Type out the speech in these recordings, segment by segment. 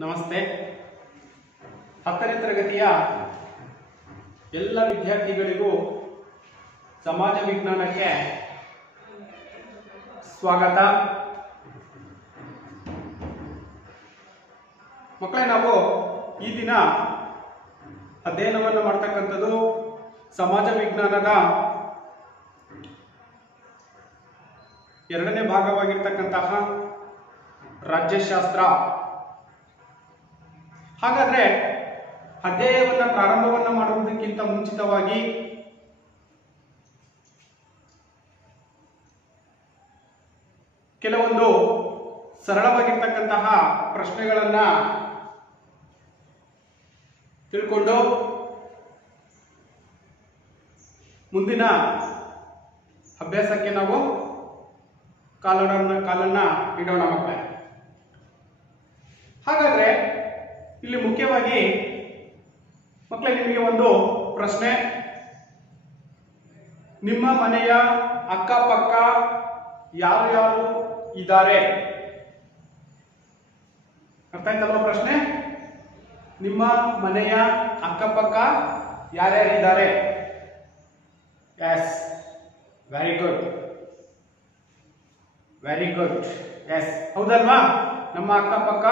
ನಮಸ್ತೆ. 10ನೇ ತರಗತಿಯ ಎಲ್ಲ ವಿದ್ಯಾರ್ಥಿಗಳಿಗೂ ಸಮಾಜ ವಿಜ್ಞಾನಕ್ಕೆ ಸ್ವಾಗತ. ಮಕ್ಕಳೇ, ನಾವು ಈ ದಿನ ಅಧ್ಯಯನವನ್ನು ಮಾಡ್ತಕ್ಕಂಥದ್ದು ಸಮಾಜ ವಿಜ್ಞಾನದ 2ನೇ ಭಾಗವಾಗಿರ್ತಕ್ಕಂತಹ ರಾಜ್ಯಶಾಸ್ತ್ರ. ಹಾಗಾದ್ರೆ ಅಧ್ಯಾಯವನ್ನ ಪ್ರಾರಂಭವನ್ನ ಮಾಡುವುದಕ್ಕಿಂತ ಮುಂಚಿತವಾಗಿ ಕೆಲವೊಂದು ಸರಳವಾಗಿರ್ತಕ್ಕಂತಹ ಪ್ರಶ್ನೆಗಳನ್ನ ತಿಳ್ಕೊಂಡು ಮುಂದಿನ ಅಭ್ಯಾಸಕ್ಕೆ ನಾವು ಕಾಲನ್ನ ಇಡೋಣ ಮಕ್ಕಳೇ. ಹಾಗಾದ್ರೆ ಇಲ್ಲಿ ಮುಖ್ಯವಾಗಿ ಮಕ್ಕಳೇ, ನಿಮಗೆ ಒಂದು ಪ್ರಶ್ನೆ. ನಿಮ್ಮ ಮನೆಯ ಅಕ್ಕಪಕ್ಕ ಯಾರು ಯಾರು ಇದ್ದಾರೆ? ಅರ್ಥ ಆಯ್ತಲ್ವ ಪ್ರಶ್ನೆ? ನಿಮ್ಮ ಮನೆಯ ಅಕ್ಕಪಕ್ಕ ಯಾರ್ಯಾರಿದ್ದಾರೆ? Yes, very good, very good. Yes, ಹೌದಲ್ವಾ? ನಮ್ಮ ಅಕ್ಕಪಕ್ಕ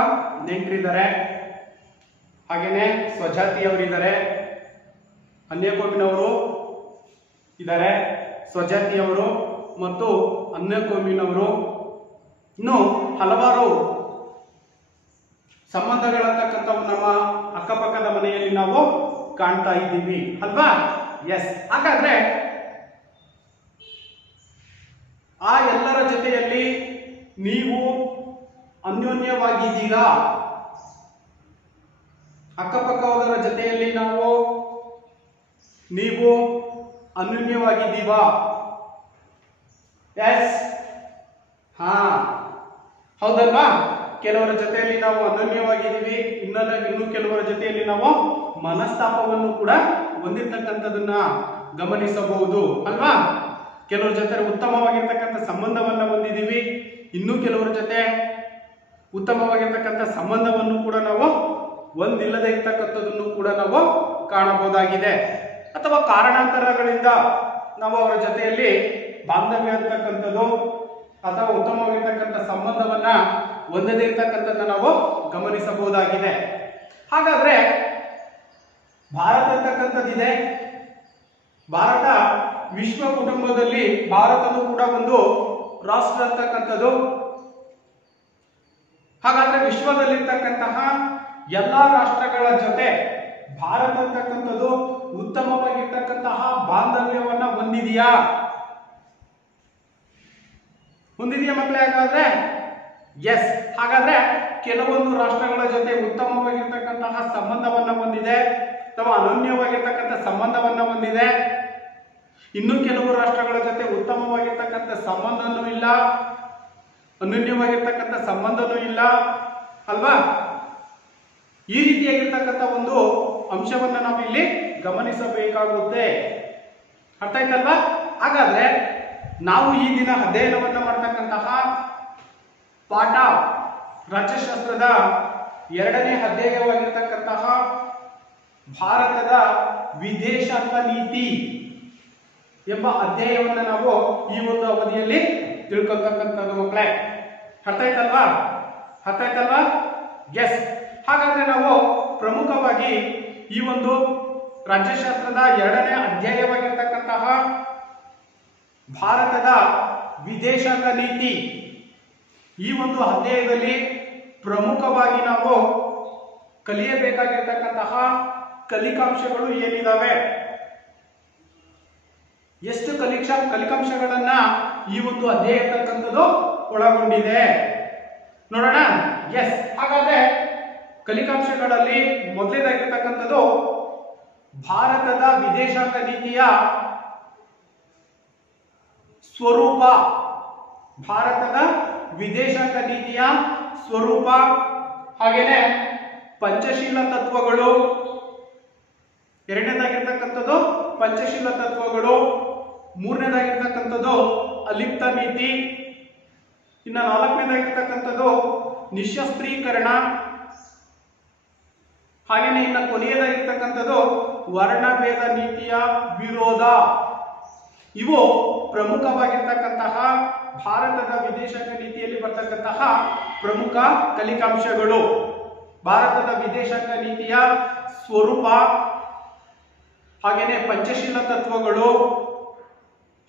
ನೆಂಟರಿದ್ದಾರೆ, ಹಾಗೇನೆ ಸ್ವಜಾತಿಯವರಿದ್ದಾರೆ, ಅನ್ಯಕೋಮಿನವರು ಇದ್ದಾರೆ, ಸ್ವಜಾತಿಯವರು ಮತ್ತು ಅನ್ಯಕೋಮಿನವರು, ಇನ್ನು ಹಲವಾರು ಸಂಬಂಧಗಳಂತಕ್ಕಂಥವು ನಮ್ಮ ಅಕ್ಕಪಕ್ಕದ ಮನೆಯಲ್ಲಿ ನಾವು ಕಾಣ್ತಾ ಇದ್ದೀವಿ ಅಲ್ವಾ? ಎಸ್. ಹಾಗಾದ್ರೆ ಆ ಎಲ್ಲರ ಜೊತೆಯಲ್ಲಿ ನೀವು ಅನ್ಯೋನ್ಯವಾಗಿದ್ದೀರಾ? ಅಕ್ಕಪಕ್ಕದವರ ಜೊತೆಯಲ್ಲಿ ನೀವು ಅನ್ಯೋನ್ಯವಾಗಿದ್ದೀವಾ? ಎಸ್, ಹಾ, ಹೌದಲ್ವಾ? ಕೆಲವರ ಜೊತೆಯಲ್ಲಿ ನಾವು ಅನ್ಯೋನ್ಯವಾಗಿದ್ದೀವಿ, ಇನ್ನು ಕೆಲವರ ಜೊತೆಯಲ್ಲಿ ನಾವು ಮನಸ್ತಾಪವನ್ನು ಕೂಡ ಹೊಂದಿರ್ತಕ್ಕಂಥದನ್ನ ಗಮನಿಸಬಹುದು ಅಲ್ವಾ? ಕೆಲವರ ಜೊತೆ ಉತ್ತಮವಾಗಿರ್ತಕ್ಕಂಥ ಸಂಬಂಧವನ್ನ ಹೊಂದಿದ್ದೀವಿ, ಇನ್ನು ಕೆಲವರ ಜೊತೆ ಉತ್ತಮವಾಗಿರ್ತಕ್ಕಂಥ ಸಂಬಂಧವನ್ನು ಕೂಡ ನಾವು ಒಂದಿಲ್ಲದೆ ಇರ್ತಕ್ಕಂಥದನ್ನು ಕೂಡ ನಾವು ಕಾಣಬಹುದಾಗಿದೆ. ಅಥವಾ ಕಾರಣಾಂತರಗಳಿಂದ ನಾವು ಅವರ ಜೊತೆಯಲ್ಲಿ ಬಾಂಧವ್ಯ ಅಂತಕ್ಕಂಥದ್ದು ಅಥವಾ ಉತ್ತಮವಾಗಿರ್ತಕ್ಕಂಥ ಸಂಬಂಧವನ್ನ ಹೊಂದದೇ ಇರ್ತಕ್ಕಂಥದ್ದನ್ನ ನಾವು ಗಮನಿಸಬಹುದಾಗಿದೆ. ಹಾಗಾದ್ರೆ ಭಾರತ ಅಂತಕ್ಕಂಥದ್ದಿದೆ. ಭಾರತ ವಿಶ್ವ ಕುಟುಂಬದಲ್ಲಿ ಭಾರತನು ಕೂಡ ಒಂದು ರಾಷ್ಟ್ರ ಅಂತಕ್ಕಂಥದ್ದು. ಹಾಗಾದ್ರೆ ವಿಶ್ವದಲ್ಲಿರ್ತಕ್ಕಂತಹ ಎಲ್ಲಾ ರಾಷ್ಟ್ರಗಳ ಜೊತೆ ಭಾರತ ಅಂತಕ್ಕಂಥದ್ದು ಉತ್ತಮವಾಗಿರ್ತಕ್ಕಂತಹ ಬಾಂಧವ್ಯವನ್ನ ಹೊಂದಿದೆಯಾ ಮಕ್ಕಳೇ? ಹಾಗಾದ್ರೆ ಎಸ್. ಹಾಗಾದ್ರೆ ಕೆಲವೊಂದು ರಾಷ್ಟ್ರಗಳ ಜೊತೆ ಉತ್ತಮವಾಗಿರ್ತಕ್ಕಂತಹ ಸಂಬಂಧವನ್ನ ಹೊಂದಿದೆ ಅಥವಾ ಅನನ್ಯವಾಗಿರ್ತಕ್ಕಂಥ ಸಂಬಂಧವನ್ನ ಹೊಂದಿದೆ, ಇನ್ನು ಕೆಲವು ರಾಷ್ಟ್ರಗಳ ಜೊತೆ ಉತ್ತಮವಾಗಿರ್ತಕ್ಕಂಥ ಸಂಬಂಧನೂ ಇಲ್ಲ, ಅನನ್ಯವಾಗಿರ್ತಕ್ಕಂಥ ಸಂಬಂಧನೂ ಇಲ್ಲ ಅಲ್ವಾ? ಈ ರೀತಿಯಾಗಿರ್ತಕ್ಕಂಥ ಒಂದು ಅಂಶವನ್ನ ನಾವು ಇಲ್ಲಿ ಗಮನಿಸಬೇಕಾಗುತ್ತೆ. ಅರ್ಥ ಆಯ್ತಲ್ವಾ? ಹಾಗಾದ್ರೆ ನಾವು ಈ ದಿನ ಅಧ್ಯಯನವನ್ನ ಮಾಡತಕ್ಕಂತಹ ಪಾಠ ರಾಜ್ಯಶಾಸ್ತ್ರದ 2ನೇ ಅಧ್ಯಾಯವಾಗಿರ್ತಕ್ಕಂತಹ ಭಾರತದ ವಿದೇಶಾಂಗ ನೀತಿ ಎಂಬ ಅಧ್ಯಾಯವನ್ನ ನಾವು ಈ ಒಂದು ಅವಧಿಯಲ್ಲಿ ತಿಳ್ಕೊಳ್ತಕ್ಕಂಥದ್ದು ಮಕ್ಕಳೇ. ಅರ್ಥ ಆಯ್ತಲ್ವಾ? ಅರ್ಥ ಆಯ್ತಲ್ವಾ? ಎಸ್. ಹಾಗಾದ್ರೆ ನಾವು ಪ್ರಮುಖವಾಗಿ ಈ ಒಂದು ರಾಜ್ಯಶಾಸ್ತ್ರದ 2ನೇ ಅಧ್ಯಾಯವಾಗಿರ್ತಕ್ಕಂತಹ ಭಾರತದ ವಿದೇಶಾಂಗ ನೀತಿ ಈ ಒಂದು ಅಧ್ಯಾಯದಲ್ಲಿ ಪ್ರಮುಖವಾಗಿ ನಾವು ಕಲಿಯಬೇಕಾಗಿರ್ತಕ್ಕಂತಹ ಕಲಿಕಾಂಶಗಳು ಏನಿದಾವೆ, ಎಷ್ಟು ಕಲಿಕಾಂಶಗಳನ್ನ ಈ ಒಂದು ಅಧ್ಯಾಯ ಅಂತಕ್ಕಂಥದ್ದು ಒಳಗೊಂಡಿದೆ ನೋಡೋಣ. ಎಸ್. ಹಾಗಾದ್ರೆ ಕಲಿಕಾಂಶಗಳಲ್ಲಿ ಮೊದಲನೇದಾಗಿರ್ತಕ್ಕಂಥದ್ದು ಭಾರತದ ವಿದೇಶಾಂಗ ನೀತಿಯ ಸ್ವರೂಪ. ಭಾರತದ ವಿದೇಶಾಂಗ ನೀತಿಯ ಸ್ವರೂಪ, ಹಾಗೇನೆ ಪಂಚಶೀಲ ತತ್ವಗಳು. ಎರಡನೇದಾಗಿರ್ತಕ್ಕಂಥದ್ದು ಪಂಚಶೀಲ ತತ್ವಗಳು, ಮೂರನೇದಾಗಿರ್ತಕ್ಕಂಥದ್ದು ಅಲಿಪ್ತ ನೀತಿ, ಇನ್ನು ನಾಲ್ಕನೇದಾಗಿರ್ತಕ್ಕಂಥದ್ದು ನಿಶಸ್ತ್ರೀಕರಣ, ಹಾಗೇನೆ ಇನ್ನು ಕೊನೆಯದಾಗಿರ್ತಕ್ಕಂಥದ್ದು ವರ್ಣಭೇದ ನೀತಿಯ ವಿರೋಧ. ಇವು ಪ್ರಮುಖವಾಗಿರ್ತಕ್ಕಂತಹ ಭಾರತದ ವಿದೇಶಾಂಗ ನೀತಿಯಲ್ಲಿ ಬರ್ತಕ್ಕಂತಹ ಪ್ರಮುಖ ಕಲಿಕಾಂಶಗಳು. ಭಾರತದ ವಿದೇಶಾಂಗ ನೀತಿಯ ಸ್ವರೂಪ, ಹಾಗೇನೆ ಪಂಚಶೀಲ ತತ್ವಗಳು,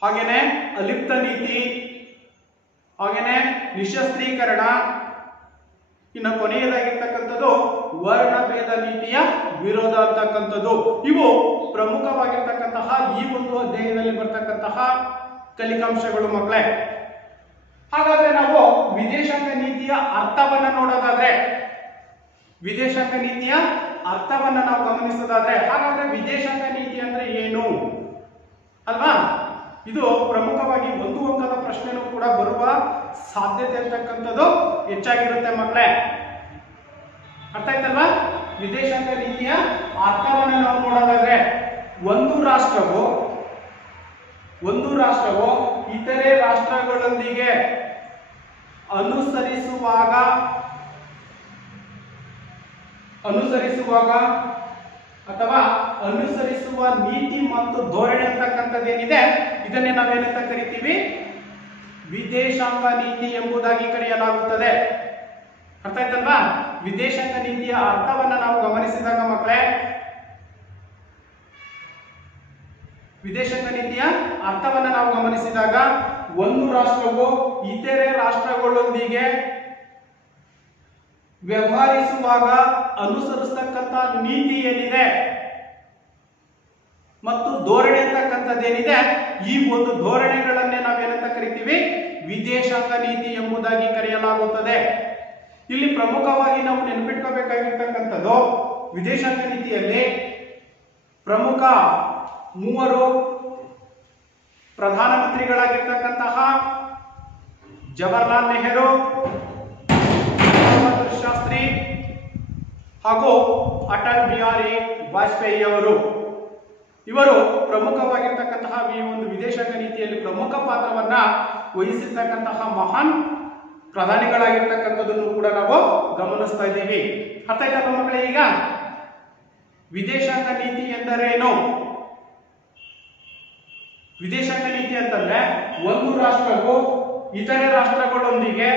ಹಾಗೇನೆ ಅಲಿಪ್ತ ನೀತಿ, ಹಾಗೇನೆ ನಿಶಸ್ತ್ರೀಕರಣ, ಇನ್ನು ಕೊನೆಯದಾಗಿರ್ತಕ್ಕಂಥದ್ದು ವರ್ಣಭೇದ ನೀತಿಯ ವಿರೋಧ ಅಂತಕ್ಕಂಥದ್ದು. ಇವು ಪ್ರಮುಖವಾಗಿರ್ತಕ್ಕಂತಹ ಈ ಒಂದು ಅಧ್ಯಾಯದಲ್ಲಿ ಬರ್ತಕ್ಕಂತಹ ಕಲಿಕಾಂಶಗಳು ಮಕ್ಕಳೇ. ಹಾಗಾದ್ರೆ ನಾವು ವಿದೇಶಾಂಗ ನೀತಿಯ ಅರ್ಥವನ್ನ ನೋಡೋದಾದ್ರೆ, ವಿದೇಶಾಂಗ ನೀತಿಯ ಅರ್ಥವನ್ನ ನಾವು ಗಮನಿಸೋದಾದ್ರೆ, ಹಾಗಾದ್ರೆ ವಿದೇಶಾಂಗ ನೀತಿ ಅಂದ್ರೆ ಏನು ಅಲ್ವಾ? ಇದು ಪ್ರಮುಖವಾಗಿ ಒಂದು ಅಂಕದ ಪ್ರಶ್ನೆನೂ ಕೂಡ ಬರುವ ಸಾಧ್ಯತೆ ಅಂತಕ್ಕಂಥದ್ದು ಹೆಚ್ಚಾಗಿರುತ್ತೆ ಮಕ್ಕಳೇ. ಅರ್ಥ ಆಯ್ತಲ್ವಾ? ವಿದೇಶಾಂಗ ನೀತಿಯ ಅರ್ಥವನ್ನು ನಾವು ನೋಡೋದಾದ್ರೆ, ಒಂದು ರಾಷ್ಟ್ರವು ಇತರೆ ರಾಷ್ಟ್ರಗಳೊಂದಿಗೆ ಅನುಸರಿಸುವಾಗ ಅಥವಾ ಅನುಸರಿಸುವ ನೀತಿ ಮತ್ತು ಧೋರಣೆ ಅಂತಕ್ಕಂಥದ್ದೇನಿದೆ, ಇದನ್ನೇ ನಾವೇನಂತ ಕರಿತೀವಿ? ವಿದೇಶಾಂಗ ನೀತಿ ಎಂಬುದಾಗಿ ಕರೆಯಲಾಗುತ್ತದೆ. ಅರ್ಥ ಆಯ್ತಲ್ವಾ? ವಿದೇಶಾಂಗ ನೀತಿಯ ಅರ್ಥವನ್ನ ನಾವು ಗಮನಿಸಿದಾಗ ಮಕ್ಕಳೇ, ವಿದೇಶಾಂಗ ನೀತಿಯ ಅರ್ಥವನ್ನ ನಾವು ಗಮನಿಸಿದಾಗ ಒಂದು ರಾಷ್ಟ್ರವು ಇತರೆ ರಾಷ್ಟ್ರಗಳೊಂದಿಗೆ ವ್ಯವಹರಿಸುವಾಗ ಅನುಸರಿಸತಕ್ಕಂಥ ನೀತಿ ಏನಿದೆ ಮತ್ತು ಧೋರಣೆ ಅಂತಕ್ಕಂಥದ್ದೇನಿದೆ, ಈ ಒಂದು ಧೋರಣೆಗಳನ್ನೇ ನಾವೇನಂತ ಕರಿತೀವಿ? ವಿದೇಶಾಂಗ ನೀತಿ ಎಂಬುದಾಗಿ ಕರೆಯಲಾಗುತ್ತದೆ. ಇಲ್ಲಿ ಪ್ರಮುಖವಾಗಿ ನಾವು ನೆನಪಿಟ್ಕೋಬೇಕಾಗಿರ್ತಕ್ಕಂಥದ್ದು, ವಿದೇಶಾಂಗ ನೀತಿಯಲ್ಲಿ ಪ್ರಮುಖ ಮೂವರು ಪ್ರಧಾನಮಂತ್ರಿಗಳಾಗಿರ್ತಕ್ಕಂತಹ ಜವಾಹರ್ಲಾಲ್ ನೆಹರು, ಶಾಸ್ತ್ರಿ ಹಾಗೂ ಅಟಲ್ ಬಿಹಾರಿ ವಾಜಪೇಯಿ ಅವರು, ಇವರು ಪ್ರಮುಖವಾಗಿರ್ತಕ್ಕಂತಹ ಈ ಒಂದು ವಿದೇಶಾಂಗ ನೀತಿಯಲ್ಲಿ ಪ್ರಮುಖ ಪಾತ್ರವನ್ನ ವಹಿಸಿರ್ತಕ್ಕಂತಹ ಮಹಾನ್ ಪ್ರಧಾನಿಗಳಾಗಿರ್ತಕ್ಕಂಥದ್ದನ್ನು ಕೂಡ ನಾವು ಗಮನಿಸ್ತಾ ಇದ್ದೀವಿ. ಅರ್ಥ ಆಯ್ತಲ್ಲ ಮಕ್ಕಳೇ? ಈಗ ವಿದೇಶಾಂಗ ನೀತಿ ಎಂದರೇನು? ವಿದೇಶಾಂಗ ನೀತಿ ಅಂತಂದ್ರೆ ಒಂದು ರಾಷ್ಟ್ರವು ಇತರೆ ರಾಷ್ಟ್ರಗಳೊಂದಿಗೆ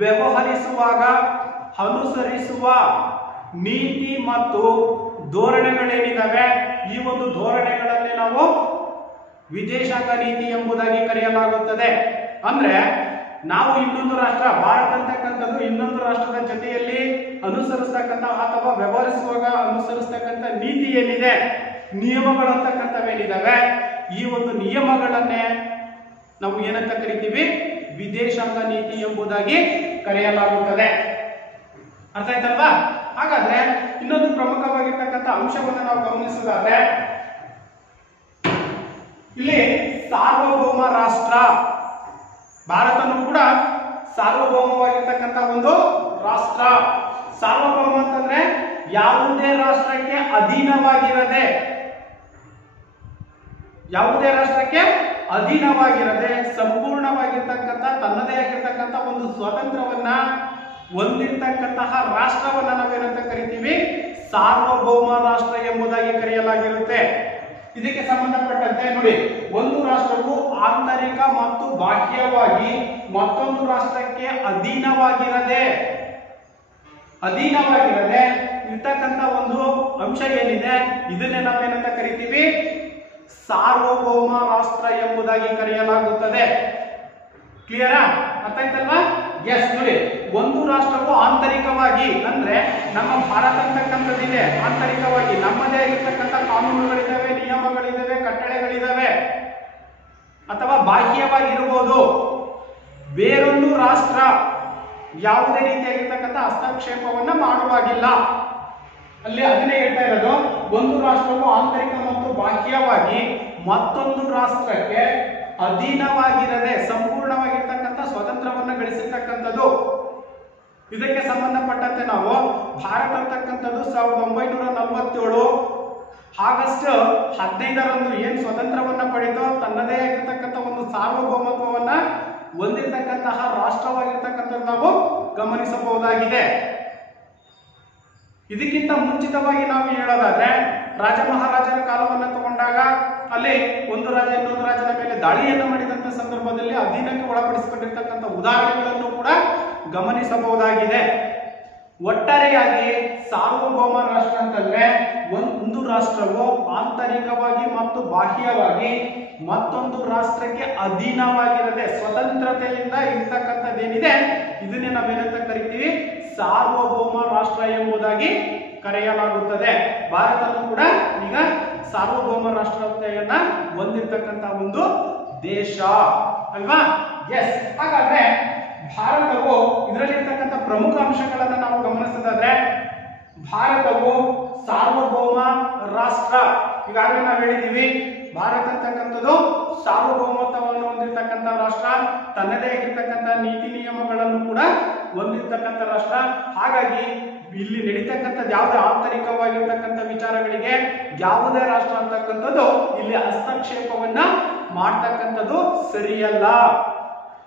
ವ್ಯವಹರಿಸುವಾಗ ಅನುಸರಿಸುವ ನೀತಿ ಮತ್ತು ಧೋರಣೆಗಳೇನಿದಾವೆ, ಈ ಒಂದು ಧೋರಣೆಗಳನ್ನೇ ನಾವು ವಿದೇಶಾಂಗ ನೀತಿ ಎಂಬುದಾಗಿ ಕರೆಯಲಾಗುತ್ತದೆ. ಅಂದ್ರೆ ನಾವು ಇನ್ನೊಂದು ರಾಷ್ಟ್ರ, ಭಾರತ ಅಂತಕ್ಕಂಥದ್ದು ಇನ್ನೊಂದು ರಾಷ್ಟ್ರದ ಜೊತೆಯಲ್ಲಿ ಅನುಸರಿಸ್ತಕ್ಕಂಥ ಅಥವಾ ವ್ಯವಹರಿಸುವಾಗ ಅನುಸರಿಸ್ತಕ್ಕಂಥ ನೀತಿ ಏನಿದೆ, ನಿಯಮಗಳು ಅಂತಕ್ಕಂಥವೇನಿದಾವೆ, ಈ ಒಂದು ನಿಯಮಗಳನ್ನೇ ನಾವು ಏನಂತ ಕರಿತೀವಿ? ವಿದೇಶಾಂಗ ನೀತಿ ಎಂಬುದಾಗಿ ಕರೆಯಲಾಗುತ್ತದೆ. ಅರ್ಥ ಆಯ್ತಲ್ವಾ? ಹಾಗಾದ್ರೆ ಇನ್ನೊಂದು ಪ್ರಮುಖವಾಗಿರ್ತಕ್ಕಂಥ ಅಂಶವನ್ನು ನಾವು ಗಮನಿಸೋದಾದ್ರೆ, ಇಲ್ಲಿ ಸಾರ್ವಭೌಮ ರಾಷ್ಟ್ರ, ಭಾರತನು ಕೂಡ ಸಾರ್ವಭೌಮವಾಗಿರ್ತಕ್ಕಂಥ ಒಂದು ರಾಷ್ಟ್ರ. ಸಾರ್ವಭೌಮ ಅಂತಂದ್ರೆ ಯಾವುದೇ ರಾಷ್ಟ್ರಕ್ಕೆ ಅಧೀನವಾಗಿರದೆ, ಸಂಪೂರ್ಣವಾಗಿರ್ತಕ್ಕಂಥ ತನ್ನದೇ ಆಗಿರ್ತಕ್ಕಂಥ ಒಂದು ಸ್ವಾತಂತ್ರ್ಯವನ್ನ ಹೊಂದಿರತಕ್ಕಂತಹ ರಾಷ್ಟ್ರವನ್ನ ನಾವೇನಂತ ಕರಿತೀವಿ? ಸಾರ್ವಭೌಮ ರಾಷ್ಟ್ರ ಎಂಬುದಾಗಿ ಕರೆಯಲಾಗಿರುತ್ತೆ. ಇದಕ್ಕೆ ಸಂಬಂಧಪಟ್ಟಂತೆ ನೋಡಿ, ಒಂದು ರಾಷ್ಟ್ರವು ಆಂತರಿಕ ಮತ್ತು ಬಾಹ್ಯವಾಗಿ ಮತ್ತೊಂದು ರಾಷ್ಟ್ರಕ್ಕೆ ಅಧೀನವಾಗಿರದೆ ಇರ್ತಕ್ಕಂಥ ಒಂದು ಅಂಶ ಏನಿದೆ, ಇದನ್ನೇ ನಾವೇನಂತ ಕರಿತೀವಿ? ಸಾರ್ವಭೌಮ ರಾಷ್ಟ್ರ ಎಂಬುದಾಗಿ ಕರೆಯಲಾಗುತ್ತದೆ. ಕ್ಲಿಯರಾ? ಅರ್ಥ ಆಯ್ತಲ್ವಾ? ಎಸ್. ನೋಡಿ, ಒಂದು ರಾಷ್ಟ್ರವು ಆಂತರಿಕವಾಗಿ ಅಂದ್ರೆ ನಮ್ಮ ಭಾರತ ಅಂತಕ್ಕಂಥದ್ದಿದೆ, ಆಂತರಿಕವಾಗಿ ನಮ್ಮದೇ ಆಗಿರ್ತಕ್ಕಂಥ ಕಾನೂನುಗಳಿದ್ದಾವೆ, ನಿಯಮಗಳಿದ್ದಾವೆ, ಕಟ್ಟಳೆಗಳಿದ್ದಾವೆ, ಅಥವಾ ಬಾಹ್ಯವಾಗಿರ್ಬೋದು. ಬೇರೊಂದು ರಾಷ್ಟ್ರ ಯಾವುದೇ ರೀತಿಯಾಗಿರ್ತಕ್ಕಂಥ ಹಸ್ತಕ್ಷೇಪವನ್ನ ಮಾಡುವಾಗಿಲ್ಲ. ಅಲ್ಲಿ ಅದನ್ನೇ ಹೇಳ್ತಾ ಇರೋದು, ಒಂದು ರಾಷ್ಟ್ರವು ಆಂತರಿಕ ಮತ್ತು ಬಾಹ್ಯವಾಗಿ ಮತ್ತೊಂದು ರಾಷ್ಟ್ರಕ್ಕೆ ಅಧೀನವಾಗಿರದೆ ಸಂಪೂರ್ಣವಾಗಿರ್ತಕ್ಕಂಥ ಸ್ವತಂತ್ರವನ್ನ ಗಳಿಸಿರ್ತಕ್ಕಂಥದ್ದು. ಇದಕ್ಕೆ ಸಂಬಂಧಪಟ್ಟಂತೆ ನಾವು ಭಾರತ ಅಂತಕ್ಕಂಥದ್ದು 1947 ಆಗಸ್ಟ್ 15ರಂದು ಏನ್ ಸ್ವತಂತ್ರವನ್ನ ಪಡೆದು ತನ್ನದೇ ಆಗಿರ್ತಕ್ಕಂಥ ಒಂದು ಸಾರ್ವಭೌಮತ್ವವನ್ನ ಹೊಂದಿರತಕ್ಕಂತಹ ರಾಷ್ಟ್ರವಾಗಿರ್ತಕ್ಕಂಥದ್ದು ನಾವು ಗಮನಿಸಬಹುದಾಗಿದೆ. ಇದಕ್ಕಿಂತ ಮುಂಚಿತವಾಗಿ ನಾವು ಹೇಳೋದಾದ್ರೆ ರಾಜ ಮಹಾರಾಜರ ಕಾಲವನ್ನು ತಗೊಂಡಾಗ ಅಲ್ಲಿ ಒಂದು ರಾಜ ಇನ್ನೊಂದು ರಾಜನ ಮೇಲೆ ದಾಳಿಯನ್ನು ಮಾಡಿದಂತ ಸಂದರ್ಭದಲ್ಲಿ ಅಧೀನಕ್ಕೆ ಒಳಪಡಿಸಿಕೊಂಡಿರ್ತಕ್ಕಂಥ ಉದಾಹರಣೆಗಳನ್ನು ಕೂಡ ಗಮನಿಸಬಹುದಾಗಿದೆ. ಒಟ್ಟಾರೆಯಾಗಿ ಸಾರ್ವಭೌಮ ರಾಷ್ಟ್ರ ಅಂತಂದ್ರೆ ಒಂದು ರಾಷ್ಟ್ರವು ಆಂತರಿಕವಾಗಿ ಮತ್ತು ಬಾಹ್ಯವಾಗಿ ಮತ್ತೊಂದು ರಾಷ್ಟ್ರಕ್ಕೆ ಅಧೀನವಾಗಿರದೆ ಸ್ವತಂತ್ರತೆಯಿಂದ ಇರ್ತಕ್ಕಂಥದ್ದೇನಿದೆ ಇದನ್ನೇ ನಾವೇನಂತ ಕರಿತೀವಿ, ಸಾರ್ವಭೌಮ ರಾಷ್ಟ್ರ ಎಂಬುದಾಗಿ ಕರೆಯಲಾಗುತ್ತದೆ. ಭಾರತವು ಕೂಡ ಈಗ ಸಾರ್ವಭೌಮ ರಾಷ್ಟ್ರತೆಯನ್ನ ಹೊಂದಿರತಕ್ಕಂತ ಒಂದು ದೇಶ ಅಲ್ವಾ? ಎಸ್. ಹಾಗಾದ್ರೆ ಭಾರತವು ಇದರಲ್ಲಿರ್ತಕ್ಕಂಥ ಪ್ರಮುಖ ಅಂಶಗಳನ್ನ ನಾವು ಗಮನಿಸೋದಾದ್ರೆ ಭಾರತವು ಸಾರ್ವಭೌಮ ರಾಷ್ಟ್ರ. ಈಗಾಗಲೇ ನಾವು ಹೇಳಿದೀವಿ ಭಾರತ ಅಂತಕ್ಕಂಥದ್ದು ಸಾರ್ವಭೌಮತ್ವವನ್ನು ಹೊಂದಿರತಕ್ಕಂಥ ರಾಷ್ಟ್ರ, ತನ್ನದೇ ಆಗಿರ್ತಕ್ಕಂಥ ನೀತಿ ನಿಯಮಗಳನ್ನು ಕೂಡ ಹೊಂದಿರತಕ್ಕಂಥ ರಾಷ್ಟ್ರ. ಹಾಗಾಗಿ ಇಲ್ಲಿ ನಡೀತಕ್ಕಂಥದ್ದು ಯಾವುದೇ ಆಂತರಿಕವಾಗಿರ್ತಕ್ಕಂಥ ವಿಚಾರಗಳಿಗೆ ಯಾವುದೇ ರಾಷ್ಟ್ರ ಅಂತಕ್ಕಂಥದ್ದು ಇಲ್ಲಿ ಹಸ್ತಕ್ಷೇಪವನ್ನ ಮಾಡ್ತಕ್ಕಂಥದ್ದು ಸರಿಯಲ್ಲ.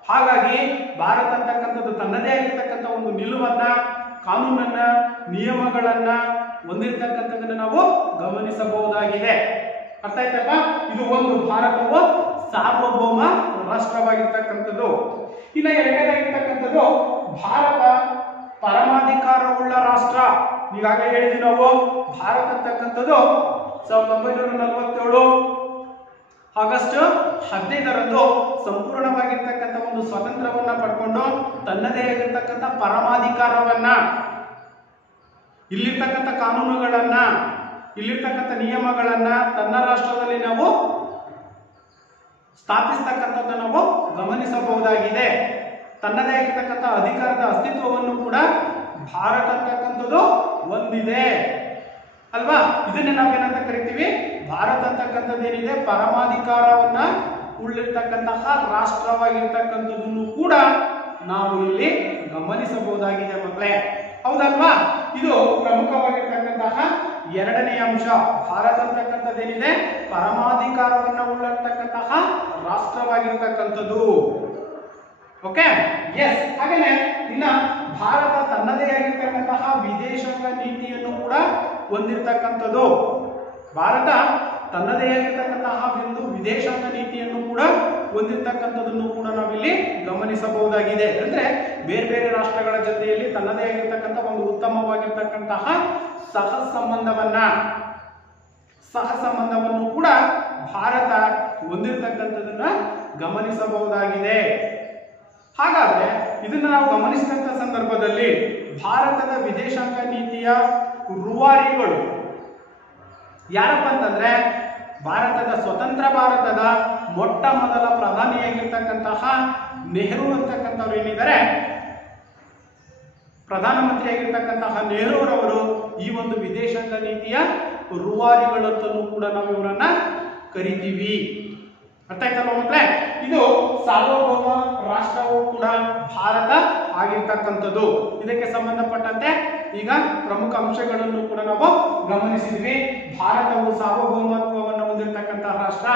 ಹಾಗಾಗಿ ಭಾರತ ಅಂತಕ್ಕಂಥದ್ದು ತನ್ನದೇ ಆಗಿರ್ತಕ್ಕಂಥ ಒಂದು ನಿಲುವನ್ನ, ಕಾನೂನನ್ನ, ನಿಯಮಗಳನ್ನ ಹೊಂದಿರತಕ್ಕಂಥದ್ದನ್ನು ನಾವು ಗಮನಿಸಬಹುದಾಗಿದೆ. ಅರ್ಥ ಆಯ್ತಪ್ಪ? ಇದು ಒಂದು ಭಾರತವು ಸಾರ್ವಭೌಮ ರಾಷ್ಟ್ರವಾಗಿರ್ತಕ್ಕಂಥದ್ದು. ಇನ್ನ ಎರಡನೇದಾಗಿರ್ತಕ್ಕಂಥದ್ದು ಭಾರತ ಪರಮಾಧಿಕಾರವುಳ್ಳ ರಾಷ್ಟ್ರ. ಈಗಾಗಲೇ ಹೇಳಿದ್ವಿ ನಾವು ಭಾರತ ಅಂತಕ್ಕಂಥದ್ದು 1947 ಆಗಸ್ಟ್ 15ರಂದು ಸಂಪೂರ್ಣವಾಗಿರ್ತಕ್ಕಂಥ ಒಂದು ಸ್ವಾತಂತ್ರ್ಯವನ್ನ ಪಡ್ಕೊಂಡು ತನ್ನದೇ ಆಗಿರ್ತಕ್ಕಂಥ ಪರಮಾಧಿಕಾರವನ್ನ, ಇಲ್ಲಿರ್ತಕ್ಕಂಥ ಕಾನೂನುಗಳನ್ನ, ಇಲ್ಲಿರ್ತಕ್ಕಂಥ ನಿಯಮಗಳನ್ನ ತನ್ನ ರಾಷ್ಟ್ರದಲ್ಲಿ ನಾವು ಸ್ಥಾಪಿಸ್ತಕ್ಕಂಥದ್ದು ನಾವು ಗಮನಿಸಬಹುದಾಗಿದೆ. ತನ್ನದೇ ಆಗಿರ್ತಕ್ಕಂಥ ಅಧಿಕಾರದ ಅಸ್ತಿತ್ವವನ್ನು ಕೂಡ ಭಾರತ ಅಂತಕ್ಕಂಥದ್ದು ಹೊಂದಿದೆ ಅಲ್ವಾ? ಇದನ್ನೇ ನಾವೇನಂತ ಕರಿತೀವಿ, ಭಾರತ ಅಂತಕ್ಕಂಥದ್ದು ಏನಿದೆ ಪರಮಾಧಿಕಾರವನ್ನ ಉಳ್ಳಿರ್ತಕ್ಕಂತಹ ರಾಷ್ಟ್ರವಾಗಿರ್ತಕ್ಕಂಥದ್ದನ್ನು ಕೂಡ ನಾವು ಇಲ್ಲಿ ಗಮನಿಸಬಹುದಾಗಿದೆ ಮಕ್ಕಳೇ. ಹೌದಲ್ವಾ? ಇದು ಪ್ರಮುಖವಾಗಿರ್ತಕ್ಕಂತಹ ಎರಡನೆಯ ಅಂಶ. ಭಾರತ ಅಂತಕ್ಕಂಥದ್ದೇನಿದೆ ಪರಮಾಧಿಕಾರವನ್ನ ಉಳ್ಳತಕ್ಕಂತಹ ರಾಷ್ಟ್ರವಾಗಿರ್ತಕ್ಕಂಥದ್ದು. Okay, yes. ಹಾಗೇನೆ ಇನ್ನ ಭಾರತ ತನ್ನದೇ ಆಗಿರ್ತಕ್ಕಂತಹ ವಿದೇಶಾಂಗ ನೀತಿಯನ್ನು ಕೂಡ ಹೊಂದಿರತಕ್ಕಂಥದ್ದು. ಭಾರತ ತನ್ನದೇ ಆಗಿರ್ತಕ್ಕಂತಹ ಒಂದು ವಿದೇಶಾಂಗ ನೀತಿಯನ್ನು ಕೂಡ ಹೊಂದಿರತಕ್ಕಂಥದ್ದನ್ನು ಕೂಡ ನಾವಿಲ್ಲಿ ಗಮನಿಸಬಹುದಾಗಿದೆ. ಅಂದ್ರೆ ಬೇರೆ ಬೇರೆ ರಾಷ್ಟ್ರಗಳ ಜೊತೆಯಲ್ಲಿ ತನ್ನದೇ ಆಗಿರ್ತಕ್ಕಂಥ ಒಂದು ಉತ್ತಮವಾಗಿರ್ತಕ್ಕಂತಹ ಸಹ ಸಂಬಂಧವನ್ನು ಕೂಡ ಭಾರತ ಹೊಂದಿರತಕ್ಕಂಥದನ್ನ ಗಮನಿಸಬಹುದಾಗಿದೆ. ಹಾಗಾದ್ರೆ ಇದನ್ನ ನಾವು ಗಮನಿಸಿದಂತ ಸಂದರ್ಭದಲ್ಲಿ ಭಾರತದ ವಿದೇಶಾಂಗ ನೀತಿಯ ರೂವಾರಿಗಳು ಯಾರಪ್ಪ ಅಂತಂದ್ರೆ ಭಾರತದ ಸ್ವತಂತ್ರ ಭಾರತದ ಮೊಟ್ಟ ಮೊದಲ ಪ್ರಧಾನಿಯಾಗಿರ್ತಕ್ಕಂತಹ ನೆಹರು ಅಂತಕ್ಕಂಥವ್ರು ಏನಿದ್ದಾರೆ, ಪ್ರಧಾನಮಂತ್ರಿ ಆಗಿರ್ತಕ್ಕಂತಹ ನೆಹರೂರವರು ಈ ಒಂದು ವಿದೇಶಾಂಗ ನೀತಿಯ ರೂವಾರಿಗಳಂತಲೂ ಕೂಡ ನಾವು ಇವರನ್ನ ಕರಿತೀವಿ. ಅರ್ಥ ಆಯ್ತಲ್ವ ಮಕ್ಕಳೇ? ಇದು ಸಾರ್ವಭೌಮ ರಾಷ್ಟ್ರವೂ ಕೂಡ ಭಾರತ ಆಗಿರ್ತಕ್ಕಂಥದ್ದು. ಇದಕ್ಕೆ ಸಂಬಂಧಪಟ್ಟಂತೆ ಈಗ ಪ್ರಮುಖ ಅಂಶಗಳನ್ನು ಕೂಡ ನಾವು ಗಮನಿಸಿದ್ವಿ. ಭಾರತವು ಸಾರ್ವಭೌಮತ್ವವನ್ನು ಹೊಂದಿರತಕ್ಕಂತಹ ರಾಷ್ಟ್ರ,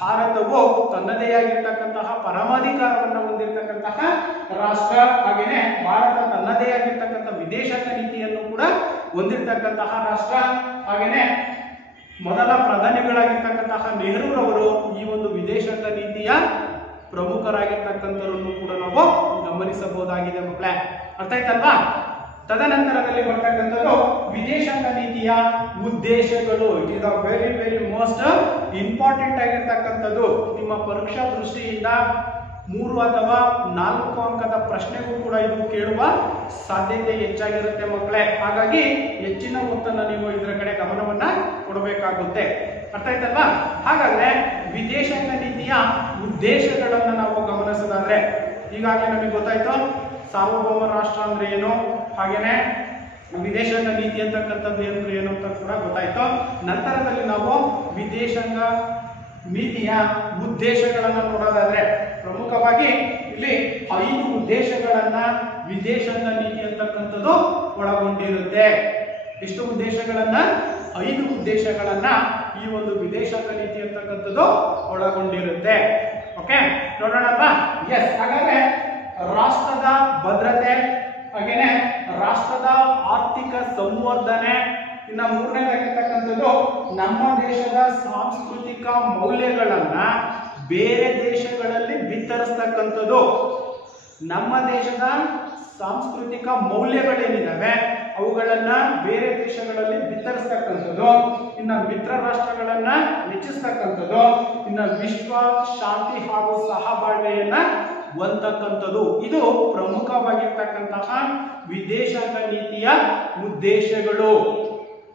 ಭಾರತವು ತನ್ನದೇ ಆಗಿರ್ತಕ್ಕಂತಹ ಪರಮಾಧಿಕಾರವನ್ನು ಹೊಂದಿರತಕ್ಕಂತಹ ರಾಷ್ಟ್ರ, ಹಾಗೇನೆ ಭಾರತ ತನ್ನದೇ ಆಗಿರ್ತಕ್ಕಂಥ ವಿದೇಶಾಂಗ ನೀತಿಯನ್ನು ಕೂಡ ಹೊಂದಿರತಕ್ಕಂತಹ ರಾಷ್ಟ್ರ, ಹಾಗೇನೆ ಮೊದಲ ಪ್ರಧಾನಿಗಳಾಗಿರ್ತಕ್ಕಂತಹ ನೆಹರೂರವರು ಈ ಒಂದು ವಿದೇಶಾಂಗ ನೀತಿಯ ಪ್ರಮುಖರಾಗಿರ್ತಕ್ಕಂಥವರನ್ನು ಕೂಡ ನಾವು ಗಮನಿಸಬಹುದಾಗಿದೆ ಮಕ್ಕಳೇ. ಅರ್ಥ ಆಯ್ತಲ್ವಾ? ತದನಂತರದಲ್ಲಿ ಬರ್ತಕ್ಕಂಥದ್ದು ವಿದೇಶಾಂಗ ನೀತಿಯ ಉದ್ದೇಶಗಳು. It is a very very most important ಆಗಿರ್ತಕ್ಕಂಥದ್ದು. ನಿಮ್ಮ ಪರೀಕ್ಷಾ ದೃಷ್ಟಿಯಿಂದ 3 ಅಥವಾ 4 ಅಂಕದ ಪ್ರಶ್ನೆಗೂ ಕೂಡ ಇದು ಕೇಳುವ ಸಾಧ್ಯತೆ ಹೆಚ್ಚಾಗಿರುತ್ತೆ ಮಕ್ಕಳೇ. ಹಾಗಾಗಿ ಹೆಚ್ಚಿನ ಒತ್ತನ್ನು ನೀವು ಇದರ ಕಡೆ ಗಮನವನ್ನ ಕೊಡಬೇಕಾಗುತ್ತೆ. ಅರ್ಥ ಆಯ್ತಲ್ವಾ? ಹಾಗಾದ್ರೆ ವಿದೇಶಾಂಗ ನೀತಿಯ ಉದ್ದೇಶಗಳನ್ನು ನಾವು ಗಮನಿಸೋದಾದ್ರೆ ಈಗಾಗಲೇ ನಮಗೆ ಗೊತ್ತಾಯ್ತು ಸಾರ್ವಭೌಮ ರಾಷ್ಟ್ರ ಅಂದ್ರೆ ಏನು, ಹಾಗೇನೆ ವಿದೇಶಾಂಗ ನೀತಿ ಅಂತಕ್ಕಂಥದ್ದು ಅಂದ್ರೆ ಏನು ಅಂತ ಕೂಡ ಗೊತ್ತಾಯ್ತು. ನಂತರದಲ್ಲಿ ನಾವು ವಿದೇಶಾಂಗ ನೀತಿಯ ಉದ್ದೇಶಗಳನ್ನ ನೋಡೋದಾದ್ರೆ ಪ್ರಮುಖವಾಗಿ ಇಲ್ಲಿ 5 ಉದ್ದೇಶಗಳನ್ನ ವಿದೇಶಾಂಗ ನೀತಿ ಅಂತಕ್ಕಂಥದ್ದು ಒಳಗೊಂಡಿರುತ್ತೆ. ಎಷ್ಟು ಉದ್ದೇಶಗಳನ್ನ? 5 ಉದ್ದೇಶಗಳನ್ನ ಈ ಒಂದು ವಿದೇಶಾಂಗ ನೀತಿ ಅಂತಕ್ಕಂಥದ್ದು ಒಳಗೊಂಡಿರುತ್ತೆ. ಓಕೆ, ನೋಡೋಣಲ್ವಾ? ಎಸ್. ಹಾಗಾದ್ರೆ ರಾಷ್ಟ್ರದ ಭದ್ರತೆ, ಹಾಗೇನೆ ರಾಷ್ಟ್ರದ ಆರ್ಥಿಕ ಸಂವರ್ಧನೆ. ಇನ್ನು ಮೂರನೇದಾಗಿರ್ತಕ್ಕಂಥದ್ದು ನಮ್ಮ ದೇಶದ ಸಾಂಸ್ಕೃತಿಕ ಮೌಲ್ಯಗಳನ್ನ ಬೇರೆ ದೇಶಗಳಲ್ಲಿ ಬಿತ್ತರಿಸ್ತಕ್ಕಂಥದ್ದು. ನಮ್ಮ ದೇಶದ ಸಾಂಸ್ಕೃತಿಕ ಮೌಲ್ಯಗಳೇನಿದಾವೆ ಅವುಗಳನ್ನ ಬೇರೆ ದೇಶಗಳಲ್ಲಿ ಬಿತ್ತರಿಸ್ತಕ್ಕಂಥದ್ದು. ಇನ್ನು ಮಿತ್ರ ರಾಷ್ಟ್ರಗಳನ್ನ ಹೆಚ್ಚಿಸ್ತಕ್ಕಂಥದ್ದು. ಇನ್ನು ವಿಶ್ವ ಶಾಂತಿ ಹಾಗೂ ಸಹಬಾಳ್ವೆಯನ್ನ ಹೊಂದತಕ್ಕಂಥದ್ದು. ಇದು ಪ್ರಮುಖವಾಗಿರ್ತಕ್ಕಂತಹ ವಿದೇಶಾಂಗ ನೀತಿಯ ಉದ್ದೇಶಗಳು.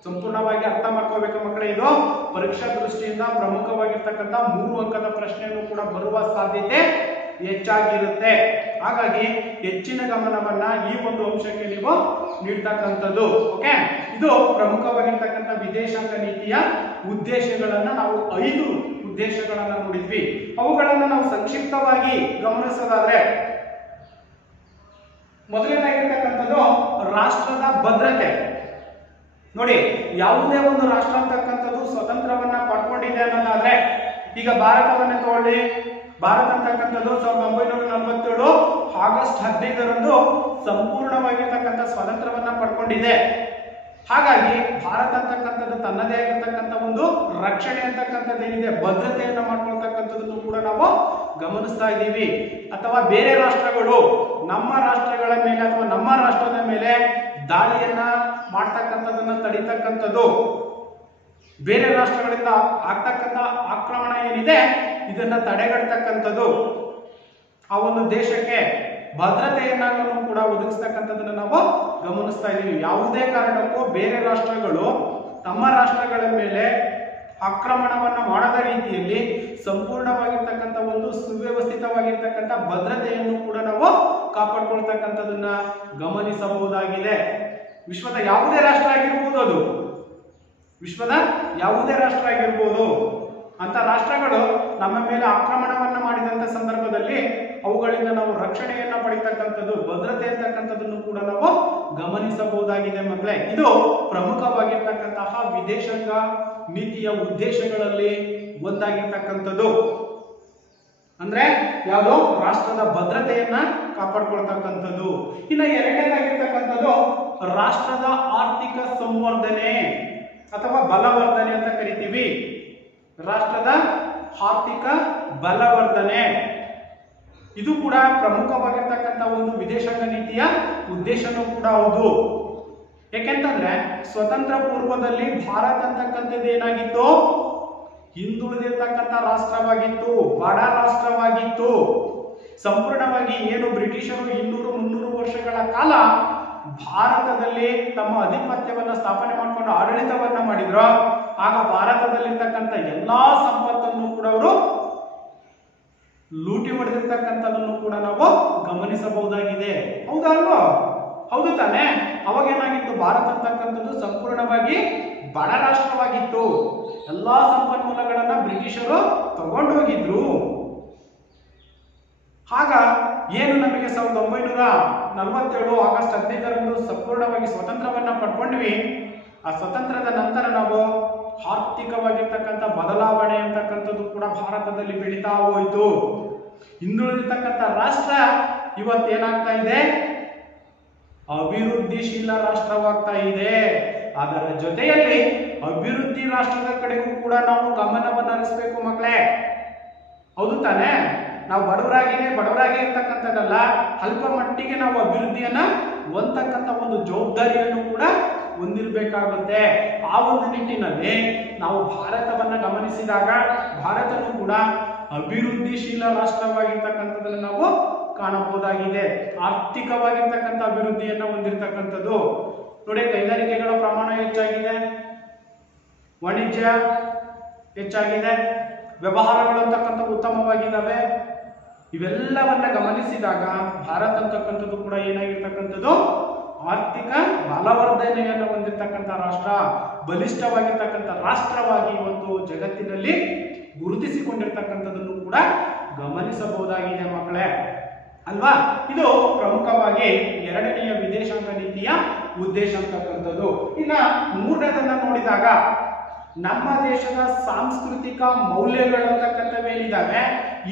ಸಂಪೂರ್ಣವಾಗಿ ಅರ್ಥ ಮಾಡ್ಕೋಬೇಕು ಮಕ್ಕಳೇ. ಇದು ಪರೀಕ್ಷಾ ದೃಷ್ಟಿಯಿಂದ ಪ್ರಮುಖವಾಗಿರ್ತಕ್ಕಂಥ 3 ಅಂಕದ ಪ್ರಶ್ನೆಯನ್ನು ಕೂಡ ಬರುವ ಸಾಧ್ಯತೆ ಹೆಚ್ಚಾಗಿರುತ್ತೆ. ಹಾಗಾಗಿ ಹೆಚ್ಚಿನ ಗಮನವನ್ನ ಈ ಒಂದು ಅಂಶಕ್ಕೆ ನೀವು ನೀಡ್ತಕ್ಕಂಥದ್ದು. ಓಕೆ, ಇದು ಪ್ರಮುಖವಾಗಿರ್ತಕ್ಕಂಥ ವಿದೇಶಾಂಗ ನೀತಿಯ ಉದ್ದೇಶಗಳನ್ನ ನಾವು 5 ಉದ್ದೇಶಗಳನ್ನ ನೋಡಿದ್ವಿ. ಅವುಗಳನ್ನ ನಾವು ಸಂಕ್ಷಿಪ್ತವಾಗಿ ಗಮನಿಸೋದಾದ್ರೆ, ಮೊದಲನೇದಾಗಿರ್ತಕ್ಕಂಥದ್ದು ರಾಷ್ಟ್ರದ ಭದ್ರತೆ. ನೋಡಿ, ಯಾವುದೇ ಒಂದು ರಾಷ್ಟ್ರ ಅಂತಕ್ಕಂಥದ್ದು ಸ್ವತಂತ್ರವನ್ನ ಪಡ್ಕೊಂಡಿದೆ ಅನ್ನೋದಾದ್ರೆ, ಈಗ ಭಾರತವನ್ನೇ ತಗೊಳ್ಳಿ. ಭಾರತ ಅಂತಕ್ಕಂಥದ್ದು 1947 ಆಗಸ್ಟ್ 15ರಂದು ಸಂಪೂರ್ಣವಾಗಿರ್ತಕ್ಕಂಥ ಸ್ವಾತಂತ್ರ್ಯವನ್ನ ಪಡ್ಕೊಂಡಿದೆ. ಹಾಗಾಗಿ ಭಾರತ ಅಂತಕ್ಕಂಥದ್ದು ತನ್ನದೇ ಆಗಿರ್ತಕ್ಕಂಥ ಒಂದು ರಕ್ಷಣೆ ಅಂತಕ್ಕಂಥದ್ದು ಏನಿದೆ, ಭದ್ರತೆಯನ್ನ ಮಾಡ್ಕೊಳ್ತಕ್ಕಂಥದ್ದನ್ನು ಕೂಡ ನಾವು ಗಮನಿಸ್ತಾ ಇದ್ದೀವಿ. ಅಥವಾ ಬೇರೆ ರಾಷ್ಟ್ರಗಳು ನಮ್ಮ ರಾಷ್ಟ್ರಗಳ ಮೇಲೆ ಅಥವಾ ನಮ್ಮ ರಾಷ್ಟ್ರದ ಮೇಲೆ ದಾಳಿಯನ್ನ ಮಾಡ್ತಕ್ಕಂಥದನ್ನ ತಡಿತಕ್ಕಂಥದ್ದು, ಬೇರೆ ರಾಷ್ಟ್ರಗಳಿಂದ ಆಗ್ತಕ್ಕಂಥ ಆಕ್ರಮಣ ಏನಿದೆ ಇದನ್ನ ತಡೆಗಟ್ಟತಕ್ಕಂಥದ್ದು, ಆ ಒಂದು ದೇಶಕ್ಕೆ ಭದ್ರತೆಯನ್ನ ಕೂಡ ಒದಗಿಸ್ತಕ್ಕಂಥದ್ದನ್ನ ನಾವು ಗಮನಿಸ್ತಾ ಇದ್ದೀವಿ. ಯಾವುದೇ ಕಾರಣಕ್ಕೂ ಬೇರೆ ರಾಷ್ಟ್ರಗಳು ತಮ್ಮ ರಾಷ್ಟ್ರಗಳ ಮೇಲೆ ಆಕ್ರಮಣವನ್ನ ಮಾಡದ ರೀತಿಯಲ್ಲಿ ಸಂಪೂರ್ಣವಾಗಿರ್ತಕ್ಕಂಥ ಒಂದು ಸುವ್ಯವಸ್ಥಿತವಾಗಿರ್ತಕ್ಕಂಥ ಭದ್ರತೆಯನ್ನು ಕೂಡ ನಾವು ಕಾಪಾಡ್ಕೊಳ್ತಕ್ಕಂಥದನ್ನ ಗಮನಿಸಬಹುದಾಗಿದೆ. ವಿಶ್ವದ ಯಾವುದೇ ರಾಷ್ಟ್ರ ಆಗಿರ್ಬೋದು, ಅದು ವಿಶ್ವದ ಯಾವುದೇ ರಾಷ್ಟ್ರ ಆಗಿರ್ಬೋದು, ಅಂತ ರಾಷ್ಟ್ರಗಳು ನಮ್ಮ ಮೇಲೆ ಆಕ್ರಮಣವನ್ನ ಮಾಡಿದಂತ ಸಂದರ್ಭದಲ್ಲಿ ಅವುಗಳಿಂದ ನಾವು ರಕ್ಷಣೆಯನ್ನ ಪಡಿತಕ್ಕಂಥದ್ದು, ಭದ್ರತೆ ಅಂತಕ್ಕಂಥದ್ದನ್ನು ಕೂಡ ನಾವು ಗಮನಿಸಬಹುದಾಗಿದೆ ಮಕ್ಕಳೇ. ಇದು ಪ್ರಮುಖವಾಗಿರ್ತಕ್ಕಂತಹ ವಿದೇಶಾಂಗ ನೀತಿಯ ಉದ್ದೇಶಗಳಲ್ಲಿ ಒಂದಾಗಿರ್ತಕ್ಕಂಥದ್ದು. ಅಂದ್ರೆ ಯಾವುದು, ರಾಷ್ಟ್ರದ ಭದ್ರತೆಯನ್ನ ಕಾಪಾಡ್ಕೊಳ್ತಕ್ಕಂಥದ್ದು. ಇನ್ನು ಎರಡನೇದಾಗಿರ್ತಕ್ಕಂಥದ್ದು ರಾಷ್ಟ್ರದ ಆರ್ಥಿಕ ಸಂವರ್ಧನೆ ಅಥವಾ ಬಲವರ್ಧನೆ ಅಂತ ಕರಿತೀವಿ. ರಾಷ್ಟ್ರದ ಆರ್ಥಿಕ ಬಲವರ್ಧನೆ ಇದು ಕೂಡ ಪ್ರಮುಖವಾಗಿರ್ತಕ್ಕಂಥ ಒಂದು ವಿದೇಶಾಂಗ ನೀತಿಯ ಉದ್ದೇಶನೂ ಕೂಡ ಹೌದು. ಯಾಕೆಂತಂದ್ರೆ ಸ್ವತಂತ್ರ ಪೂರ್ವದಲ್ಲಿ ಭಾರತ ಅಂತಕ್ಕಂಥದ್ದು ಏನಾಗಿತ್ತು, ಹಿಂದುಳಿದಿರ್ತಕ್ಕಂಥ ರಾಷ್ಟ್ರವಾಗಿತ್ತು, ಬಡ ರಾಷ್ಟ್ರವಾಗಿತ್ತು. ಸಂಪೂರ್ಣವಾಗಿ ಏನು ಬ್ರಿಟಿಷರು 200-300 ವರ್ಷಗಳ ಕಾಲ ಭಾರತದಲ್ಲಿ ತಮ್ಮ ಅಧಿಪತ್ಯವನ್ನ ಸ್ಥಾಪನೆ ಮಾಡಿಕೊಂಡು ಆಡಳಿತವನ್ನ ಮಾಡಿದ್ರು. ಆಗ ಭಾರತದಲ್ಲಿರ್ತಕ್ಕಂಥ ಎಲ್ಲಾ ಸಂಪತ್ತನ್ನು ಕೂಡ ಅವರು ಲೂಟಿ ಹೊಡೆದಿರ್ತಕ್ಕಂಥದನ್ನು ಕೂಡ ನಾವು ಗಮನಿಸಬಹುದಾಗಿದೆ. ಹೌದಾ ಅಲ್ವಾ? ಹೌದು ತಾನೆ. ಅವಾಗ ಏನಾಗಿತ್ತು, ಭಾರತ ಅಂತಕ್ಕಂಥದ್ದು ಸಂಪೂರ್ಣವಾಗಿ ಬಡ ರಾಷ್ಟ್ರವಾಗಿತ್ತು. ಎಲ್ಲಾ ಸಂಪನ್ಮೂಲಗಳನ್ನ ಬ್ರಿಟಿಷರು ತಗೊಂಡು ಹೋಗಿದ್ರು. ಆಗ ಏನು ನಮಗೆ 1947 ಆಗಸ್ಟ್ 15ರಂದು ಸಂಪೂರ್ಣವಾಗಿ ಸ್ವತಂತ್ರವನ್ನ ಪಡ್ಕೊಂಡ್ವಿ. ಆ ಸ್ವತಂತ್ರದ ನಂತರ ನಾವು ಆರ್ಥಿಕವಾಗಿರ್ತಕ್ಕಂಥ ಬದಲಾವಣೆ ಅಂತಕ್ಕಂಥದ್ದು ಕೂಡ ಭಾರತದಲ್ಲಿ ಬೆಳೀತಾ ಹೋಯಿತು. ಹಿಂದುಳಿದಿರ್ತಕ್ಕಂಥ ರಾಷ್ಟ್ರ ಇವತ್ತೇನಾಗ್ತಾ ಇದೆ, ಅಭಿವೃದ್ಧಿಶೀಲ ರಾಷ್ಟ್ರವಾಗ್ತಾ ಇದೆ. ಅದರ ಜೊತೆಯಲ್ಲಿ ಅಭಿವೃದ್ಧಿ ರಾಷ್ಟ್ರದ ಕಡೆಗೂ ಕೂಡ ನಾವು ಗಮನವನ್ನು ಹರಿಸಬೇಕು ಮಕ್ಕಳೇ. ಹೌದು ತಾನೆ. ನಾವು ಬಡವರಾಗಿ ಇರ್ತಕ್ಕಂಥದ್ದಲ್ಲ, ಅಲ್ಪ ಮಟ್ಟಿಗೆ ನಾವು ಅಭಿವೃದ್ಧಿಯನ್ನ ಹೊಂದತಕ್ಕಂಥ ಒಂದು ಜವಾಬ್ದಾರಿಯನ್ನು ಕೂಡ ಹೊಂದಿರಬೇಕಾಗುತ್ತೆ. ಆ ಒಂದು ನಿಟ್ಟಿನಲ್ಲಿ ನಾವು ಭಾರತವನ್ನ ಗಮನಿಸಿದಾಗ ಭಾರತನು ಕೂಡ ಅಭಿವೃದ್ಧಿಶೀಲ ರಾಷ್ಟ್ರವಾಗಿರ್ತಕ್ಕಂಥದ್ದನ್ನು ನಾವು ಕಾಣಬಹುದಾಗಿದೆ. ಆರ್ಥಿಕವಾಗಿರ್ತಕ್ಕಂಥ ಅಭಿವೃದ್ಧಿಯನ್ನ ಹೊಂದಿರತಕ್ಕಂಥದ್ದು. ನೋಡಿ, ಕೈಗಾರಿಕೆಗಳ ಪ್ರಮಾಣ ಹೆಚ್ಚಾಗಿದೆ, ವಾಣಿಜ್ಯ ಹೆಚ್ಚಾಗಿದೆ, ವ್ಯವಹಾರಗಳು ಅಂತಕ್ಕಂಥ ಉತ್ತಮವಾಗಿದ್ದಾವೆ. ಇವೆಲ್ಲವನ್ನ ಗಮನಿಸಿದಾಗ ಭಾರತ ಅಂತಕ್ಕಂಥದ್ದು ಕೂಡ ಏನಾಗಿರ್ತಕ್ಕಂಥದ್ದು, ಆರ್ಥಿಕ ಬಲವರ್ಧನೆಯನ್ನು ಹೊಂದಿರತಕ್ಕಂಥ ರಾಷ್ಟ್ರ, ಬಲಿಷ್ಠವಾಗಿರ್ತಕ್ಕಂಥ ರಾಷ್ಟ್ರವಾಗಿ ಇವತ್ತು ಜಗತ್ತಿನಲ್ಲಿ ಗುರುತಿಸಿಕೊಂಡಿರ್ತಕ್ಕಂಥದ್ದನ್ನು ಕೂಡ ಗಮನಿಸಬಹುದಾಗಿದೆ ಮಕ್ಕಳೇ, ಅಲ್ವಾ? ಇದು ಪ್ರಮುಖವಾಗಿ ಎರಡನೆಯ ವಿದೇಶಾಂಗ ನೀತಿಯ ಉದ್ದೇಶ ಅಂತಕ್ಕಂಥದ್ದು. ಇನ್ನ ಮೂರನೇದನ್ನ ನೋಡಿದಾಗ ನಮ್ಮ ದೇಶದ ಸಾಂಸ್ಕೃತಿಕ ಮೌಲ್ಯಗಳು ಅಂತಕ್ಕಂಥವೇನಿದ್ದಾವೆ,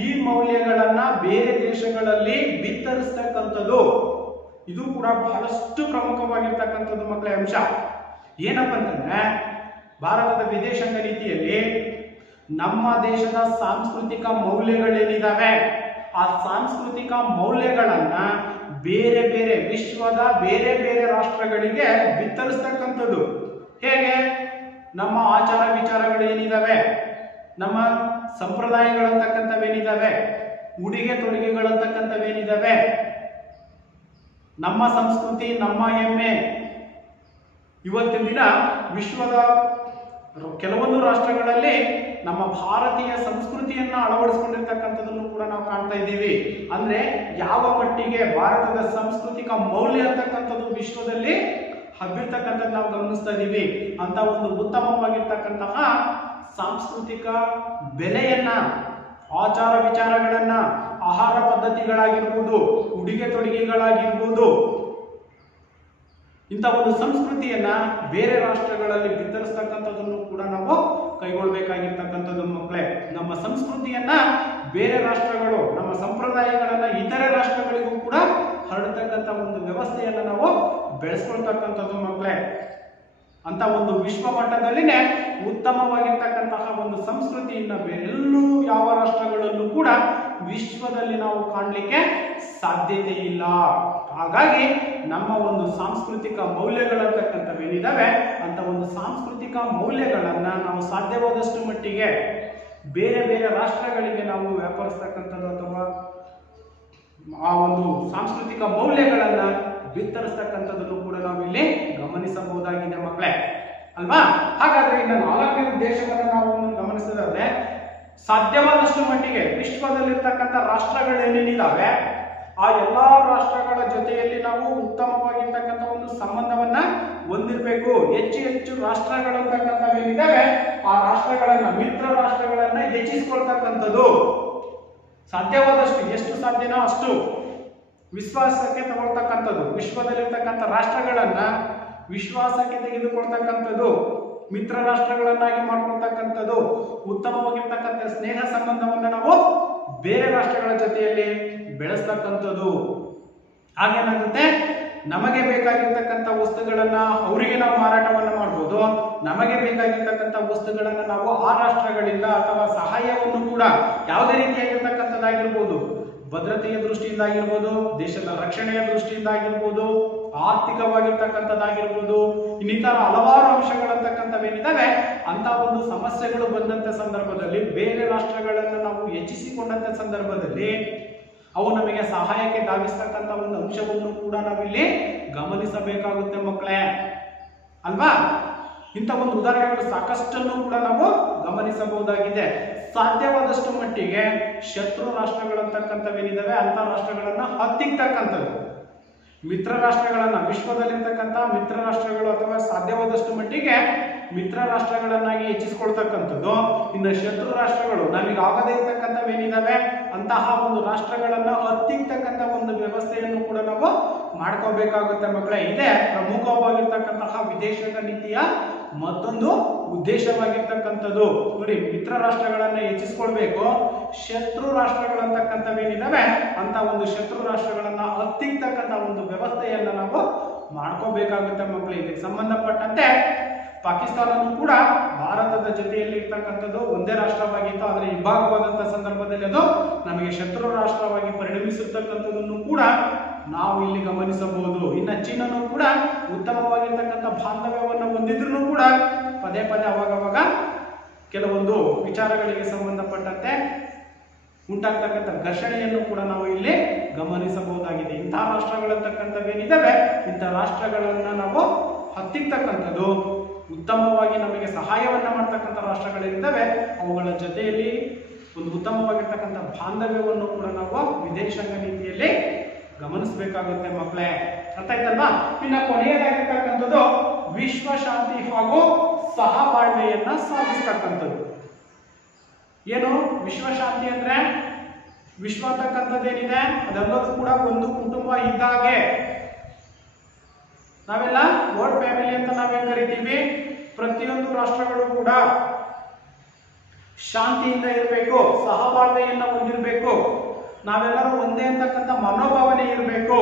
ಈ ಮೌಲ್ಯಗಳನ್ನ ಬೇರೆ ದೇಶಗಳಲ್ಲಿ ಬಿತ್ತರಿಸ್ತಕ್ಕಂಥದ್ದು. ಇದು ಕೂಡ ಬಹಳಷ್ಟು ಪ್ರಮುಖವಾಗಿರ್ತಕ್ಕಂಥದ್ದು ಮಕ್ಕಳೇ ಅಂಶ. ಏನಪ್ಪ ಅಂತಂದ್ರೆ ಭಾರತದ ವಿದೇಶಾಂಗ ನೀತಿಯಲ್ಲಿ ನಮ್ಮ ದೇಶದ ಸಾಂಸ್ಕೃತಿಕ ಮೌಲ್ಯಗಳೇನಿದಾವೆ ಆ ಸಾಂಸ್ಕೃತಿಕ ಮೌಲ್ಯಗಳನ್ನ ಬೇರೆ ಬೇರೆ ವಿಶ್ವದ ಬೇರೆ ಬೇರೆ ರಾಷ್ಟ್ರಗಳಿಗೆ ಬಿತ್ತರಿಸ್ತಕ್ಕಂಥದ್ದು. ಹೇಗೆ? ನಮ್ಮ ಆಚಾರ ವಿಚಾರಗಳು ಏನಿದಾವೆ, ನಮ್ಮ ಸಂಪ್ರದಾಯಗಳಂತಕ್ಕಂಥವೇನಿದಾವೆ, ಉಡುಗೆ ತೊಡುಗೆಗಳಂತಕ್ಕಂಥವೇನಿದಾವೆ, ನಮ್ಮ ಸಂಸ್ಕೃತಿ ನಮ್ಮ ಹೆಮ್ಮೆ, ಇವತ್ತಿನ ದಿನ ವಿಶ್ವದ ಕೆಲವೊಂದು ರಾಷ್ಟ್ರಗಳಲ್ಲಿ ನಮ್ಮ ಭಾರತೀಯ ಸಂಸ್ಕೃತಿಯನ್ನ ಅಳವಡಿಸಿಕೊಂಡಿರ್ತಕ್ಕಂಥದ್ದನ್ನು ಕೂಡ ನಾವು ಕಾಣ್ತಾ ಇದ್ದೀವಿ. ಅಂದ್ರೆ ಯಾವ ಮಟ್ಟಿಗೆ ಭಾರತದ ಸಾಂಸ್ಕೃತಿಕ ಮೌಲ್ಯ ಅಂತಕ್ಕಂಥದ್ದು ವಿಶ್ವದಲ್ಲಿ ಹಬ್ಬಿರ್ತಕ್ಕಂಥದ್ದು ನಾವು ಗಮನಿಸ್ತಾ ಇದ್ದೀವಿ. ಅಂತ ಒಂದು ಉತ್ತಮವಾಗಿರ್ತಕ್ಕಂತಹ ಸಾಂಸ್ಕೃತಿಕ ಬೆಲೆಯನ್ನ, ಆಚಾರ ವಿಚಾರಗಳನ್ನ, ಆಹಾರ ಪದ್ಧತಿಗಳಾಗಿರ್ಬೋದು, ಉಡುಗೆ ತೊಡುಗೆಗಳಾಗಿರ್ಬೋದು, ಇಂಥ ಒಂದು ಸಂಸ್ಕೃತಿಯನ್ನ ಬೇರೆ ರಾಷ್ಟ್ರಗಳಲ್ಲಿ ಬಿತ್ತರಿಸ್ತಕ್ಕಂಥದ್ದನ್ನು ಕೂಡ ನಾವು ಕೈಗೊಳ್ಳಬೇಕಾಗಿರ್ತಕ್ಕಂಥದ್ದು ಮಕ್ಕಳೇ. ನಮ್ಮ ಸಂಸ್ಕೃತಿಯನ್ನ ಬೇರೆ ರಾಷ್ಟ್ರಗಳು, ನಮ್ಮ ಸಂಪ್ರದಾಯಗಳನ್ನ ಇತರೆ ರಾಷ್ಟ್ರಗಳಿಗೂ ಕೂಡ ಹರಡತಕ್ಕಂಥ ಒಂದು ವ್ಯವಸ್ಥೆಯನ್ನ ನಾವು ಬೆಳೆಸ್ಕೊಳ್ತಕ್ಕಂಥದ್ದು ಮಕ್ಕಳೇ. ಅಂತ ಒಂದು ವಿಶ್ವ ಮಟ್ಟದಲ್ಲಿನೇ ಉತ್ತಮವಾಗಿರ್ತಕ್ಕಂತಹ ಒಂದು ಸಂಸ್ಕೃತಿಯನ್ನ ಬೇರೆಲ್ಲೂ ಯಾವ ರಾಷ್ಟ್ರಗಳಲ್ಲೂ ಕೂಡ ವಿಶ್ವದಲ್ಲಿ ನಾವು ಕಾಣಲಿಕ್ಕೆ ಸಾಧ್ಯತೆ ಇಲ್ಲ. ಹಾಗಾಗಿ ನಮ್ಮ ಒಂದು ಸಾಂಸ್ಕೃತಿಕ ಮೌಲ್ಯಗಳಂತಕ್ಕಂಥವೇನಿದಾವೆ ಅಂತ ಒಂದು ಸಾಂಸ್ಕೃತಿಕ ಮೌಲ್ಯಗಳನ್ನ ನಾವು ಸಾಧ್ಯವಾದಷ್ಟು ಮಟ್ಟಿಗೆ ಬೇರೆ ಬೇರೆ ರಾಷ್ಟ್ರಗಳಿಗೆ ನಾವು ವ್ಯಾಪರಿಸ್ತಕ್ಕಂಥದ್ದು ಅಥವಾ ಆ ಒಂದು ಸಾಂಸ್ಕೃತಿಕ ಮೌಲ್ಯಗಳನ್ನ ಬಿತ್ತರಿಸ್ತಕ್ಕಂಥದ್ದನ್ನು ಕೂಡ ನಾವು ಇಲ್ಲಿ ಗಮನಿಸಬಹುದಾಗಿದೆ ಮಕ್ಕಳೇ, ಅಲ್ವಾ? ಹಾಗಾದ್ರೆ ಇನ್ನು 4ನೇ ಉದ್ದೇಶವನ್ನು ನಾವು ಗಮನಿಸಿದ್ರೆ ಸಾಧ್ಯವಾದಷ್ಟು ಮಟ್ಟಿಗೆ ವಿಶ್ವದಲ್ಲಿರ್ತಕ್ಕಂಥ ರಾಷ್ಟ್ರಗಳೇನೇನಿದಾವೆ ಆ ಎಲ್ಲಾ ರಾಷ್ಟ್ರಗಳ ಜೊತೆಯಲ್ಲಿ ನಾವು ಉತ್ತಮವಾಗಿರ್ತಕ್ಕಂಥ ಒಂದು ಸಂಬಂಧವನ್ನ ಹೊಂದಿರಬೇಕು. ಹೆಚ್ಚು ಹೆಚ್ಚು ರಾಷ್ಟ್ರಗಳಂತಕ್ಕಂಥವೇನಿದಾವೆ ಆ ರಾಷ್ಟ್ರಗಳನ್ನ, ಮಿತ್ರ ರಾಷ್ಟ್ರಗಳನ್ನ ಹೆಚ್ಚಿಸಿಕೊಳ್ತಕ್ಕಂಥದ್ದು. ಸಾಧ್ಯವಾದಷ್ಟು ಎಷ್ಟು ಸಾಧ್ಯನೋ ಅಷ್ಟು ವಿಶ್ವಾಸಕ್ಕೆ ತಗೊಳ್ತಕ್ಕಂಥದ್ದು, ವಿಶ್ವದಲ್ಲಿರ್ತಕ್ಕಂಥ ರಾಷ್ಟ್ರಗಳನ್ನ ವಿಶ್ವಾಸಕ್ಕೆ ತೆಗೆದುಕೊಳ್ತಕ್ಕಂಥದ್ದು, ಮಿತ್ರ ರಾಷ್ಟ್ರಗಳನ್ನಾಗಿ ಮಾಡ್ಕೊಳ್ತಕ್ಕಂಥದ್ದು, ಉತ್ತಮವಾಗಿರ್ತಕ್ಕಂಥ ಸ್ನೇಹ ಸಂಬಂಧವನ್ನ ನಾವು ಬೇರೆ ರಾಷ್ಟ್ರಗಳ ಜೊತೆಯಲ್ಲಿ ಬೆಳೆಸ್ತಕ್ಕಂಥದ್ದು. ಹಾಗೇನಾಗುತ್ತೆ, ನಮಗೆ ಬೇಕಾಗಿರ್ತಕ್ಕಂಥ ವಸ್ತುಗಳನ್ನ ಅವರಿಗೆ ನಾವು ಮಾರಾಟವನ್ನ ಮಾಡ್ಬೋದು, ನಮಗೆ ಬೇಕಾಗಿರ್ತಕ್ಕಂಥ ವಸ್ತುಗಳನ್ನ ನಾವು ಆ ರಾಷ್ಟ್ರಗಳಿಂದ ಅಥವಾ ಸಹಾಯವನ್ನು ಕೂಡ ಯಾವುದೇ ರೀತಿಯಾಗಿರ್ತಕ್ಕಂಥದ್ದಾಗಿರ್ಬೋದು, ಭದ್ರತೆಯ ದೃಷ್ಟಿಯಿಂದ ಆಗಿರ್ಬೋದು, ದೇಶದ ರಕ್ಷಣೆಯ ದೃಷ್ಟಿಯಿಂದ ಆಗಿರ್ಬೋದು, ಆರ್ಥಿಕವಾಗಿರ್ತಕ್ಕಂಥದ್ದಾಗಿರ್ಬೋದು, ಇನ್ನಿತರ ಹಲವಾರು ಅಂಶಗಳಂತಕ್ಕಂಥವೇನಿದಾವೆ ಅಂತ ಒಂದು ಸಮಸ್ಯೆಗಳು ಬಂದಂತ ಸಂದರ್ಭದಲ್ಲಿ ಬೇರೆ ರಾಷ್ಟ್ರಗಳನ್ನು ನಾವು ಹೆಚ್ಚಿಸಿಕೊಂಡಂತ ಸಂದರ್ಭದಲ್ಲಿ ಅವು ನಮಗೆ ಸಹಾಯಕ್ಕೆ ಧಾವಿಸ್ತಕ್ಕಂಥ ಒಂದು ಅಂಶವನ್ನು ಕೂಡ ನಾವಿಲ್ಲಿ ಗಮನಿಸಬೇಕಾಗುತ್ತೆ ಮಕ್ಕಳೇ, ಅಲ್ವಾ? ಇಂಥ ಒಂದು ಉದಾಹರಣೆಗಳು ಸಾಕಷ್ಟನ್ನು ಕೂಡ ನಾವು ಗಮನಿಸಬಹುದಾಗಿದೆ. ಸಾಧ್ಯವಾದಷ್ಟು ಮಟ್ಟಿಗೆ ಶತ್ರು ರಾಷ್ಟ್ರಗಳಂತಕ್ಕಂಥವೇನಿದಾವೆ ಅಂತ ರಾಷ್ಟ್ರಗಳನ್ನ ಹತ್ತಿಕ್ಕತಕ್ಕಂಥದ್ದು, ಮಿತ್ರ ರಾಷ್ಟ್ರಗಳನ್ನ, ವಿಶ್ವದಲ್ಲಿರ್ತಕ್ಕಂಥ ಮಿತ್ರ ರಾಷ್ಟ್ರಗಳು ಅಥವಾ ಸಾಧ್ಯವಾದಷ್ಟು ಮಟ್ಟಿಗೆ ಮಿತ್ರ ರಾಷ್ಟ್ರಗಳನ್ನಾಗಿ ಹೆಚ್ಚಿಸಿಕೊಳ್ತಕ್ಕಂಥದ್ದು. ಇನ್ನು ಶತ್ರು ರಾಷ್ಟ್ರಗಳು, ನಮಗೆ ಆಗದೇ ಇರ್ತಕ್ಕಂಥವೇನಿದಾವೆ ಅಂತಹ ಒಂದು ರಾಷ್ಟ್ರಗಳನ್ನ ಹತ್ತಿಕ್ಕತಕ್ಕಂಥ ಒಂದು ವ್ಯವಸ್ಥೆಯನ್ನು ಕೂಡ ನಾವು ಮಾಡ್ಕೋಬೇಕಾಗುತ್ತೆ ಮಕ್ಕಳೇ. ಇದೇ ಪ್ರಮುಖವಾಗಿರ್ತಕ್ಕಂತಹ ವಿದೇಶಾಂಗ ನೀತಿಯ ಮತ್ತೊಂದು ಉದ್ದೇಶವಾಗಿರ್ತಕ್ಕಂಥದ್ದು. ನೋಡಿ, ಮಿತ್ರ ರಾಷ್ಟ್ರಗಳನ್ನ ಹೆಚ್ಚಿಸ್ಕೊಳ್ಬೇಕು, ಶತ್ರು ರಾಷ್ಟ್ರಗಳಂತಕ್ಕಂಥವೇನಿದಾವೆ ಅಂತ ಒಂದು ಶತ್ರು ರಾಷ್ಟ್ರಗಳನ್ನ ಹತ್ತಿಕ್ಕತಕ್ಕಂಥ ಒಂದು ವ್ಯವಸ್ಥೆಯನ್ನ ನಾವು ಮಾಡ್ಕೋಬೇಕಾಗುತ್ತೆ ಮಕ್ಕಳೇ. ಇದಕ್ಕೆ ಸಂಬಂಧಪಟ್ಟಂತೆ ಪಾಕಿಸ್ತಾನನು ಕೂಡ ಭಾರತದ ಜೊತೆಯಲ್ಲಿ ಇರ್ತಕ್ಕಂಥದ್ದು ಒಂದೇ ರಾಷ್ಟ್ರವಾಗಿತ್ತು, ಆದರೆ ಇಬ್ಬಾಗವಾದಂತಹ ಸಂದರ್ಭದಲ್ಲಿ ಅದು ನಮಗೆ ಶತ್ರು ರಾಷ್ಟ್ರವಾಗಿ ಪರಿಣಮಿಸಿರ್ತಕ್ಕಂಥದ್ದನ್ನು ಕೂಡ ನಾವು ಇಲ್ಲಿ ಗಮನಿಸಬಹುದು. ಇನ್ನು ಚೀನಾನು ಕೂಡ ಉತ್ತಮವಾಗಿರ್ತಕ್ಕಂಥ ಬಾಂಧವ್ಯವನ್ನು ಹೊಂದಿದ್ರು ಕೂಡ ಪದೇ ಪದೇ ಅವಾಗವಾಗ ಕೆಲವೊಂದು ವಿಚಾರಗಳಿಗೆ ಸಂಬಂಧಪಟ್ಟಂತೆ ಉಂಟಾಗ್ತಕ್ಕಂಥ ಘರ್ಷಣೆಯನ್ನು ಕೂಡ ನಾವು ಇಲ್ಲಿ ಗಮನಿಸಬಹುದಾಗಿದೆ. ಇಂತಹ ರಾಷ್ಟ್ರಗಳಂತಕ್ಕಂಥವೇನಿದಾವೆ ಇಂಥ ರಾಷ್ಟ್ರಗಳನ್ನ ನಾವು ಹತ್ತಿಕ್ಕತಕ್ಕಂಥದ್ದು, ಉತ್ತಮವಾಗಿ ನಮಗೆ ಸಹಾಯವನ್ನ ಮಾಡ್ತಕ್ಕಂಥ ರಾಷ್ಟ್ರಗಳೇನಿದ್ದಾವೆ ಅವುಗಳ ಜೊತೆಯಲ್ಲಿ ಒಂದು ಉತ್ತಮವಾಗಿರ್ತಕ್ಕಂಥ ಬಾಂಧವ್ಯವನ್ನು ಕೂಡ ನಾವು ವಿದೇಶಾಂಗ ನೀತಿಯಲ್ಲಿ ಗಮನಿಸಬೇಕಾಗುತ್ತೆ ಮಕ್ಕಳೇ. ಅರ್ಥ ಆಯ್ತಲ್ವಾ? ಇನ್ನು ಕೊನೆಯದಾಗಿರ್ತಕ್ಕಂಥದ್ದು ವಿಶ್ವ ಶಾಂತಿ ಹಾಗೂ ಸಹಬಾಳ್ವೆಯನ್ನ ಸಾಧಿಸ್ತಕ್ಕಂಥದ್ದು. ಏನು ವಿಶ್ವ ಶಾಂತಿ ಅಂದ್ರೆ? ವಿಶ್ವ ಅಂತಕ್ಕಂಥದ್ದೇನಿದೆ ಅದೆಲ್ಲದೂ ಕೂಡ ಒಂದು ಕುಟುಂಬ ಇದ್ದಾಗೆ. ನಾವೆಲ್ಲ ವರ್ಲ್ಡ್ ಫ್ಯಾಮಿಲಿ ಅಂತ ನಾವೇನ್ ಕರಿತೀವಿ. ಪ್ರತಿಯೊಂದು ರಾಷ್ಟ್ರಗಳು ಕೂಡ ಶಾಂತಿಯಿಂದ ಇರಬೇಕು, ಸಹಬಾಳ್ವೆಯನ್ನ ಹೊಂದಿರಬೇಕು, ನಾವೆಲ್ಲರೂ ಒಂದೇ ಅಂತಕ್ಕಂಥ ಮನೋಭಾವನೆ ಇರಬೇಕು.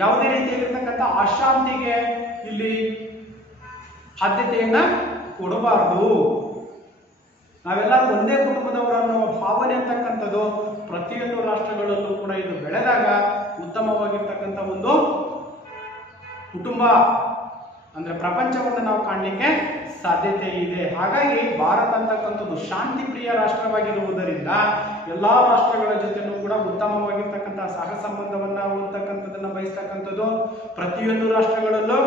ಯಾವುದೇ ರೀತಿಯಾಗಿರ್ತಕ್ಕಂಥ ಅಶಾಂತಿಗೆ ಇಲ್ಲಿ ಆದ್ಯತೆಯನ್ನ ಕೊಡಬಾರದು. ನಾವೆಲ್ಲರೂ ಒಂದೇ ಕುಟುಂಬದವರು ಅನ್ನೋ ಭಾವನೆ ಅಂತಕ್ಕಂಥದ್ದು ಪ್ರತಿಯೊಂದು ರಾಷ್ಟ್ರಗಳಲ್ಲೂ ಕೂಡ ಇದು ಬೆಳೆದಾಗ ಉತ್ತಮವಾಗಿರ್ತಕ್ಕಂಥ ಒಂದು ಕುಟುಂಬ ಅಂದ್ರೆ ಪ್ರಪಂಚವನ್ನು ನಾವು ಕಾಣಲಿಕ್ಕೆ ಸಾಧ್ಯತೆ ಇದೆ. ಹಾಗಾಗಿ ಭಾರತ ಅಂತಕ್ಕಂಥದ್ದು ಶಾಂತಿ ಪ್ರಿಯ ರಾಷ್ಟ್ರವಾಗಿರುವುದರಿಂದ ಎಲ್ಲಾ ರಾಷ್ಟ್ರಗಳ ಜೊತೆನೂ ಕೂಡ ಉತ್ತಮವಾಗಿರ್ತಕ್ಕಂತಹ ಸಹ ಸಂಬಂಧವನ್ನ ಹೊಂದತಕ್ಕಂಥದನ್ನ ಬಯಸ್ತಕ್ಕಂಥದ್ದು, ಪ್ರತಿಯೊಂದು ರಾಷ್ಟ್ರಗಳಲ್ಲೂ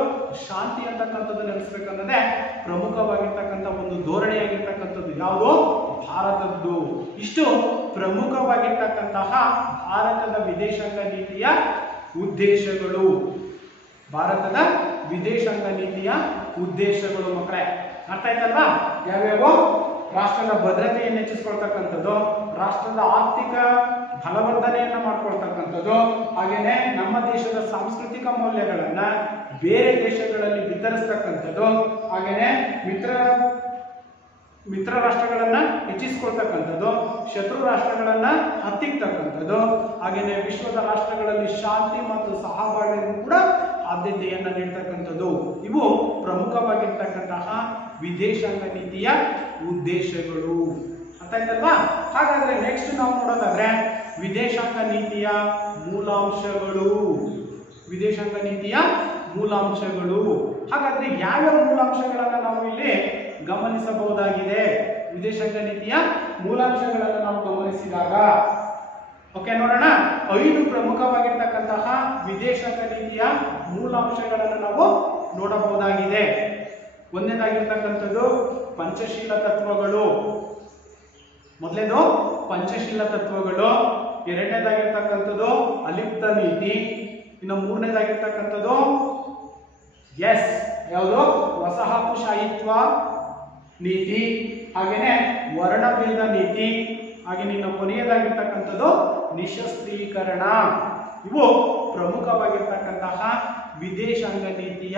ಶಾಂತಿ ಅಂತಕ್ಕಂಥದ್ದು ನೆಲೆಸಬೇಕನ್ನೋದೇ ಪ್ರಮುಖವಾಗಿರ್ತಕ್ಕಂಥ ಒಂದು ಧೋರಣೆಯಾಗಿರ್ತಕ್ಕಂಥದ್ದು ಯಾವುದು ಭಾರತದ್ದು. ಇಷ್ಟು ಪ್ರಮುಖವಾಗಿರ್ತಕ್ಕಂತಹ ಭಾರತದ ವಿದೇಶಾಂಗ ನೀತಿಯ ಉದ್ದೇಶಗಳು. ಭಾರತದ ವಿದೇಶಾಂಗ ನೀತಿಯ ಉದ್ದೇಶಗಳು ಮಕ್ಕಳೇ ಅರ್ಥ ಆಯ್ತಲ್ವಾ? ಯಾವ್ಯಾವ? ರಾಷ್ಟ್ರದ ಭದ್ರತೆಯನ್ನು ಹೆಚ್ಚಿಸ್ಕೊಳ್ತಕ್ಕಂಥದ್ದು, ರಾಷ್ಟ್ರದ ಆರ್ಥಿಕ ಬಲವರ್ಧನೆಯನ್ನ ಮಾಡ್ಕೊಳ್ತಕ್ಕಂಥದ್ದು, ಹಾಗೇನೆ ನಮ್ಮ ದೇಶದ ಸಾಂಸ್ಕೃತಿಕ ಮೌಲ್ಯಗಳನ್ನ ಬೇರೆ ದೇಶಗಳಲ್ಲಿ ವಿತರಿಸ್ತಕ್ಕಂಥದ್ದು, ಹಾಗೇನೆ ಮಿತ್ರ ರಾಷ್ಟ್ರಗಳನ್ನ ಹೆಚ್ಚಿಸ್ಕೊಳ್ತಕ್ಕಂಥದ್ದು, ಶತ್ರು ರಾಷ್ಟ್ರಗಳನ್ನ ಹತ್ತಿಕ್ಕತಕ್ಕಂಥದ್ದು, ಹಾಗೇನೆ ವಿಶ್ವದ ರಾಷ್ಟ್ರಗಳಲ್ಲಿ ಶಾಂತಿ ಮತ್ತು ಸಹಬಾಳ್ವೆಗೂ ಕೂಡ ಆದ್ಯತೆಯನ್ನ ನೀಡತಕ್ಕಂಥದ್ದು. ಇವು ಪ್ರಮುಖವಾಗಿರ್ತಕ್ಕಂತಹ ವಿದೇಶಾಂಗ ನೀತಿಯ ಉದ್ದೇಶಗಳು. ಅರ್ಥ ಆಯ್ತಲ್ವಾ? ಹಾಗಾದ್ರೆ ನೆಕ್ಸ್ಟ್ ನಾವು ನೋಡೋದಾದ್ರೆ ವಿದೇಶಾಂಗ ನೀತಿಯ ಮೂಲಾಂಶಗಳು. ವಿದೇಶಾಂಗ ನೀತಿಯ ಮೂಲಾಂಶಗಳು. ಹಾಗಾದ್ರೆ ಯಾವ್ಯಾವ ಮೂಲಾಂಶಗಳನ್ನ ನಾವು ಇಲ್ಲಿ ಗಮನಿಸಬಹುದಾಗಿದೆ? ವಿದೇಶಾಂಗ ನೀತಿಯ ಮೂಲಾಂಶಗಳನ್ನು ನಾವು ಗಮನಿಸಿದಾಗ ಓಕೆ ನೋಡೋಣ. 5 ಪ್ರಮುಖವಾಗಿರ್ತಕ್ಕಂತಹ ವಿದೇಶಾಂಗ ನೀತಿಯ ಮೂಲಾಂಶಗಳನ್ನು ನಾವು ನೋಡಬಹುದಾಗಿದೆ. ಒಂದನೇದಾಗಿರ್ತಕ್ಕಂಥದ್ದು ಪಂಚಶೀಲ ತತ್ವಗಳು. ಮೊದಲೇದು ಪಂಚಶೀಲ ತತ್ವಗಳು, ಎರಡನೇದಾಗಿರ್ತಕ್ಕಂಥದ್ದು ಅಲಿಪ್ತ ನೀತಿ, ಇನ್ನು ಮೂರನೇದಾಗಿರ್ತಕ್ಕಂಥದ್ದು ಯಾವುದು ವಸಾಹತುಶಾಹಿತ್ವ ನೀತಿ, ಹಾಗೇನೆ ವರ್ಣಭೇದ ನೀತಿ, ಹಾಗೆ ಇನ್ನು ಕೊನೆಯದಾಗಿರ್ತಕ್ಕಂಥದ್ದು ನಿಶಸ್ತ್ರೀಕರಣ. ಇವು ಪ್ರಮುಖವಾಗಿರ್ತಕ್ಕಂತಹ ವಿದೇಶಾಂಗ ನೀತಿಯ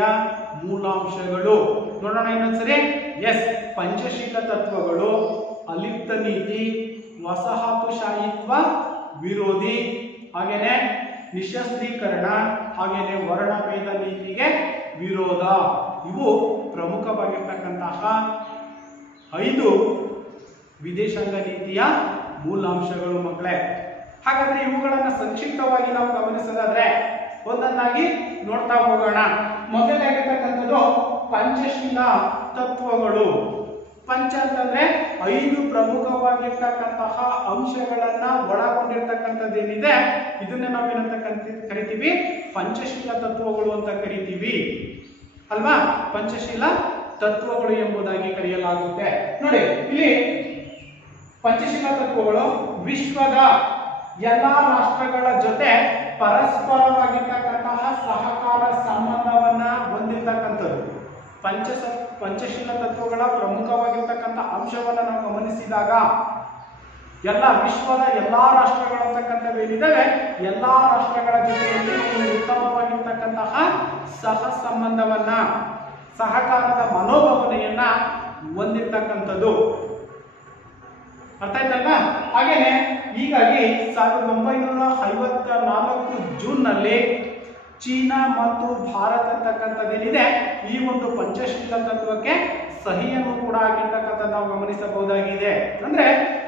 ಮೂಲಾಂಶಗಳು. ನೋಡೋಣ ಇನ್ನೊಂದ್ಸರಿ. ಪಂಚಶೀಲ ತತ್ವಗಳು, ಅಲಿಪ್ತ ನೀತಿ, ವಸಾಹತುಶಾಹಿತ್ವ ವಿರೋಧಿ, ಹಾಗೇನೆ ನಿಶಸ್ತ್ರೀಕರಣ, ಹಾಗೇನೆ ವರ್ಣಭೇದ ನೀತಿಗೆ ವಿರೋಧ. ಇವು ಪ್ರಮುಖವಾಗಿರ್ತಕ್ಕಂತಹ 5 ವಿದೇಶಾಂಗ ನೀತಿಯ ಮೂಲಾಂಶಗಳು ಮಕ್ಕಳೇ. ಹಾಗಾದ್ರೆ ಇವುಗಳನ್ನ ಸಂಕ್ಷಿಪ್ತವಾಗಿ ನಾವು ಗಮನಿಸೋದಾದ್ರೆ ಒಂದೊಂದಾಗಿ ನೋಡ್ತಾ ಹೋಗೋಣ. ಮೊದಲಾಗಿರ್ತಕ್ಕಂಥದ್ದು ಪಂಚಶೀಲ ತತ್ವಗಳು. ಪಂಚ ಅಂತಂದ್ರೆ 5 ಪ್ರಮುಖವಾಗಿರ್ತಕ್ಕಂತಹ ಅಂಶಗಳನ್ನ ಒಳಗೊಂಡಿರ್ತಕ್ಕಂಥದ್ದೇನಿದೆ ಇದನ್ನೇ ನಾವೇನಂತ ಕರಿತೀವಿ? ಪಂಚಶೀಲ ತತ್ವಗಳು ಅಂತ ಕರಿತೀವಿ ಅಲ್ವಾ? ಪಂಚಶೀಲ ತತ್ವಗಳು ಎಂಬುದಾಗಿ ಕರೆಯಲಾಗುತ್ತೆ. ನೋಡಿ ಇಲ್ಲಿ ಪಂಚಶೀಲ ತತ್ವಗಳು ವಿಶ್ವದ ಎಲ್ಲಾ ರಾಷ್ಟ್ರಗಳ ಜೊತೆ ಪರಸ್ಪರವಾಗಿರ್ತಕ್ಕಂತಹ ಸಹಕಾರ ಸಂಬಂಧವನ್ನ ಹೊಂದಿರತಕ್ಕಂಥದ್ದು. ಪಂಚಶೀಲ ತತ್ವಗಳ ಪ್ರಮುಖವಾಗಿರ್ತಕ್ಕಂಥ ಅಂಶವನ್ನ ನಾವು ಗಮನಿಸಿದಾಗ ವಿಶ್ವದ ಎಲ್ಲಾ ರಾಷ್ಟ್ರಗಳು ಅಂತಕ್ಕಂಥವೇನಿದ್ದಾವೆ ಎಲ್ಲಾ ರಾಷ್ಟ್ರಗಳ ಜೊತೆಯಲ್ಲಿ ಒಂದು ಉತ್ತಮವಾಗಿರ್ತಕ್ಕಂತಹ ಸಹ ಸಂಬಂಧವನ್ನ, ಸಹಕಾರದ ಮನೋಭಾವನೆಯನ್ನ ಹೊಂದಿರ್ತಕ್ಕಂಥದ್ದು. ಅರ್ಥ ಆಯ್ತಲ್ವಾ? ಹಾಗೇನೆ ಹೀಗಾಗಿ 1954 ಜೂನ್ ನಲ್ಲಿ ಚೀನಾ ಮತ್ತು ಭಾರತ ಅಂತಕ್ಕಂಥದ್ದೇನಿದೆ ಈ ಒಂದು ಪಂಚಶೀಲ ತತ್ವಕ್ಕೆ ಸಹಿಯನ್ನು ಕೂಡ ಆಗಿರ್ತಕ್ಕಂಥದ್ದು ನಾವು ಗಮನಿಸಬಹುದಾಗಿದೆ. ಅಂದ್ರೆ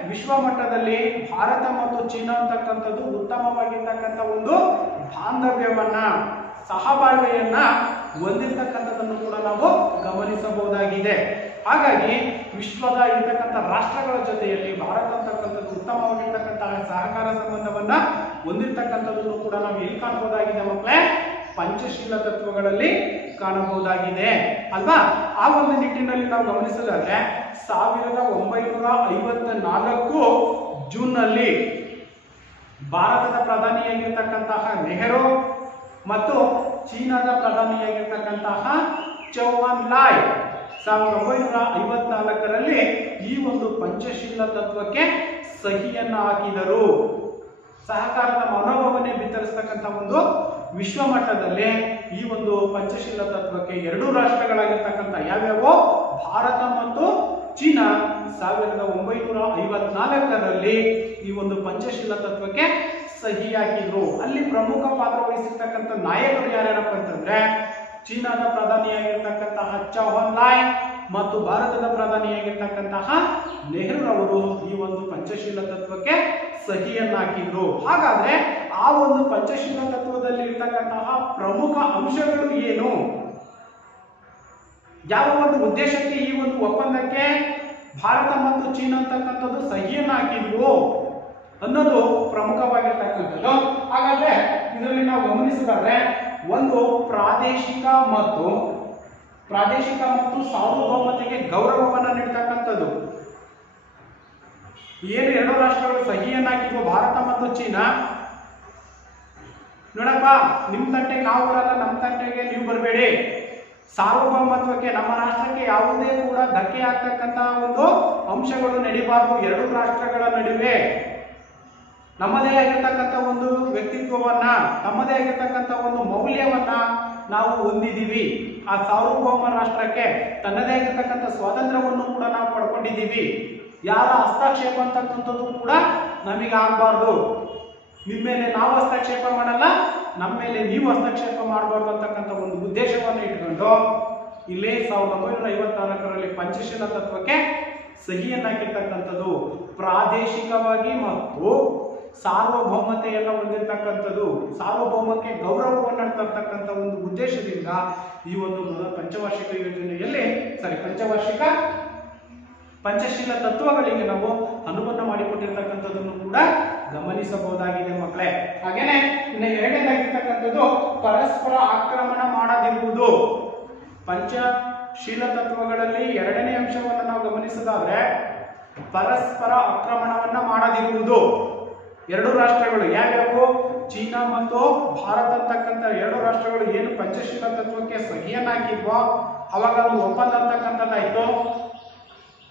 ವಿಶ್ವ ಮಟ್ಟದಲ್ಲಿ ಭಾರತ ಮತ್ತು ಚೀನಾ ಅಂತಕ್ಕಂಥದ್ದು ಉತ್ತಮವಾಗಿರ್ತಕ್ಕಂಥ ಒಂದು ಬಾಂಧವ್ಯವನ್ನ, ಸಹಬಾಳ್ವೆಯನ್ನ ಹೊಂದಿರ್ತಕ್ಕಂಥದ್ದನ್ನು ಕೂಡ ನಾವು ಗಮನಿಸಬಹುದಾಗಿದೆ. ಹಾಗಾಗಿ ವಿಶ್ವದ ಇರ್ತಕ್ಕಂಥ ರಾಷ್ಟ್ರಗಳ ಜೊತೆಯಲ್ಲಿ ಭಾರತ ಅಂತಕ್ಕಂಥದ್ದು ಉತ್ತಮವಾಗಿರ್ತಕ್ಕಂತಹ ಸಹಕಾರ ಸಂಬಂಧವನ್ನ ಹೊಂದಿರ್ತಕ್ಕಂಥದ್ದನ್ನು ಕೂಡ ನಾವು ಎಲ್ಲಿ ಕಾಣಬಹುದಾಗಿದೆ ಮಕ್ಕಳೇ? ಪಂಚಶೀಲ ತತ್ವಗಳಲ್ಲಿ ಕಾಣಬಹುದಾಗಿದೆ ಅಲ್ವಾ? ಆ ಒಂದು ನಿಟ್ಟಿನಲ್ಲಿ ನಾವು ಗಮನಿಸೋದಾದ್ರೆ 1954 ಜೂನ್ ನಲ್ಲಿ ಭಾರತದ ಪ್ರಧಾನಿಯಾಗಿರ್ತಕ್ಕಂತಹ ನೆಹರು ಮತ್ತು ಚೀನಾದ ಪ್ರಧಾನಿಯಾಗಿರ್ತಕ್ಕಂತಹ ಚೌಹಾನ್ ಲಾಯ್ 1954ರಲ್ಲಿ ಈ ಒಂದು ಪಂಚಶೀಲ ತತ್ವಕ್ಕೆ ಸಹಿಯನ್ನ ಹಾಕಿದರು. ಸಹಕಾರದ ಮನೋಭಾವನೆ ಬಿತ್ತರಿಸತಕ್ಕಂಥ ಒಂದು ವಿಶ್ವ ಮಟ್ಟದಲ್ಲಿ ಈ ಒಂದು ಪಂಚಶೀಲ ತತ್ವಕ್ಕೆ 2 ರಾಷ್ಟ್ರಗಳಾಗಿರ್ತಕ್ಕಂಥ ಯಾವ್ಯಾವೋ ಭಾರತ ಮತ್ತು ಚೀನಾ 1954ರಲ್ಲಿ ಈ ಒಂದು ಪಂಚಶೀಲ ತತ್ವಕ್ಕೆ ಸಹಿ ಹಾಕಿದ್ರು. ಅಲ್ಲಿ ಪ್ರಮುಖ ಪಾತ್ರ ವಹಿಸಿರ್ತಕ್ಕಂಥ ನಾಯಕರು ಯಾರ್ಯಾರಪ್ಪ ಅಂತಂದ್ರೆ ಚೀನಾದ ಪ್ರಧಾನಿಯಾಗಿರ್ತಕ್ಕಂತಹ ಚೌಹಾನ್ ಲಾಯ್ ಮತ್ತು ಭಾರತದ ಪ್ರಧಾನಿಯಾಗಿರ್ತಕ್ಕಂತಹ ನೆಹರೂರವರು ಈ ಒಂದು ಪಂಚಶೀಲ ತತ್ವಕ್ಕೆ ಸಹಿಯನ್ನ ಹಾಕಿದ್ರು. ಹಾಗಾದ್ರೆ ಆ ಒಂದು ಪಂಚಶೀಲ ತತ್ವದಲ್ಲಿ ಇರ್ತಕ್ಕಂತಹ ಪ್ರಮುಖ ಅಂಶಗಳು ಏನು, ಯಾವ ಒಂದು ಉದ್ದೇಶಕ್ಕೆ ಈ ಒಂದು ಒಪ್ಪಂದಕ್ಕೆ ಭಾರತ ಮತ್ತು ಚೀನಾ ಅಂತಕ್ಕಂಥದ್ದು ಸಹಿಯನ್ನ ಹಾಕಿದ್ವು ಅನ್ನೋದು ಪ್ರಮುಖವಾಗಿರ್ತಕ್ಕಂಥದ್ದು. ಹಾಗಾದ್ರೆ ಇದರಲ್ಲಿ ನಾವು ಗಮನಿಸಿದ್ರೆ ಒಂದು ಪ್ರಾದೇಶಿಕ ಮತ್ತು ಸಾರ್ವಭೌಮತೆಗೆ ಗೌರವವನ್ನ ನೀಡತಕ್ಕಂಥದ್ದು. ಏನು ಎರಡು ರಾಷ್ಟ್ರಗಳು ಸಹಿಯನ್ನ ಹಾಕಿದ್ವು ಭಾರತ ಮತ್ತು ಚೀನಾ, ನೋಡಪ್ಪ ನಿಮ್ ತಂಟೆಗೆ ನಾವು ಬರಲ್ಲ, ನಮ್ಮ ತಂಟೆಗೆ ನೀವು ಬರಬೇಡಿ, ಸಾರ್ವಭೌಮತ್ವಕ್ಕೆ ನಮ್ಮ ರಾಷ್ಟ್ರಕ್ಕೆ ಯಾವುದೇ ಕೂಡ ಧಕ್ಕೆ ಆಗ್ತಕ್ಕಂತಹ ಒಂದು ಅಂಶಗಳು ನಡೀಬಾರದು. ಎರಡು ರಾಷ್ಟ್ರಗಳ ನಡುವೆ ನಮ್ಮದೇ ಆಗಿರ್ತಕ್ಕಂಥ ಒಂದು ವ್ಯಕ್ತಿತ್ವವನ್ನ, ನಮ್ಮದೇ ಆಗಿರ್ತಕ್ಕಂಥ ಒಂದು ಮೌಲ್ಯವನ್ನ ನಾವು ಹೊಂದಿದ್ದೀವಿ. ಆ ಸಾರ್ವಭೌಮ ರಾಷ್ಟ್ರಕ್ಕೆ ತನ್ನದೇ ಆಗಿರ್ತಕ್ಕಂಥ ಸ್ವಾತಂತ್ರ್ಯವನ್ನು ಕೂಡ ನಾವು ಪಡ್ಕೊಂಡಿದ್ದೀವಿ. ಯಾರ ಹಸ್ತಕ್ಷೇಪ ಅಂತಕ್ಕಂಥದ್ದು ಕೂಡ ನಮಗೆ ಆಗಬಾರ್ದು. ನಿಮ್ಮ ಮೇಲೆ ನಾವು ಹಸ್ತಕ್ಷೇಪ ಮಾಡಲ್ಲ, ನಮ್ಮ ಮೇಲೆ ನೀವು ಹಸ್ತಕ್ಷೇಪ ಮಾಡಬಾರ್ದು ಅಂತಕ್ಕಂಥ ಒಂದು ಉದ್ದೇಶವನ್ನು ಇಟ್ಕೊಂಡು ಇಲ್ಲಿ 1954ರಲ್ಲಿ ಪಂಚಶೀಲ ತತ್ವಕ್ಕೆ ಸಹಿಯನ್ನ ಹಾಕಿರ್ತಕ್ಕಂಥದ್ದು. ಪ್ರಾದೇಶಿಕವಾಗಿ ಮತ್ತು ಸಾರ್ವಭೌಮತೆಯನ್ನು ಹೊಂದಿರತಕ್ಕಂಥದ್ದು, ಸಾರ್ವಭೌಮಕ್ಕೆ ಗೌರವವನ್ನು ತರ್ತಕ್ಕಂಥ ಒಂದು ಉದ್ದೇಶದಿಂದ ಈ ಒಂದು ಪಂಚವಾರ್ಷಿಕ ಯೋಜನೆಯಲ್ಲಿ ಪಂಚಶೀಲ ತತ್ವಗಳಿಗೆ ನಾವು ಅನುಬಂಧ ಮಾಡಿಕೊಟ್ಟಿರ್ತಕ್ಕಂಥದ್ದನ್ನು ಕೂಡ ಗಮನಿಸಬಹುದಾಗಿದೆ ಮಕ್ಕಳೇ. ಹಾಗೇನೆ ಇನ್ನು ಎರಡನೇದಾಗಿರ್ತಕ್ಕಂಥದ್ದು ಪರಸ್ಪರ ಆಕ್ರಮಣ ಮಾಡದಿರುವುದು. ಪಂಚಶೀಲ ತತ್ವಗಳಲ್ಲಿ ಎರಡನೇ ಅಂಶವನ್ನು ನಾವು ಗಮನಿಸಿದಾದ್ರೆ ಪರಸ್ಪರ ಆಕ್ರಮಣವನ್ನ ಮಾಡದಿರುವುದು. ಎರಡು ರಾಷ್ಟ್ರಗಳು ಯಾವ್ಯಾವು, ಚೀನಾ ಮತ್ತು ಭಾರತ ಅಂತಕ್ಕಂಥ ಎರಡು ರಾಷ್ಟ್ರಗಳು ಏನು ಪಂಚಶೀಲ ತತ್ವಕ್ಕೆ ಸಹಿಯನ್ನ ಹಾಕಿದ್ವೋ ಅವಾಗ ಅದು ಒಪ್ಪಂದ ಅಂತಕ್ಕಂಥದ್ದಾಯ್ತು.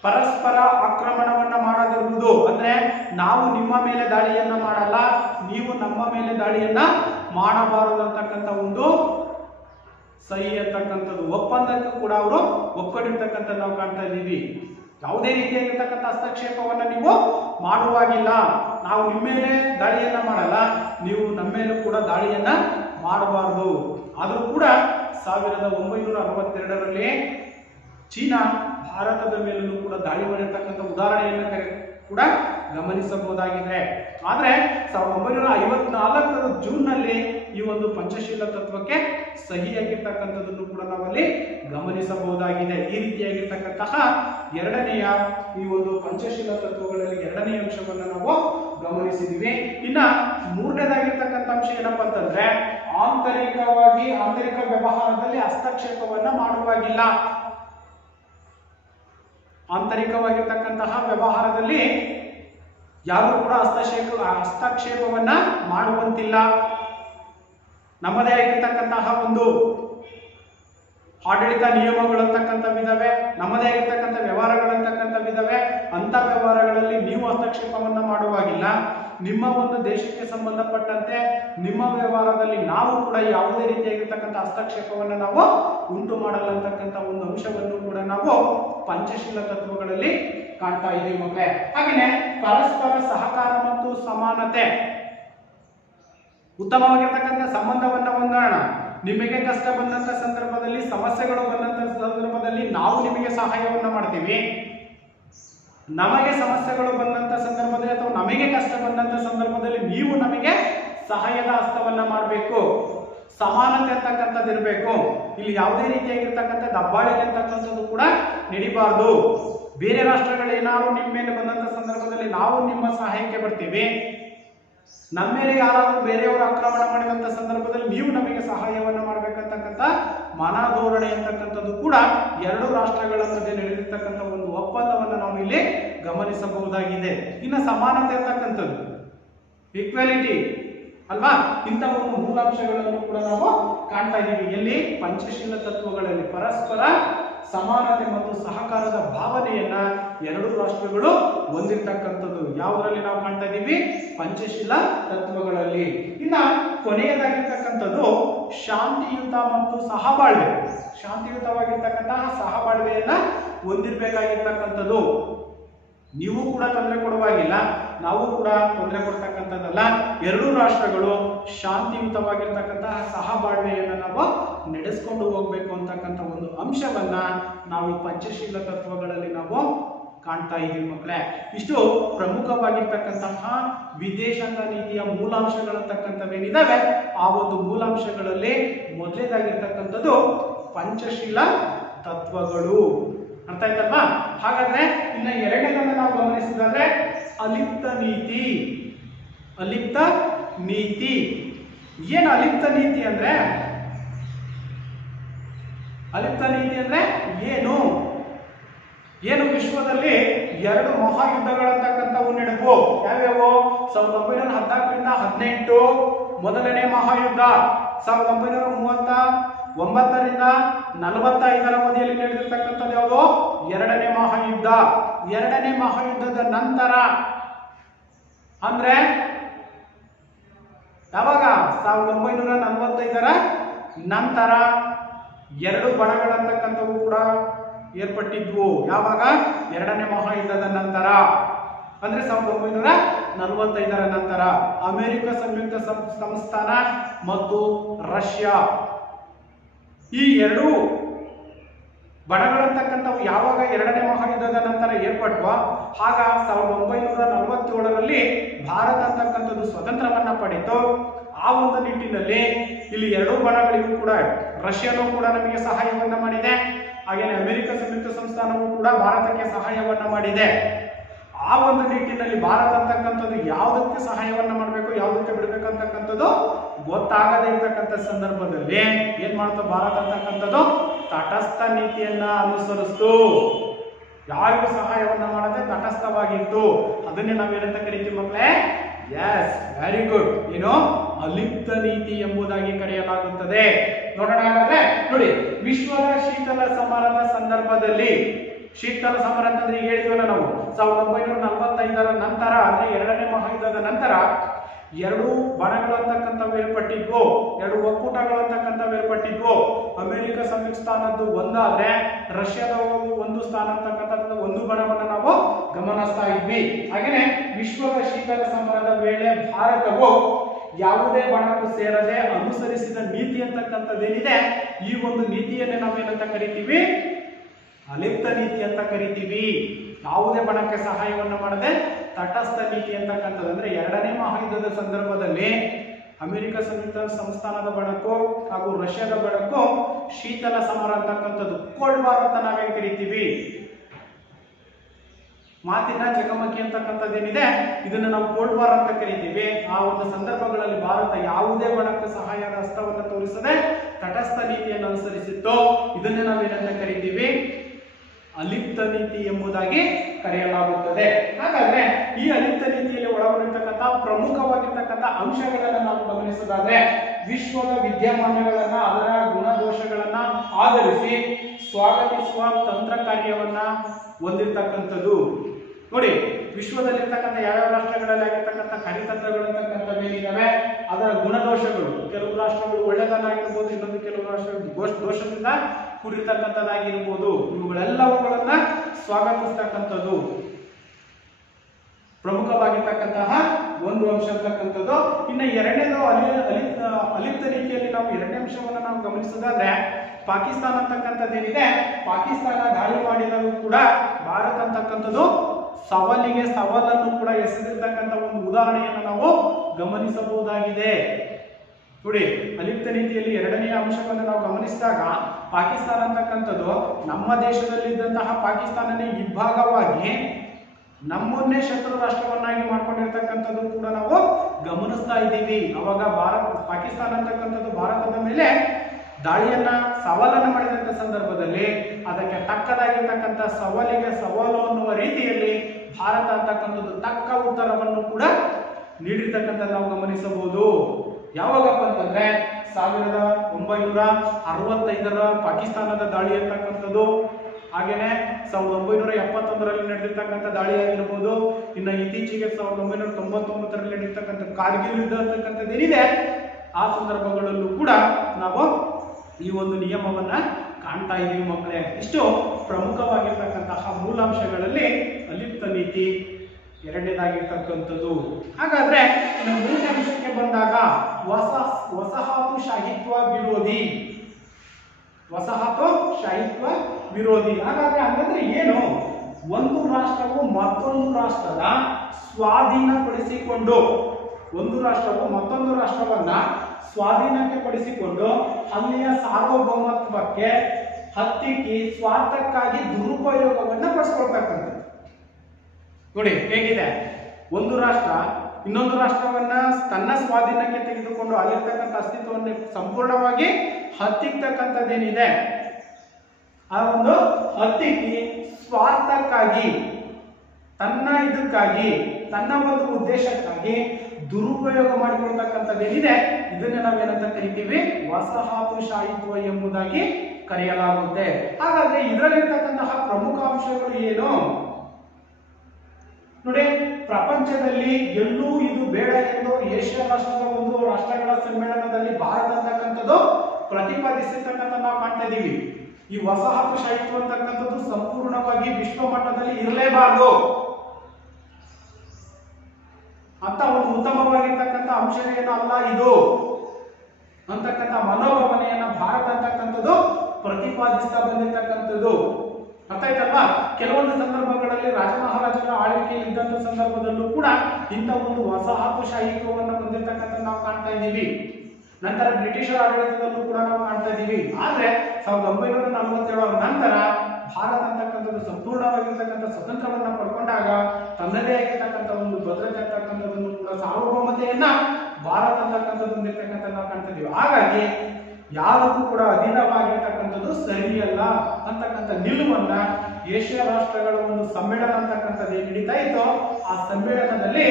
ಪರಸ್ಪರ ಆಕ್ರಮಣವನ್ನ ಮಾಡದಿರುವುದು ಅಂದ್ರೆ ನಾವು ನಿಮ್ಮ ಮೇಲೆ ದಾಳಿಯನ್ನ ಮಾಡಲ್ಲ, ನೀವು ನಮ್ಮ ಮೇಲೆ ದಾಳಿಯನ್ನ ಮಾಡಬಾರದು ಅಂತಕ್ಕಂಥ ಒಂದು ಸಹಿ ಅಂತಕ್ಕಂಥದ್ದು ಒಪ್ಪಂದಕ್ಕೂ ಕೂಡ ಅವರು ಒಪ್ಕೊಂಡಿರ್ತಕ್ಕಂಥ ನಾವು ಕಾಣ್ತಾ ಇದ್ದೀವಿ. ಯಾವುದೇ ರೀತಿಯಾಗಿರ್ತಕ್ಕಂಥ ಹಸ್ತಕ್ಷೇಪವನ್ನ ನೀವು ಮಾಡುವಾಗಿಲ್ಲ, ನಾವು ನಿಮ್ಮ ಮೇಲೆ ದಾಳಿಯನ್ನ ಮಾಡಲ್ಲ, ನೀವು ನಮ್ಮ ಮೇಲೂ ಕೂಡ ದಾಳಿಯನ್ನ ಮಾಡಬಾರದು. ಆದರೂ ಕೂಡ 1962ರಲ್ಲಿ ಚೀನಾ ಭಾರತದ ಮೇಲೂ ಕೂಡ ದಾಳಿ ಮಾಡಿರ್ತಕ್ಕಂಥ ಉದಾಹರಣೆಯನ್ನು ಕೂಡ ಗಮನಿಸಬಹುದಾಗಿದೆ. ಆದ್ರೆ 1954 ಜೂನ್ನಲ್ಲಿ ಈ ಒಂದು ಪಂಚಶೀಲ ತತ್ವಕ್ಕೆ ಸಹಿಯಾಗಿರ್ತಕ್ಕಂಥದ್ದನ್ನು ಕೂಡ ನಾವಲ್ಲಿ ಗಮನಿಸಬಹುದಾಗಿದೆ. ಈ ರೀತಿಯಾಗಿರ್ತಕ್ಕಂತಹ ಎರಡನೆಯ ಈ ಒಂದು ಪಂಚಶೀಲ ತತ್ವಗಳಲ್ಲಿ ಎರಡನೇ ಅಂಶವನ್ನು ನಾವು ಗಮನಿಸಿದೀವಿ. ಇನ್ನ ಮೂರನೇದಾಗಿರ್ತಕ್ಕಂಥ ಅಂಶ ಏನಪ್ಪಾ ಅಂತಂದ್ರೆ ಆಂತರಿಕ ವ್ಯವಹಾರದಲ್ಲಿ ಹಸ್ತಕ್ಷೇಪವನ್ನ ಮಾಡುವಾಗಿಲ್ಲ. ಆಂತರಿಕವಾಗಿರ್ತಕ್ಕಂತಹ ವ್ಯವಹಾರದಲ್ಲಿ ಯಾರು ಕೂಡ ಹಸ್ತಕ್ಷೇಪವನ್ನ ಮಾಡುವಂತಿಲ್ಲ. ನಮ್ಮದೇ ಆಗಿರ್ತಕ್ಕಂತಹ ಒಂದು ಆಡಳಿತ ನಿಯಮಗಳಂತಕ್ಕಂಥವಿದಾವೆ, ನಮ್ಮದೇ ಆಗಿರ್ತಕ್ಕಂಥ ವ್ಯವಹಾರಗಳಂತಕ್ಕಂಥವಿದಾವೆ. ಅಂತ ವ್ಯವಹಾರಗಳಲ್ಲಿ ನೀವು ಹಸ್ತಕ್ಷೇಪವನ್ನ ಮಾಡುವಾಗಿಲ್ಲ. ನಿಮ್ಮ ಒಂದು ದೇಶಕ್ಕೆ ಸಂಬಂಧಪಟ್ಟಂತೆ ನಿಮ್ಮ ವ್ಯವಹಾರದಲ್ಲಿ ನಾವು ಕೂಡ ಯಾವುದೇ ರೀತಿಯಾಗಿರ್ತಕ್ಕಂಥ ಹಸ್ತಕ್ಷೇಪವನ್ನು ನಾವು ಉಂಟು ಮಾಡಲ್ಲ ಅಂತಕ್ಕಂಥ ಒಂದು ಅಂಶವನ್ನು ಕೂಡ ನಾವು ಪಂಚಶೀಲ ತತ್ವಗಳಲ್ಲಿ ಕಾಣ್ತಾ ಇದ್ದೀವಿ ಮಕ್ಕಳೇ. ಹಾಗೆಯೇ ಪರಸ್ಪರ ಸಹಕಾರ ಮತ್ತು ಸಮಾನತೆ, ಉತ್ತಮವಾಗಿರ್ತಕ್ಕಂಥ ಸಂಬಂಧವನ್ನ ಹೊಂದೋಣ. ನಿಮಗೆ ಕಷ್ಟ ಬಂದಂತ ಸಂದರ್ಭದಲ್ಲಿ, ಸಮಸ್ಯೆಗಳು ಬಂದಂತ ಸಂದರ್ಭದಲ್ಲಿ ನಾವು ನಿಮಗೆ ಸಹಾಯವನ್ನ ಮಾಡ್ತೀವಿ. ನಮಗೆ ಸಮಸ್ಯೆಗಳು ಬಂದಂತ ಸಂದರ್ಭದಲ್ಲಿ ಅಥವಾ ನಮಗೆ ಕಷ್ಟ ಬಂದಂತ ಸಂದರ್ಭದಲ್ಲಿ ನೀವು ನಮಗೆ ಸಹಾಯದ ಹಸ್ತವನ್ನ ಮಾಡಬೇಕು. ಸಮಾನತೆ ಅಂತಕ್ಕಂಥದ್ದು ಇರಬೇಕು. ಇಲ್ಲಿ ಯಾವುದೇ ರೀತಿಯಾಗಿರ್ತಕ್ಕಂಥ ದಬ್ಬಾಳಿಕೆ ಅಂತಕ್ಕಂಥದ್ದು ಕೂಡ ನಡೀಬಾರ್ದು. ಬೇರೆ ರಾಷ್ಟ್ರಗಳು ಏನಾದ್ರು ನಿಮ್ಮ ಮೇಲೆ ಬಂದಂತ ಸಂದರ್ಭದಲ್ಲಿ ನಾವು ನಿಮ್ಮ ಸಹಾಯಕ್ಕೆ ಬರ್ತೀವಿ. ನಮ್ಮ ಮೇಲೆ ಯಾರಾದ್ರೂ ಬೇರೆಯವರು ಆಕ್ರಮಣ ಮಾಡಿದಂತ ಸಂದರ್ಭದಲ್ಲಿ ನೀವು ನಮಗೆ ಸಹಾಯವನ್ನ ಮಾಡ್ಬೇಕಂತಕ್ಕಂಥ ಮನಧೋರಣೆ ಅಂತಕ್ಕಂಥದ್ದು ಕೂಡ ಎರಡು ರಾಷ್ಟ್ರಗಳ ಮಧ್ಯೆ ನಡೆದಿರ್ತಕ್ಕಂಥ ಒಂದು ಒಪ್ಪಂದವನ್ನು ನಾವು ಇಲ್ಲಿ ಗಮನಿಸಬಹುದಾಗಿದೆ. ಇನ್ನು ಸಮಾನತೆ ಅಂತಕ್ಕಂಥದ್ದು, ಈಕ್ವಾಲಿಟಿ ಅಲ್ವಾ, ಇಂಥ ಒಂದು ಮೂಲಾಂಶಗಳನ್ನು ಕೂಡ ನಾವು ಕಾಣ್ತಾ ಇದ್ದೀವಿ. ಎಲ್ಲಿ ಪಂಚಶೀಲ ತತ್ವಗಳಲ್ಲಿ ಪರಸ್ಪರ ಸಮಾನತೆ ಮತ್ತು ಸಹಕಾರದ ಭಾವನೆಯನ್ನ ಎರಡು ರಾಷ್ಟ್ರಗಳು ಹೊಂದಿರತಕ್ಕಂಥದ್ದು ಯಾವುದರಲ್ಲಿ ನಾವು ಕಾಣ್ತಾ ಇದ್ದೀವಿ, ಪಂಚಶೀಲ ತತ್ವಗಳಲ್ಲಿ. ಇನ್ನ ಕೊನೆಯದಾಗಿರ್ತಕ್ಕಂಥದ್ದು ಶಾಂತಿಯುತ ಮತ್ತು ಸಹಬಾಳ್ವೆ. ಶಾಂತಿಯುತವಾಗಿರ್ತಕ್ಕಂತಹ ಸಹಬಾಳ್ವೆಯನ್ನ ಹೊಂದಿರಬೇಕಾಗಿರ್ತಕ್ಕಂಥದ್ದು. ನೀವು ಕೂಡ ತೊಂದರೆ ಕೊಡುವಾಗಿಲ್ಲ, ನಾವು ಕೂಡ ತೊಂದರೆ ಕೊಡ್ತಕ್ಕಂಥದ್ದಲ್ಲ. ಎರಡೂ ರಾಷ್ಟ್ರಗಳು ಶಾಂತಿಯುತವಾಗಿರ್ತಕ್ಕಂತಹ ಸಹಬಾಳ್ವೆಯನ್ನು ನಾವು ನಡೆಸ್ಕೊಂಡು ಹೋಗ್ಬೇಕು ಅಂತಕ್ಕಂಥ ಒಂದು ಅಂಶವನ್ನ ನಾವು ಈ ಪಂಚಶೀಲ ತತ್ವಗಳಲ್ಲಿ ನಾವು ಕಾಣ್ತಾ ಇದೀವಿ ಮಕ್ಕಳೇ. ಇಷ್ಟು ಪ್ರಮುಖವಾಗಿರ್ತಕ್ಕಂತಹ ವಿದೇಶಾಂಗ ನೀತಿಯ ಮೂಲಾಂಶಗಳಂತಕ್ಕಂಥವೇನಿದಾವೆ ಆ ಒಂದು ಮೂಲಾಂಶಗಳಲ್ಲಿ ಮೊದಲೇದಾಗಿರ್ತಕ್ಕಂಥದ್ದು ಪಂಚಶೀಲ ತತ್ವಗಳು. ಅರ್ಥ ಆಯ್ತಲ್ವಾ? ಹಾಗಾದ್ರೆ ಇನ್ನ ಎರಡನೇದನ್ನ ನಾವು ಗಮನಿಸಿದ್ರೆ ಅಲಿಪ್ತ ನೀತಿ. ಅಲಿಪ್ತ ನೀತಿ ಏನು? ಅಲಿಪ್ತ ನೀತಿ ಅಂದ್ರೆ ಏನು? ಏನು ವಿಶ್ವದಲ್ಲಿ ಎರಡು ಮಹಾಯುದ್ಧಗಳಂತಕ್ಕಂಥವು ನಡೆದವು. ಯಾವ್ಯಾವು? 1914ರಿಂದ 18 ಮೊದಲನೇ ಮಹಾಯುದ್ಧ, 1939ರಿಂದ 45ರ ಅವಧಿಯಲ್ಲಿ ನಡೆದಿರ್ತಕ್ಕಂಥದ್ದು ಯಾವುದು? ಎರಡನೇ ಮಹಾಯುದ್ಧ. ಎರಡನೇ ಮಹಾಯುದ್ಧದ ನಂತರ ಅಂದ್ರೆ ಯಾವಾಗ? 1945ರ ನಂತರ ಎರಡು ಬಣಗಳಂತಕ್ಕಂಥವು ಕೂಡ ಏರ್ಪಟ್ಟಿದ್ವು. ಯಾವಾಗ? ಎರಡನೇ ಮಹಾಯುದ್ಧದ ನಂತರ ಅಂದ್ರೆ 1945ರ ನಂತರ. ಅಮೆರಿಕ ಸಂಯುಕ್ತ ಸಂಸ್ಥಾನ ಮತ್ತು ರಷ್ಯಾ ಈ ಎರಡು ಬಣಗಳಂತಕ್ಕಂಥವು ಯಾವಾಗ ಎರಡನೇ ಮಹಾಯುದ್ಧದ ನಂತರ ಏರ್ಪಟ್ವ ಆಗ 1947ರಲ್ಲಿ ಭಾರತ ಅಂತಕ್ಕಂಥದ್ದು ಸ್ವತಂತ್ರವನ್ನ ಪಡೆಯಿತು. ಆ ಒಂದು ನಿಟ್ಟಿನಲ್ಲಿ ಇಲ್ಲಿ ಎರಡೂ ಬಣಗಳಿಗೂ ಕೂಡ ರಷ್ಯಾನೂ ಕೂಡ ನಮಗೆ ಸಹಾಯವನ್ನ ಮಾಡಿದೆ, ಹಾಗೇನೆ ಅಮೆರಿಕ ಸಂಯುಕ್ತ ಸಂಸ್ಥಾನವೂ ಕೂಡ ಭಾರತಕ್ಕೆ ಸಹಾಯವನ್ನ ಮಾಡಿದೆ. ಆ ಒಂದು ನಿಟ್ಟಿನಲ್ಲಿ ಭಾರತ ಅಂತಕ್ಕಂಥದ್ದು ಯಾವುದಕ್ಕೆ ಸಹಾಯವನ್ನ ಮಾಡಬೇಕು, ಯಾವುದಕ್ಕೆ ಬಿಡಬೇಕಂತಕ್ಕಂಥದ್ದು ಗೊತ್ತಾಗದೇ ಇರ್ತಕ್ಕಂಥ ಸಂದರ್ಭದಲ್ಲಿ ಏನ್ ಮಾಡ್ತು ಭಾರತ ಅಂತಕ್ಕಂಥದ್ದು? ತಟಸ್ಥ ನೀತಿಯನ್ನ ಅನುಸರಿಸ್ತು. ಯಾರಿಗೂ ಸಹಾಯವನ್ನ ಮಾಡದೆ ತಟಸ್ಥವಾಗಿತ್ತು. ಅದನ್ನೇ ನಾವೇನಂತ ಕರಿತೀವಿ ಮಕ್ಕಳೇ? Yes, very good. ಏನು? ಅಲಿಪ್ತ ನೀತಿ ಎಂಬುದಾಗಿ ಕರೆಯಲಾಗುತ್ತದೆ. ನೋಡೋಣ ಹಾಗಾದ್ರೆ. ನೋಡಿ, ವಿಶ್ವದ ಶೀತಲ ಸಮರದ ಸಂದರ್ಭದಲ್ಲಿ, ಶೀತಲ ಸಮರ ಅಂತಂದ್ರೆ ಈಗ ಹೇಳಿದ್ವಲ್ಲ ನಾವು 1945ರ ನಂತರ ಅಂದ್ರೆ ಎರಡನೇ ಮಹಾಯುದ್ಧದ ನಂತರ ಎರಡು ಬಣಗಳು ಅಂತಕ್ಕಂಥವು ಏರ್ಪಟ್ಟಿದ್ವು, ಎರಡು ಒಕ್ಕೂಟಗಳು ಅಂತಕ್ಕಂಥವು ಏರ್ಪಟ್ಟಿದ್ವು. ಅಮೆರಿಕ ಸಂಯುಕ್ತ ಸ್ಥಾನದ್ದು ಒಂದಾದ್ರೆ ರಷ್ಯಾದ ಒಂದು ಸ್ಥಾನ ಅಂತಕ್ಕಂಥ ಒಂದು ಬಣವನ್ನು ನಾವು ಗಮನಿಸ್ತಾ ಇದ್ವಿ. ಹಾಗೇನೆ ವಿಶ್ವದ ಶೀತಲ ಸಮರದ ವೇಳೆ ಭಾರತವು ಯಾವುದೇ ಬಣಕ್ಕೂ ಸೇರದೆ ಅನುಸರಿಸಿದ ನೀತಿ ಅಂತಕ್ಕಂಥದ್ದೇನಿದೆ ಈ ಒಂದು ನೀತಿಯನ್ನೇ ನಾವೇನಂತ ಕರಿತೀವಿ? ಅಲಿಪ್ತ ನೀತಿ ಅಂತ ಕರಿತೀವಿ. ಯಾವುದೇ ಬಣಕ್ಕೆ ಸಹಾಯವನ್ನ ಮಾಡದೆ ತಟಸ್ಥ ನೀತಿ ಅಂತಕ್ಕಂಥದ್ದು. ಅಂದ್ರೆ ಎರಡನೇ ಮಹಾಯುದ್ಧದ ಸಂದರ್ಭದಲ್ಲಿ ಅಮೆರಿಕ ಸಂಯುಕ್ತ ಸಂಸ್ಥಾನದ ಬಣಕ್ಕೂ ಹಾಗೂ ರಷ್ಯಾದ ಬಣಕ್ಕೂ ಶೀತಲ ಸಮರ ಅಂತಕ್ಕಂಥದ್ದು ಕೋಲ್ಡ್ ವಾರ್ ಅಂತ ನಾವೇನ್ ಕರಿತೀವಿ. ಮಾತಿನ ಚಕಮಕಿ ಅಂತಕ್ಕಂಥದ್ದೇನಿದೆ ಇದನ್ನ ನಾವು ಕೋಲ್ಡ್ ವಾರ್ ಅಂತ ಕರಿತೀವಿ. ಆ ಒಂದು ಸಂದರ್ಭಗಳಲ್ಲಿ ಭಾರತ ಯಾವುದೇ ಬಣಕ್ಕೆ ಸಹಾಯದ ಹಸ್ತವನ್ನು ತೋರಿಸದೆ ತಟಸ್ಥ ನೀತಿಯನ್ನು ಅನುಸರಿಸಿತ್ತು. ಇದನ್ನೇ ನಾವೇನಂತ ಕರಿತೀವಿ? ಅಲಿಪ್ತ ನೀತಿ ಎಂಬುದಾಗಿ ಕರೆಯಲಾಗುತ್ತದೆ. ಹಾಗಾದ್ರೆ ಈ ಅಲಿಪ್ತ ನೀತಿಯಲ್ಲಿ ಒಳಗೊಂಡಿರ್ತಕ್ಕಂಥ ಪ್ರಮುಖವಾಗಿರ್ತಕ್ಕಂಥ ಅಂಶಗಳನ್ನು ನಾವು ಗಮನಿಸೋದಾದ್ರೆ ವಿಶ್ವದ ವಿದ್ಯಮಾನಗಳನ್ನ ಅದರ ಗುಣದೋಷಗಳನ್ನ ಆಧರಿಸಿ ಸ್ವಾಗತಿಸುವ ತಂತ್ರ ಕಾರ್ಯವನ್ನ ಹೊಂದಿರತಕ್ಕಂಥದ್ದು. ನೋಡಿ, ವಿಶ್ವದಲ್ಲಿರ್ತಕ್ಕಂಥ ಯಾವ್ಯಾವ ರಾಷ್ಟ್ರಗಳಲ್ಲಿ ಆಗಿರ್ತಕ್ಕಂಥ ಕಾರ್ಯತಂತ್ರಗಳು ಅಂತಕ್ಕಂಥವೇನಿದಾವೆ ಅದರ ಗುಣದೋಷಗಳು, ಕೆಲವು ರಾಷ್ಟ್ರಗಳು ಒಳ್ಳೆಯದನ್ನಾಗಿರ್ಬೋದು, ಇನ್ನೊಂದು ಕೆಲವು ರಾಷ್ಟ್ರಗಳು ದೋಷದಿಂದ ಕೂಡಿರ್ತಕ್ಕಂಥದ್ದಾಗಿರ್ಬೋದು, ಇವುಗಳೆಲ್ಲವುಗಳನ್ನ ಸ್ವಾಗತಿಸ್ತಕ್ಕಂಥದ್ದು ಪ್ರಮುಖವಾಗಿರ್ತಕ್ಕಂತಹ ಒಂದು ಅಂಶ ಅಂತಕ್ಕಂಥದ್ದು. ಇನ್ನು ಎರಡನೇದು ಅಲಿಪ್ತ ರೀತಿಯಲ್ಲಿ ನಾವು ಎರಡನೇ ಅಂಶವನ್ನು ನಾವು ಗಮನಿಸೋದಾದ್ರೆ ಪಾಕಿಸ್ತಾನ ಅಂತಕ್ಕಂಥದ್ದೇನಿದೆ, ಪಾಕಿಸ್ತಾನ ದಾಳಿ ಮಾಡಿದರೂ ಕೂಡ ಭಾರತ ಅಂತಕ್ಕಂಥದ್ದು ಸವಾಲಿಗೆ ಸವಾಲನ್ನು ಕೂಡ ಎಸೆದಿರ್ತಕ್ಕಂಥ ಒಂದು ಉದಾಹರಣೆಯನ್ನು ನಾವು ಗಮನಿಸಬಹುದಾಗಿದೆ. ನೋಡಿ, ಅಲಿಪ್ತ ನೀತಿಯಲ್ಲಿ ಎರಡನೆಯ ಅಂಶವನ್ನು ನಾವು ಗಮನಿಸಿದಾಗ ಪಾಕಿಸ್ತಾನ ಅಂತಕ್ಕಂಥದ್ದು ನಮ್ಮ ದೇಶದಲ್ಲಿದ್ದಂತಹ ಪಾಕಿಸ್ತಾನನೇ ಇಬ್ಬಾಗವಾಗಿ ನಮ್ಮನ್ನೇ ಶತ್ರು ರಾಷ್ಟ್ರವನ್ನಾಗಿ ಮಾಡ್ಕೊಂಡಿರ್ತಕ್ಕಂಥದ್ದು ಕೂಡ ನಾವು ಗಮನಿಸ್ತಾ ಇದ್ದೀವಿ. ಅವಾಗ ಪಾಕಿಸ್ತಾನ ಅಂತಕ್ಕಂಥದ್ದು ಭಾರತದ ಮೇಲೆ ದಾಳಿಯನ್ನ ಸವಾಲನ್ನ ಮಾಡಿದಂತ ಸಂದರ್ಭದಲ್ಲಿ ಅದಕ್ಕೆ ತಕ್ಕದಾಗಿರ್ತಕ್ಕಂಥ ಸವಾಲಿಗೆ ಸವಾಲು ಅನ್ನುವ ರೀತಿಯಲ್ಲಿ ಭಾರತ ಅಂತಕ್ಕಂಥದ್ದು ತಕ್ಕ ಉತ್ತರವನ್ನು ಕೂಡ ನೀಡಿರ್ತಕ್ಕಂಥದ್ದು ನಾವು ಗಮನಿಸಬಹುದು. ಯಾವಾಗಪ್ಪ ಅಂತಂದ್ರೆ 1965ರ ಪಾಕಿಸ್ತಾನದ ದಾಳಿ ಅಂತಕ್ಕಂಥದ್ದು, ಹಾಗೇನೆ 1971ರಲ್ಲಿ ನಡೆದಿರ್ತಕ್ಕಂಥ ದಾಳಿ ಆಗಿರ್ಬೋದು, ಇನ್ನು ಇತ್ತೀಚೆಗೆ 1999ರಲ್ಲಿ ನಡೆದಿರ್ತಕ್ಕಂಥ ಕಾರ್ಗಿಲ್ ಯುದ್ಧ ಅಂತಕ್ಕಂಥದ್ದು ಏನಿದೆ ಆ ಸಂದರ್ಭಗಳಲ್ಲೂ ಕೂಡ ನಾವು ಈ ಒಂದು ನಿಯಮವನ್ನ ಕಾಣ್ತಾ ಇದೀವಿ ಮಕ್ಕಳೇ. ಇಷ್ಟು ಪ್ರಮುಖವಾಗಿರ್ತಕ್ಕಂತಹ ಮೂಲಾಂಶಗಳಲ್ಲಿ ಅಲಿಪ್ತ ನೀತಿ ಎರಡನೇದಾಗಿರ್ತಕ್ಕಂಥದ್ದು. ಹಾಗಾದ್ರೆ ಇನ್ನು ಮೂರನೇ ಅಂಶಕ್ಕೆ ಬಂದಾಗ ವಸಾಹತುಶಾಹಿತ್ವ ವಿರೋಧಿ. ವಸಾಹತುಶಾಹಿತ್ವ ವಿರೋಧಿ ಹಾಗಾದ್ರೆ ಹಂಗಂದ್ರೆ ಏನು? ಒಂದು ರಾಷ್ಟ್ರವು ಮತ್ತೊಂದು ರಾಷ್ಟ್ರದ ಸ್ವಾಧೀನಪಡಿಸಿಕೊಂಡು, ಒಂದು ರಾಷ್ಟ್ರವು ಮತ್ತೊಂದು ರಾಷ್ಟ್ರವನ್ನ ಸ್ವಾಧೀನಕ್ಕೆ ಪಡಿಸಿಕೊಂಡು ಅಲ್ಲಿಯ ಸಾರ್ವಭೌಮತ್ವಕ್ಕೆ ಹತ್ತಿಕ್ಕಿ ಸ್ವಾರ್ಥಕ್ಕಾಗಿ ದುರುಪಯೋಗವನ್ನ ಪಡಿಸ್ಕೊಳ್ತಕ್ಕಂಥದ್ದು. ನೋಡಿ ಹೇಗಿದೆ, ಒಂದು ರಾಷ್ಟ್ರ ಇನ್ನೊಂದು ರಾಷ್ಟ್ರವನ್ನ ತನ್ನ ಸ್ವಾಧೀನಕ್ಕೆ ತೆಗೆದುಕೊಂಡು ಅಲ್ಲಿರ್ತಕ್ಕಂಥ ಅಸ್ತಿತ್ವವನ್ನು ಸಂಪೂರ್ಣವಾಗಿ ಹತ್ತಿಕ್ಕತಕ್ಕಂಥದ್ದೇನಿದೆ, ಆ ಒಂದು ಹತ್ತಿಕ್ಕಿ ಸ್ವಾರ್ಥಕ್ಕಾಗಿ, ತನ್ನ ಇದಕ್ಕಾಗಿ, ತನ್ನ ಒಂದು ಉದ್ದೇಶಕ್ಕಾಗಿ ದುರುಪಯೋಗ ಮಾಡಿಕೊಳ್ತಕ್ಕಂಥದ್ದೇನಿದೆ, ಇದನ್ನ ನಾವೇನಂತ ಕರಿತೀವಿ? ವಸಾಹತುಶಾಹಿತ್ವ ಎಂಬುದಾಗಿ ಕರೆಯಲಾಗುತ್ತೆ. ಹಾಗಾದ್ರೆ ಇದರಲ್ಲಿರ್ತಕ್ಕಂತಹ ಪ್ರಮುಖ ಅಂಶಗಳು ಏನು ನೋಡಿ? ಪ್ರಪಂಚದಲ್ಲಿ ಎಲ್ಲೂ ಇದು ಬೇಡ ಎಂದು ಏಷ್ಯಾ ರಾಷ್ಟ್ರದ ಒಂದು ರಾಷ್ಟ್ರಗಳ ಸಮ್ಮೇಳನದಲ್ಲಿ ಭಾರತ ಅಂತಕ್ಕಂಥದ್ದು ಪ್ರತಿಪಾದಿಸಿರ್ತಕ್ಕಂಥ ನಾವು ಕಾಣ್ತಾ ಇದೀವಿ. ಈ ವಸಾಹತುಶಾಹಿತ್ವ ಅಂತಕ್ಕಂಥದ್ದು ಸಂಪೂರ್ಣವಾಗಿ ವಿಶ್ವ ಮಟ್ಟದಲ್ಲಿ ಇರಲೇಬಾರದು ಅಂತ ಒಂದು ಉತ್ತಮವಾಗಿರ್ತಕ್ಕಂಥ ಅಂಶವೇನು ಅಲ್ಲ ಇದು ಅಂತಕ್ಕಂಥ ಮನೋಭಾವನೆಯನ್ನ ಭಾರತ ಅಂತಕ್ಕಂಥದ್ದು ಪ್ರತಿಪಾದಿಸ್ತಾ ಬಂದಿರ್ತಕ್ಕಂಥದ್ದು. ಅರ್ಥ ಆಯ್ತಲ್ವಾ? ಕೆಲವೊಂದು ಸಂದರ್ಭಗಳಲ್ಲಿ ರಾಜ ಮಹಾರಾಜರ ಆಳ್ವಿಕೆಯಲ್ಲಿ ಇದ್ದಂತ ಸಂದರ್ಭದಲ್ಲೂ ಕೂಡ ಇಂಥ ಒಂದು ವಸಾಹತುಶಾಹಿತ್ವವನ್ನು ಹೊಂದಿರತಕ್ಕಂಥ ನಾವು ಕಾಣ್ತಾ ಇದ್ದೀವಿ. ನಂತರ ಬ್ರಿಟಿಷರ ಆಡಳಿತದಲ್ಲೂ ಕೂಡ ನಾವು ಕಾಣ್ತಾ ಇದ್ದೀವಿ. ಆದ್ರೆ 1947 ನಂತರ ಭಾರತ ಅಂತಕ್ಕಂಥದ್ದು ಸಂಪೂರ್ಣವಾಗಿರ್ತಕ್ಕಂಥ ಸ್ವತಂತ್ರವನ್ನ ಪಡ್ಕೊಂಡಾಗ ತನ್ನದೇ ಆಗಿರ್ತಕ್ಕಂಥ ಒಂದು ಭದ್ರತೆ ಅಂತಕ್ಕಂಥದ್ದನ್ನು ಕೂಡ ಸಾರ್ವಭೌಮತೆಯನ್ನ ಭಾರತ ಅಂತಕ್ಕಂಥದ್ದು ಹೊಂದಿರ್ತಕ್ಕಂಥ ನಾವು ಕಾಣ್ತಾ ಇದೀವಿ. ಹಾಗಾಗಿ ಯಾವುದಕ್ಕೂ ಕೂಡ ಅಧೀನವಾಗಿರ್ತಕ್ಕಂಥದ್ದು ಸರಿಯಲ್ಲ ಅಂತಕ್ಕಂಥ ನಿಲುವನ್ನ ಏಷ್ಯಾ ರಾಷ್ಟ್ರಗಳ ಒಂದು ಸಮ್ಮೇಳನ ಅಂತಕ್ಕಂಥದ್ದು ಏನ್ ನಡೀತಾ ಇತ್ತು, ಆ ಸಮ್ಮೇಳನದಲ್ಲಿ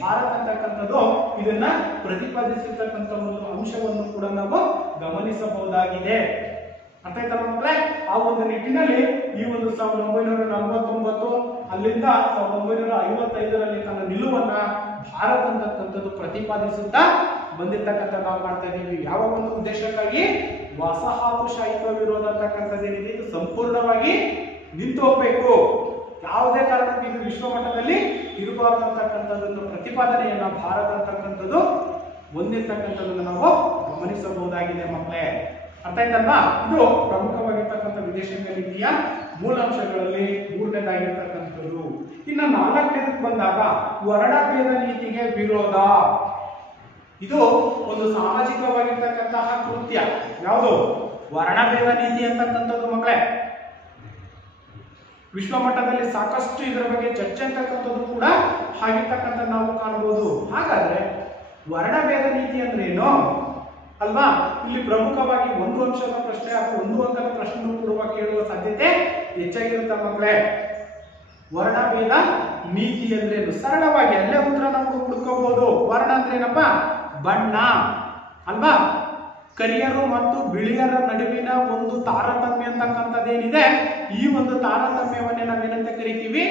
ಭಾರತ ಅಂತಕ್ಕಂಥದ್ದು ಇದನ್ನ ಪ್ರತಿಪಾದಿಸಿರ್ತಕ್ಕಂಥ ಒಂದು ಅಂಶವನ್ನು ಕೂಡ ನಾವು ಗಮನಿಸಬಹುದಾಗಿದೆ. ಅರ್ಥ ಆಯ್ತಲ್ಲ ಮಕ್ಕಳೇ? ಆ ಒಂದು ನಿಟ್ಟಿನಲ್ಲಿ ಈ ಒಂದು 1949 ಅಲ್ಲಿಂದ 1955ರಲ್ಲಿ ತನ್ನ ನಿಲುವನ್ನ ಭಾರತ ಅಂತಕ್ಕಂಥದ್ದು ಪ್ರತಿಪಾದಿಸುತ್ತಾ ಬಂದಿರ್ತಕ್ಕಂಥ ನಾವು ಮಾಡ್ತಾ ಇದ್ದೀವಿ. ಯಾವ ಒಂದು ಉದ್ದೇಶಕ್ಕಾಗಿ? ವಸಾಹತುಶಾಹಿತ್ವ ವಿರೋಧ ಅಂತಕ್ಕಂಥದ್ದೇನಿದೆ ಇದು ಸಂಪೂರ್ಣವಾಗಿ ನಿಂತು ಹೋಗ್ಬೇಕು, ಯಾವುದೇ ಕಾರಣಕ್ಕೂ ಇದು ವಿಶ್ವ ಮಟ್ಟದಲ್ಲಿ ಇರಬಾರದು ಅಂತಕ್ಕಂಥದ್ದನ್ನು ಪ್ರತಿಪಾದನೆಯನ್ನ ಭಾರತ ಅಂತಕ್ಕಂಥದ್ದು ಹೊಂದಿರ್ತಕ್ಕಂಥದ್ದನ್ನು ನಾವು ಗಮನಿಸಬಹುದಾಗಿದೆ ಮಕ್ಕಳೇ. ಅರ್ಥ ಆಯ್ತಲ್ವಾ? ಇದು ಪ್ರಮುಖವಾಗಿರ್ತಕ್ಕಂಥ ವಿದೇಶಾಂಗ ನೀತಿಯ ಮೂಲಾಂಶಗಳಲ್ಲಿ ಮೂರನೇದಾಗಿರ್ತಕ್ಕಂಥದ್ದು. ಇನ್ನು ನಾಲ್ಕನೇದಕ್ಕೆ ಬಂದಾಗ ವರ್ಣಭೇದ ನೀತಿಗೆ ವಿರೋಧ. ಇದು ಒಂದು ಸಾಮಾಜಿಕವಾಗಿರ್ತಕ್ಕಂತಹ ಕೃತ್ಯ. ಯಾವುದು? ವರ್ಣಭೇದ ನೀತಿ ಅಂತಕ್ಕಂಥದ್ದು ಮಕ್ಕಳೇ. ವಿಶ್ವ ಮಟ್ಟದಲ್ಲಿ ಸಾಕಷ್ಟು ಇದರ ಬಗ್ಗೆ ಚರ್ಚೆ ಅಂತಕ್ಕಂಥದ್ದು ಕೂಡ ಆಗಿರ್ತಕ್ಕಂಥ ನಾವು ಕಾಣಬಹುದು. ಹಾಗಾದ್ರೆ ವರ್ಣಭೇದ ನೀತಿ ಅಂದ್ರೆ ಏನು ಅಲ್ವಾ? ಇಲ್ಲಿ ಪ್ರಮುಖವಾಗಿ ಒಂದು ಅಂಶದ ಪ್ರಶ್ನೆ ಅಥವಾ ಒಂದು ಅಂಕದ ಪ್ರಶ್ನೆ ಕೊಡುವ ಕೇಳುವ ಸಾಧ್ಯತೆ ಹೆಚ್ಚಾಗಿರುತ್ತೆ ಮಕ್ಕಳೇ. ವರ್ಣಭೇದ ನೀತಿ ಅಂದ್ರೇನು? ಸರಳವಾಗಿ ಅಲ್ಲೇ ಉತ್ತರ ನಾವು ಹುಡುಕಬಹುದು. ವರ್ಣ ಅಂದ್ರೆ ಏನಪ್ಪ? ಬಣ್ಣ ಅಲ್ವಾ? ಕರಿಯರು ಮತ್ತು ಬಿಳಿಯರ ನಡುವಿನ ಒಂದು ತಾರತಮ್ಯ ಅಂತಕ್ಕಂಥದ್ದೇನಿದೆ, ಈ ಒಂದು ತಾರತಮ್ಯವನ್ನೇ ನಾವೇನಂತ ಕರಿತೀವಿ?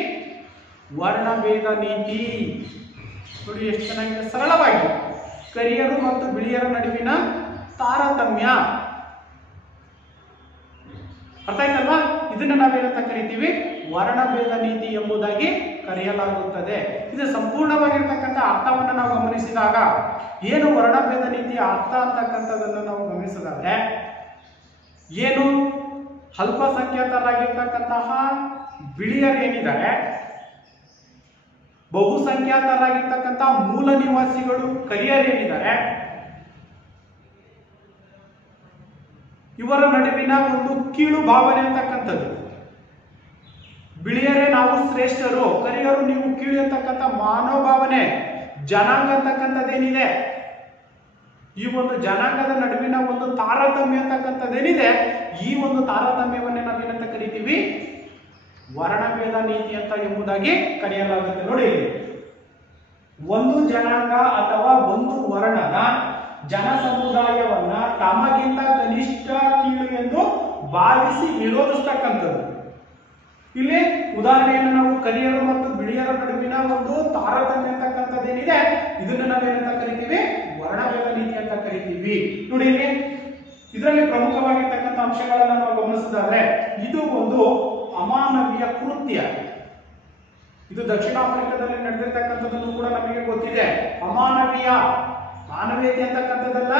ವರ್ಣಭೇದ ನೀತಿ. ನೋಡಿ ಎಷ್ಟು ಚೆನ್ನಾಗಿದೆ, ಸರಳವಾಗಿ ಕರಿಯರು ಮತ್ತು ಬಿಳಿಯರ ನಡುವಿನ ತಾರತಮ್ಯ. ಅರ್ಥ ಆಯ್ತಲ್ವಾ? ಇದನ್ನ ನಾವೇನಂತ ಕರಿತೀವಿ? ವರ್ಣಭೇದ ನೀತಿ ಎಂಬುದಾಗಿ ಕರೆಯಲಾಗುತ್ತದೆ. ಇದು ಸಂಪೂರ್ಣವಾಗಿರ್ತಕ್ಕಂಥ ಅರ್ಥವನ್ನು ನಾವು ಗಮನಿಸಿದಾಗ ಏನು ವರ್ಣಭೇದ ನೀತಿಯ ಅರ್ಥ ಅಂತಕ್ಕಂಥದ್ದನ್ನು ನಾವು ಗಮನಿಸಿದಾದ್ರೆ ಏನು, ಅಲ್ಪಸಂಖ್ಯಾತರಾಗಿರ್ತಕ್ಕಂತಹ ಬಿಳಿಯರೇನಿದ್ದಾರೆ, ಬಹುಸಂಖ್ಯಾತರಾಗಿರ್ತಕ್ಕಂತಹ ಮೂಲ ನಿವಾಸಿಗಳು ಕರಿಯರೇನಿದ್ದಾರೆ, ಇವರ ನಡುವಿನ ಒಂದು ಕೀಳು ಭಾವನೆ ಅಂತಕ್ಕಂಥದ್ದು. ಬಿಳಿಯರೇ ನಾವು ಶ್ರೇಷ್ಠರು, ಕರಿಯರು ನೀವು ಕೀಳು ಅಂತಕ್ಕಂಥ ಮನೋಭಾವನೆ, ಜನಾಂಗ ಅಂತಕ್ಕಂಥದ್ದೇನಿದೆ, ಈ ಒಂದು ಜನಾಂಗದ ನಡುವಿನ ಒಂದು ತಾರತಮ್ಯ ಅಂತಕ್ಕಂಥದ್ದೇನಿದೆ, ಈ ಒಂದು ತಾರತಮ್ಯವನ್ನೇ ನಾವೇನಂತ ಕರಿತೀವಿ? ವರ್ಣಭೇದ ನೀತಿ ಅಂತ ಎಂಬುದಾಗಿ ಕರೆಯಲಾಗುತ್ತೆ. ನೋಡಿ, ಒಂದು ಜನಾಂಗ ಅಥವಾ ಒಂದು ವರ್ಣದ ಜನ ಸಮುದಾಯವನ್ನ ತಮಗಿಂತ ಕನಿಷ್ಠ ಕೀಳು ಎಂದು ಭಾವಿಸಿ ವಿರೋಧಿಸ್ತಕ್ಕಂಥದ್ದು. ಇಲ್ಲಿ ಉದಾಹರಣೆಯನ್ನು ನಾವು ಕರಿಯರು ಮತ್ತು ಬಿಳಿಯರ ನಡುವಿನ ಒಂದು ತಾರತಮ್ಯ ಅಂತಕ್ಕಂಥದ್ದೇನಿದೆ, ಇದನ್ನು ನಾವೇನಂತ ಕರಿತೀವಿ? ವರ್ಣಭೇದ ನೀತಿ ಅಂತ ಕರಿತೀವಿ. ನೋಡಿ, ಇಲ್ಲಿ ಇದರಲ್ಲಿ ಪ್ರಮುಖವಾಗಿರ್ತಕ್ಕಂಥ ಅಂಶಗಳನ್ನು ನಾವು ಗಮನಿಸಿದಾದ್ರೆ ಇದು ಒಂದು ಅಮಾನವೀಯ ಕೃತ್ಯ. ಇದು ದಕ್ಷಿಣ ಆಫ್ರಿಕಾದಲ್ಲಿ ನಡೆದಿರ್ತಕ್ಕಂಥದ್ದನ್ನು ಕೂಡ ನಮಗೆ ಗೊತ್ತಿದೆ. ಮಾನವೀಯತೆ ಅಂತಕ್ಕಂಥದ್ದಲ್ಲ,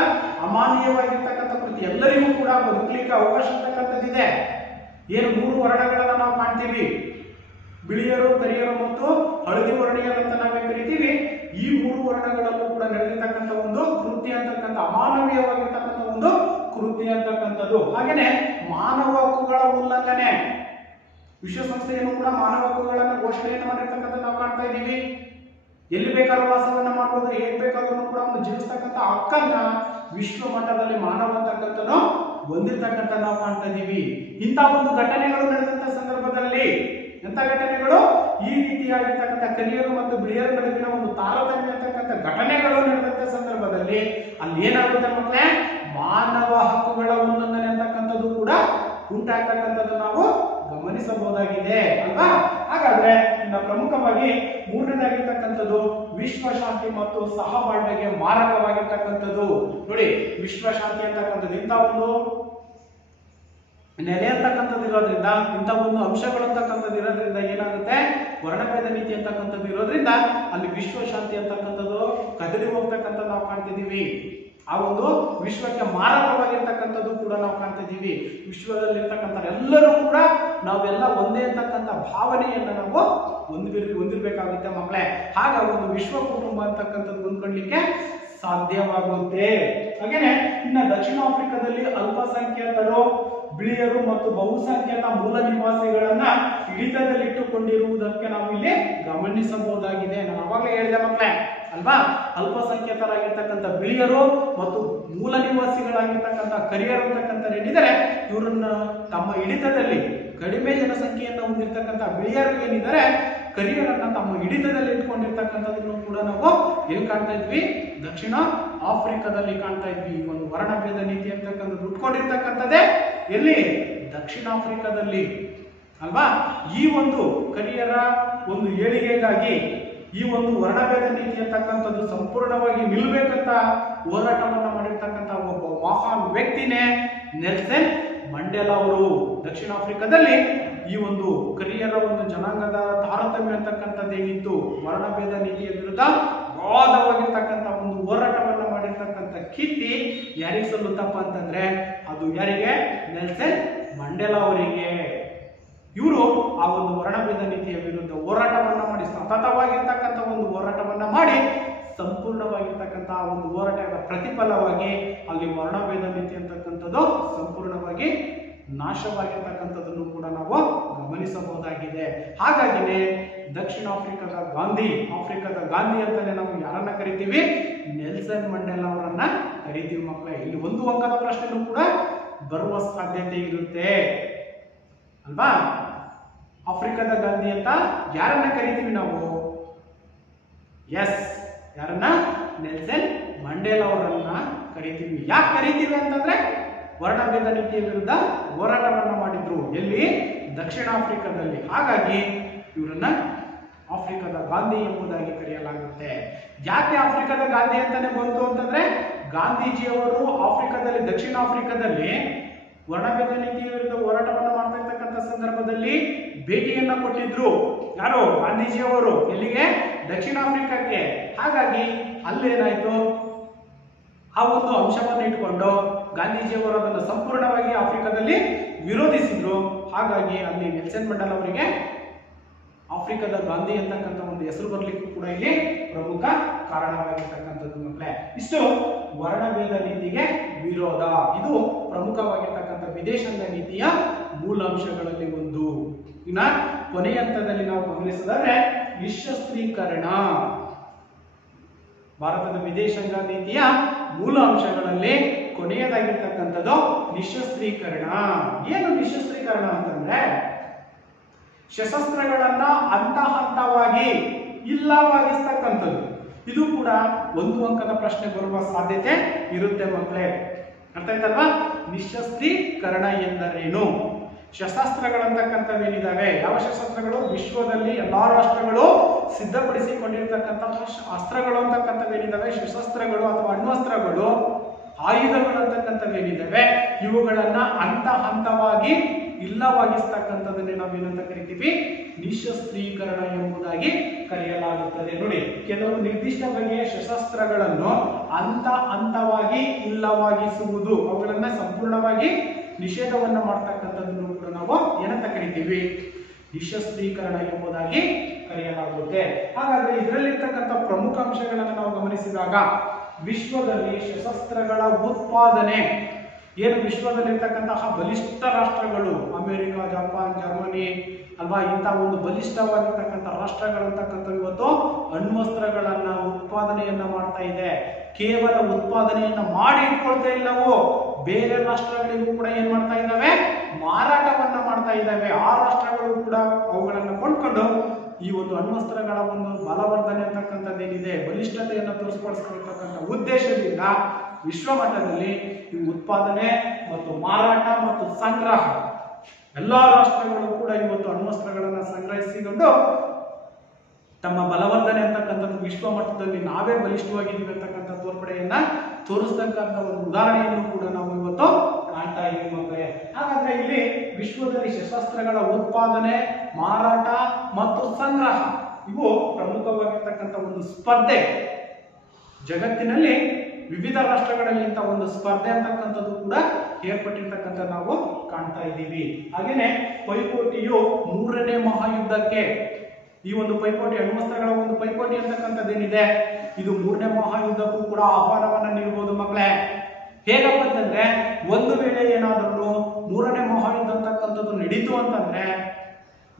ಅಮಾನವೀಯವಾಗಿರ್ತಕ್ಕಂಥ ಕೃತಿ. ಎಲ್ಲರಿಗೂ ಕೂಡ ಬದುಕಲಿಕ್ಕೆ ಅವಕಾಶ ಅಂತಕ್ಕಂಥದ್ದಿದೆ. ಏನು 3 ವರ್ಣಗಳನ್ನ ನಾವು ಕಾಣ್ತೀವಿ, ಬಿಳಿಯರು, ಕರಿಯರು ಮತ್ತು ಹಳದಿ ವರ್ಣೀಯರು ಅಂತ ನಾವೇ ಕರಿತೀವಿ. ಈ 3 ವರ್ಣಗಳಲ್ಲೂ ಕೂಡ ನಡೆದಿರ್ತಕ್ಕಂಥ ಒಂದು ಕೃತ್ಯ ಅಂತಕ್ಕಂಥ ಅಮಾನವೀಯವಾಗಿರ್ತಕ್ಕಂಥ ಒಂದು ಕೃತ್ಯ ಅಂತಕ್ಕಂಥದ್ದು. ಹಾಗೇನೆ ಮಾನವ ಹಕ್ಕುಗಳ ಉಲ್ಲಂಘನೆ, ವಿಶ್ವಸಂಸ್ಥೆಯನ್ನು ಕೂಡ ಮಾನವ ಹಕ್ಕುಗಳನ್ನ ಘೋಷಣೆಯನ್ನು ಮಾಡಿರ್ತಕ್ಕಂಥ ನಾವು ಕಾಣ್ತಾ ಇದ್ದೀವಿ. ಎಲ್ಲಿ ಬೇಕಾದ್ರೂ ವಾಸವನ್ನ ಮಾಡಬಹುದು, ಹೇಗ್ ಬೇಕಾದ್ರೂ ಕೂಡ ಒಂದು ಜೀವಿಸ್ತಕ್ಕಂಥ ಹಕ್ಕನ್ನ ವಿಶ್ವ ಮಟ್ಟದಲ್ಲಿ ಮಾನವ ಅಂತಕ್ಕಂಥದ್ದು ಹೊಂದಿರ್ತಕ್ಕಂಥ ನಾವು ಕಾಣ್ತಾ ಇದ್ದೀವಿ. ಇಂಥ ಒಂದು ಘಟನೆಗಳು ನಡೆದಂತ ಸಂದರ್ಭದಲ್ಲಿ ಎಂತ ಘಟನೆಗಳು, ಈ ರೀತಿಯಾಗಿರ್ತಕ್ಕಂಥ ಕರಿಯರು ಮತ್ತು ಬಿಳಿಯರ ನಡುವಿನ ಒಂದು ತಾರತಮ್ಯ ಅಂತಕ್ಕಂಥ ಘಟನೆಗಳು ನಡೆದಂತ ಸಂದರ್ಭದಲ್ಲಿ ಅಲ್ಲಿ ಏನಾಗುತ್ತೆ ಮಕ್ಕಳೇ, ಮಾನವ ಹಕ್ಕುಗಳ ಉಲ್ಲಂಘನೆ ಅಂತಕ್ಕಂಥದ್ದು ಕೂಡ ಉಂಟಾಗ್ತಕ್ಕಂಥದ್ದು ನಾವು ಗಮನಿಸಬಹುದಾಗಿದೆ ಅಲ್ವಾ. ಹಾಗಾದ್ರೆ ಇನ್ನು ಪ್ರಮುಖವಾಗಿ 3ನೇದಾಗಿರ್ತಕ್ಕಂಥದ್ದು ವಿಶ್ವಶಾಂತಿ ಮತ್ತು ಸಹಬಾಳ್ವೆಗೆ ಮಾರಕವಾಗಿರ್ತಕ್ಕಂಥದ್ದು. ನೋಡಿ, ವಿಶ್ವಶಾಂತಿ ಅಂತಕ್ಕಂಥದ್ದು ಇಂಥ ಒಂದು ನೆಲೆ ಅಂತಕ್ಕಂಥದ್ದು ಇರೋದ್ರಿಂದ, ಇಂಥ ಒಂದು ಅಂಶಗಳು ಅಂತಕ್ಕಂಥದ್ದು ಇರೋದ್ರಿಂದ ಏನಾಗುತ್ತೆ, ವರ್ಣಭೇದ ನೀತಿ ಅಂತಕ್ಕಂಥದ್ದು ಇರೋದ್ರಿಂದ ಅಲ್ಲಿ ವಿಶ್ವಶಾಂತಿ ಅಂತಕ್ಕಂಥದ್ದು ಕದಲಿ ಹೋಗ್ತಕ್ಕಂಥದ್ದು ನಾವು ಕಾಣ್ತಿದ್ದೀವಿ. ಆ ಒಂದು ವಿಶ್ವಕ್ಕೆ ಮಾರಕವಾಗಿರ್ತಕ್ಕಂಥದ್ದು ಕೂಡ ನಾವು ಕಾಣ್ತಿದ್ದೀವಿ. ವಿಶ್ವದಲ್ಲಿರ್ತಕ್ಕಂಥ ಎಲ್ಲರೂ ಕೂಡ ನಾವೆಲ್ಲ ಒಂದೇ ಅಂತಕ್ಕಂಥ ಭಾವನೆಯನ್ನ ನಾವು ಹೊಂದಿರ್ಬೇಕಾಗುತ್ತೆ ಮಕ್ಕಳೇ. ಆಗ ಒಂದು ವಿಶ್ವ ಕುಟುಂಬ ಅಂತಕ್ಕಂಥದ್ದು ಹೊಂದ್ಕೊಳ್ಳಿಕ್ಕೆ ಸಾಧ್ಯವಾಗುತ್ತೆ. ಹಾಗೇನೆ ಇನ್ನು ದಕ್ಷಿಣ ಆಫ್ರಿಕಾದಲ್ಲಿ ಅಲ್ಪಸಂಖ್ಯಾತರು, ಬಿಳಿಯರು ಮತ್ತು ಬಹುಸಂಖ್ಯಾತ ಮೂಲ ನಿವಾಸಿಗಳನ್ನ ಹಿಡಿತದಲ್ಲಿಟ್ಟುಕೊಂಡಿರುವುದಕ್ಕೆ ನಾವು ಇಲ್ಲಿ ಗಮನಿಸಬಹುದಾಗಿದೆ. ನಾನು ಅವಾಗಲೇ ಹೇಳಿದೆ ಮಕ್ಕಳೇ ಅಲ್ವಾ, ಅಲ್ಪಸಂಖ್ಯಾತರಾಗಿರ್ತಕ್ಕಂಥ ಬಿಳಿಯರು ಮತ್ತು ಮೂಲ ನಿವಾಸಿಗಳಾಗಿರ್ತಕ್ಕಂಥ ಕರಿಯರು ಅಂತಕ್ಕಂಥ ಏನಿದ್ದಾರೆ, ಇವರನ್ನ ತಮ್ಮ ಹಿಡಿತದಲ್ಲಿ, ಕಡಿಮೆ ಜನಸಂಖ್ಯೆಯನ್ನು ಹೊಂದಿರತಕ್ಕಂಥ ಬಿಳಿಯರು ಏನಿದ್ದಾರೆ ಕರಿಯರನ್ನ ತಮ್ಮ ಹಿಡಿತದಲ್ಲಿ ಇಟ್ಕೊಂಡಿರ್ತಕ್ಕಂಥದನ್ನು ಕೂಡ ನಾವು ಎಲ್ಲಿ ಕಾಣ್ತಾ ಇದ್ವಿ, ದಕ್ಷಿಣ ಆಫ್ರಿಕಾದಲ್ಲಿ ಕಾಣ್ತಾ ಇದ್ವಿ. ಈ ಒಂದು ವರ್ಣಭೇದ ನೀತಿ ಅಂತಕ್ಕಂಥದ್ದು ಉಟ್ಕೊಂಡಿರ್ತಕ್ಕಂಥದ್ದೇ ಎಲ್ಲಿ, ದಕ್ಷಿಣ ಆಫ್ರಿಕಾದಲ್ಲಿ ಅಲ್ವಾ. ಈ ಒಂದು ಕರಿಯರ ಒಂದು ಏಳಿಗೆಗಾಗಿ ಈ ಒಂದು ವರ್ಣಭೇದ ನೀತಿ ಅಂತಕ್ಕಂಥದ್ದು ಸಂಪೂರ್ಣವಾಗಿ ನಿಲ್ಬೇಕಂತ ಹೋರಾಟವನ್ನ ಮಾಡಿರ್ತಕ್ಕಂಥ ಒಬ್ಬ ಮಹಾನ್ ವ್ಯಕ್ತಿನೇ ನೆಲ್ಸನ್ ಮಂಡೇಲಾ ಅವರು. ದಕ್ಷಿಣ ಆಫ್ರಿಕಾದಲ್ಲಿ ಈ ಒಂದು ಕರಿಯರ ಒಂದು ಜನಾಂಗದ ತಾರತಮ್ಯ ಅಂತಕ್ಕಂಥದ್ದೇನಿತ್ತು, ವರ್ಣಭೇದ ನೀತಿಯ ವಿರುದ್ಧ ವಾದವಾಗಿರ್ತಕ್ಕಂಥ ಒಂದು ಹೋರಾಟವನ್ನ ಮಾಡಿರ್ತಕ್ಕಂಥ ಕೀರ್ತಿ ಯಾರಿಗೆ ಸಲ್ಲುತ್ತಪ್ಪ ಅಂತಂದ್ರೆ ಅದು ಯಾರಿಗೆ, ನೆಲ್ಸನ್ ಮಂಡೇಲಾ ಅವರಿಗೆ. ಇವರು ಆ ಒಂದು ವರ್ಣಭೇದ ನೀತಿಯ ವಿರುದ್ಧ ಹೋರಾಟವನ್ನ ಮಾಡಿ, ಸತತವಾಗಿರ್ತಕ್ಕಂಥ ಒಂದು ಹೋರಾಟವನ್ನ ಮಾಡಿ, ಸಂಪೂರ್ಣವಾಗಿರ್ತಕ್ಕಂಥ ಒಂದು ಹೋರಾಟದ ಪ್ರತಿಫಲವಾಗಿ ಅಲ್ಲಿ ವರ್ಣಭೇದ ನೀತಿ ಅಂತಕ್ಕಂಥದ್ದು ಸಂಪೂರ್ಣವಾಗಿ ನಾಶವಾಗಿರ್ತಕ್ಕಂಥದ್ದನ್ನು ಕೂಡ ನಾವು ಗಮನಿಸಬಹುದಾಗಿದೆ. ಹಾಗಾಗಿನೇ ದಕ್ಷಿಣ ಆಫ್ರಿಕಾದ ಗಾಂಧಿ ಅಂತಾನೆ ನಾವು ಯಾರನ್ನ ಕರಿತೀವಿ, ನೆಲ್ಸನ್ ಮಂಡೇಲಾ ಅವರನ್ನ ಕರಿತೀವಿ ಮಕ್ಕಳೇ. ಇಲ್ಲಿ 1 ಅಂಕದ ಪ್ರಶ್ನೆನೂ ಕೂಡ ಬರುವ ಸಾಧ್ಯತೆ ಇರುತ್ತೆ ಅಲ್ವಾ. ಆಫ್ರಿಕಾದ ಗಾಂಧಿ ಅಂತ ಯಾರನ್ನ ಕರಿತೀವಿ ನಾವು, ಎಸ್, ಯಾರನ್ನ, ನೆಲ್ಸನ್ ಮಂಡೇಲಾ ಅವರನ್ನ ಕರಿತೀವಿ. ಯಾಕೆ ಕರಿತೀವಿ ಅಂತಂದ್ರೆ ವರ್ಣಭೇದ ನೀತಿಯ ವಿರುದ್ಧ ಹೋರಾಟವನ್ನ ಮಾಡಿದ್ರು ಎಲ್ಲಿ, ದಕ್ಷಿಣ ಆಫ್ರಿಕಾದಲ್ಲಿ. ಹಾಗಾಗಿ ಇವರನ್ನ ಆಫ್ರಿಕಾದ ಗಾಂಧಿ ಎಂಬುದಾಗಿ ಕರೆಯಲಾಗುತ್ತೆ. ಯಾಕೆ ಆಫ್ರಿಕಾದ ಗಾಂಧಿ ಅಂತಾನೆ ಬಂತು ಅಂತಂದ್ರೆ, ಗಾಂಧೀಜಿಯವರು ಆಫ್ರಿಕಾದಲ್ಲಿ, ದಕ್ಷಿಣ ಆಫ್ರಿಕಾದಲ್ಲಿ ವರ್ಣಭೇದ ನೀತಿಯ ವಿರುದ್ಧ ಹೋರಾಟವನ್ನ ಮಾಡ್ತಾ ಇರ್ತಕ್ಕಂಥ ಸಂದರ್ಭದಲ್ಲಿ ಭೇಟಿಯನ್ನ ಕೊಟ್ಟಿದ್ರು. ಯಾರು, ಗಾಂಧೀಜಿಯವರು ಎಲ್ಲಿಗೆ, ದಕ್ಷಿಣ ಆಫ್ರಿಕಾಕ್ಕೆ. ಹಾಗಾಗಿ ಅಲ್ಲೇನಾಯ್ತು, ಆ ಒಂದು ಅಂಶವನ್ನು ಇಟ್ಕೊಂಡು ಗಾಂಧೀಜಿಯವರು ಅದನ್ನು ಸಂಪೂರ್ಣವಾಗಿ ಆಫ್ರಿಕಾದಲ್ಲಿ ವಿರೋಧಿಸಿದ್ರು. ಹಾಗಾಗಿ ಅಲ್ಲಿ ನೆಲ್ಸನ್ ಮಂಡೇಲಾ ಅವರಿಗೆ ಆಫ್ರಿಕಾದ ಗಾಂಧಿ ಅಂತಕ್ಕಂಥ ಒಂದು ಹೆಸರು ಬರಲಿಕ್ಕೂ ಕೂಡ ಇಲ್ಲಿ ಪ್ರಮುಖ ಕಾರಣವಾಗಿರ್ತಕ್ಕಂಥದ್ದು ಮಕ್ಕಳೇ. ಇಷ್ಟು ವರ್ಣಭೇದ ನೀತಿಗೆ ವಿರೋಧ, ಇದು ಪ್ರಮುಖವಾಗಿರ್ತಕ್ಕಂಥ ವಿದೇಶಾಂಗ ನೀತಿಯ ಮೂಲಾಂಶಗಳಲ್ಲಿ ಒಂದು. ಇನ್ನ ಕೊನೆಯ ಹಂತದಲ್ಲಿ ನಾವು ಗಮನಿಸಿದರೆ ನಿಶಸ್ತ್ರೀಕರಣ. ಭಾರತದ ವಿದೇಶಾಂಗ ನೀತಿಯ ಮೂಲ ಅಂಶಗಳಲ್ಲಿ ಕೊನೆಯದಾಗಿರ್ತಕ್ಕಂಥದ್ದು ನಿಶಸ್ತ್ರೀಕರಣ. ಏನು ನಿಶಸ್ತ್ರೀಕರಣ ಅಂತಂದ್ರೆ, ಶಸ್ತ್ರಾಸ್ತ್ರಗಳನ್ನ ಹಂತ ಹಂತವಾಗಿ ಇಲ್ಲವಾಗಿಸ್ತಕ್ಕಂಥದ್ದು. ಇದು ಕೂಡ 1 ಅಂಕದ ಪ್ರಶ್ನೆ ಬರುವ ಸಾಧ್ಯತೆ ಇರುತ್ತೆ ಮಕ್ಕಳೇ. ಅರ್ಥ ಆಯ್ತಲ್ವಾ? ನಿಶಸ್ತ್ರೀಕರಣ ಎಂದರೇನು? ಶಸ್ತ್ರಾಸ್ತ್ರಗಳಂತಕ್ಕಂಥವೇನಿದಾವೆ, ಯಾವ ಶಸ್ತ್ರಾಸ್ತ್ರಗಳು, ವಿಶ್ವದಲ್ಲಿ ಎಲ್ಲಾ ರಾಷ್ಟ್ರಗಳು ಸಿದ್ಧಪಡಿಸಿಕೊಂಡಿರ್ತಕ್ಕಂತಹ ಅಸ್ತ್ರಗಳು ಅಂತಕ್ಕಂಥವೇನಿದಾವೆ, ಶಸ್ತ್ರಾಸ್ತ್ರಗಳು ಅಥವಾ ಅಣ್ವಸ್ತ್ರಗಳು, ಆಯುಧಗಳು ಅಂತಕ್ಕಂಥವೇನಿದಾವೆ, ಇವುಗಳನ್ನ ಹಂತ ಹಂತವಾಗಿ ಇಲ್ಲವಾಗಿಸ್ತಕ್ಕಂಥದ್ದನ್ನೇ ನಾವೇನಂತ ಕರಿತೀವಿ, ನಿಶಸ್ತ್ರೀಕರಣ ಎಂಬುದಾಗಿ ಕರೆಯಲಾಗುತ್ತದೆ. ನೋಡಿ, ಕೆಲವು ನಿರ್ದಿಷ್ಟ ಬಗೆಯ ಶಸ್ತ್ರಾಸ್ತ್ರಗಳನ್ನು ಹಂತ ಹಂತವಾಗಿ ಇಲ್ಲವಾಗಿಸುವುದು, ಅವುಗಳನ್ನ ಸಂಪೂರ್ಣವಾಗಿ ನಿಷೇಧವನ್ನ ಮಾಡ್ತಕ್ಕಂಥದ್ದನ್ನು ಕೂಡ ನಾವು ಏನಂತ ಕರಿತೀವಿ, ನಿಶಸ್ತ್ರೀಕರಣ ಎಂಬುದಾಗಿ ಕರೆಯಲಾಗುತ್ತೆ. ಹಾಗಾದ್ರೆ ಇದರಲ್ಲಿರ್ತಕ್ಕಂಥ ಪ್ರಮುಖ ಅಂಶಗಳನ್ನು ನಾವು ಗಮನಿಸಿದಾಗ, ವಿಶ್ವದಲ್ಲಿ ಶಸ್ತ್ರಾಸ್ತ್ರಗಳ ಉತ್ಪಾದನೆ ಏನು, ವಿಶ್ವದಲ್ಲಿರ್ತಕ್ಕಂತಹ ಬಲಿಷ್ಠ ರಾಷ್ಟ್ರಗಳು ಅಮೆರಿಕ, ಜಪಾನ್, ಜರ್ಮನಿ ಅಲ್ವಾ, ಇಂತಹ ಒಂದು ಬಲಿಷ್ಠವಾಗಿರ್ತಕ್ಕಂಥ ರಾಷ್ಟ್ರಗಳಂತಕ್ಕಂಥ ಇವತ್ತು ಅಣ್ವಸ್ತ್ರಗಳನ್ನ ಉತ್ಪಾದನೆಯನ್ನ ಮಾಡ್ತಾ ಇದೆ. ಕೇವಲ ಉತ್ಪಾದನೆಯನ್ನ ಮಾಡಿ ಇಟ್ಕೊಳ್ತಾ ಇಲ್ಲವೋ, ಬೇರೆ ರಾಷ್ಟ್ರಗಳಿಗೂ ಕೂಡ ಏನ್ ಮಾಡ್ತಾ ಇದ್ದಾವೆ, ಮಾರಾಟವನ್ನ ಮಾಡ್ತಾ ಇದ್ದಾವೆ. ಆ ರಾಷ್ಟ್ರಗಳು ಕೂಡ ಅವುಗಳನ್ನ ಕೊಂಡ್ಕೊಂಡು ಈ ಒಂದು ಅಣ್ವಸ್ತ್ರಗಳ ಒಂದು ಬಲವರ್ಧನೆ ಅಂತಕ್ಕಂಥದ್ದೇನಿದೆ, ಬಲಿಷ್ಠತೆಯನ್ನು ತೋರಿಸ್ಕೊಳ್ತಕ್ಕಂಥ ಉದ್ದೇಶದಿಂದ ವಿಶ್ವ ಮಟ್ಟದಲ್ಲಿ ಈ ಉತ್ಪಾದನೆ ಮತ್ತು ಮಾರಾಟ ಮತ್ತು ಸಂಗ್ರಹ ಎಲ್ಲಾ ರಾಷ್ಟ್ರಗಳು ಕೂಡ ಇವತ್ತು ಅಣ್ವಸ್ತ್ರಗಳನ್ನ ಸಂಗ್ರಹಿಸಿಕೊಂಡು ತಮ್ಮ ಬಲವರ್ಧನೆ ಅಂತಕ್ಕಂಥದ್ದು ವಿಶ್ವ ಮಟ್ಟದಲ್ಲಿ ನಾವೇ ಬಲಿಷ್ಠವಾಗಿದ್ದೀವಿ ಅಂತಕ್ಕಂಥ ತೋರ್ಪಡೆಯನ್ನ ತೋರಿಸ್ತಕ್ಕಂಥ ಒಂದು ಉದಾಹರಣೆಯನ್ನು ಕೂಡ ನಾವು ಇವತ್ತು ಕಾಣ್ತಾ ಇದ್ದೀವಿ ಮಕ್ಕಳೇ. ಹಾಗಾದ್ರೆ ಇಲ್ಲಿ ವಿಶ್ವದಲ್ಲಿ ಶಸ್ತ್ರಾಸ್ತ್ರಗಳ ಉತ್ಪಾದನೆ, ಮಾರಾಟ ಮತ್ತು ಸಂಗ್ರಹ ಇವು ಪ್ರಮುಖವಾಗಿರ್ತಕ್ಕಂಥ ಒಂದು ಸ್ಪರ್ಧೆ. ಜಗತ್ತಿನಲ್ಲಿ ವಿವಿಧ ರಾಷ್ಟ್ರಗಳಲ್ಲಿ ಇಂಥ ಒಂದು ಸ್ಪರ್ಧೆ ಅಂತಕ್ಕಂಥದ್ದು ಕೂಡ ಏರ್ಪಟ್ಟಿರ್ತಕ್ಕಂಥ ನಾವು ಕಾಣ್ತಾ ಇದ್ದೀವಿ. ಹಾಗೇನೆ ಪೈಪೋಟಿಯು 3ನೇ ಮಹಾಯುದ್ಧಕ್ಕೆ, ಈ ಒಂದು ಪೈಪೋಟಿ ಅಣ್ವಸ್ತ್ರಗಳ ಒಂದು ಪೈಪೋಟಿ ಅಂತಕ್ಕಂಥದ್ದೇನಿದೆ, ಇದು 3ನೇ ಮಹಾಯುದ್ಧಕ್ಕೂ ಕೂಡ ಆಹ್ವಾನವನ್ನ ನೀಡಬಹುದು ಮಕ್ಕಳೇ. ಹೇಗಪ್ಪ ಅಂತಂದ್ರೆ, ಒಂದು ವೇಳೆ ಏನಾದ್ರೂ 3ನೇ ಮಹಾಯುದ್ಧ ಅಂತಕ್ಕಂಥದ್ದು ನಡೀತು ಅಂತಂದ್ರೆ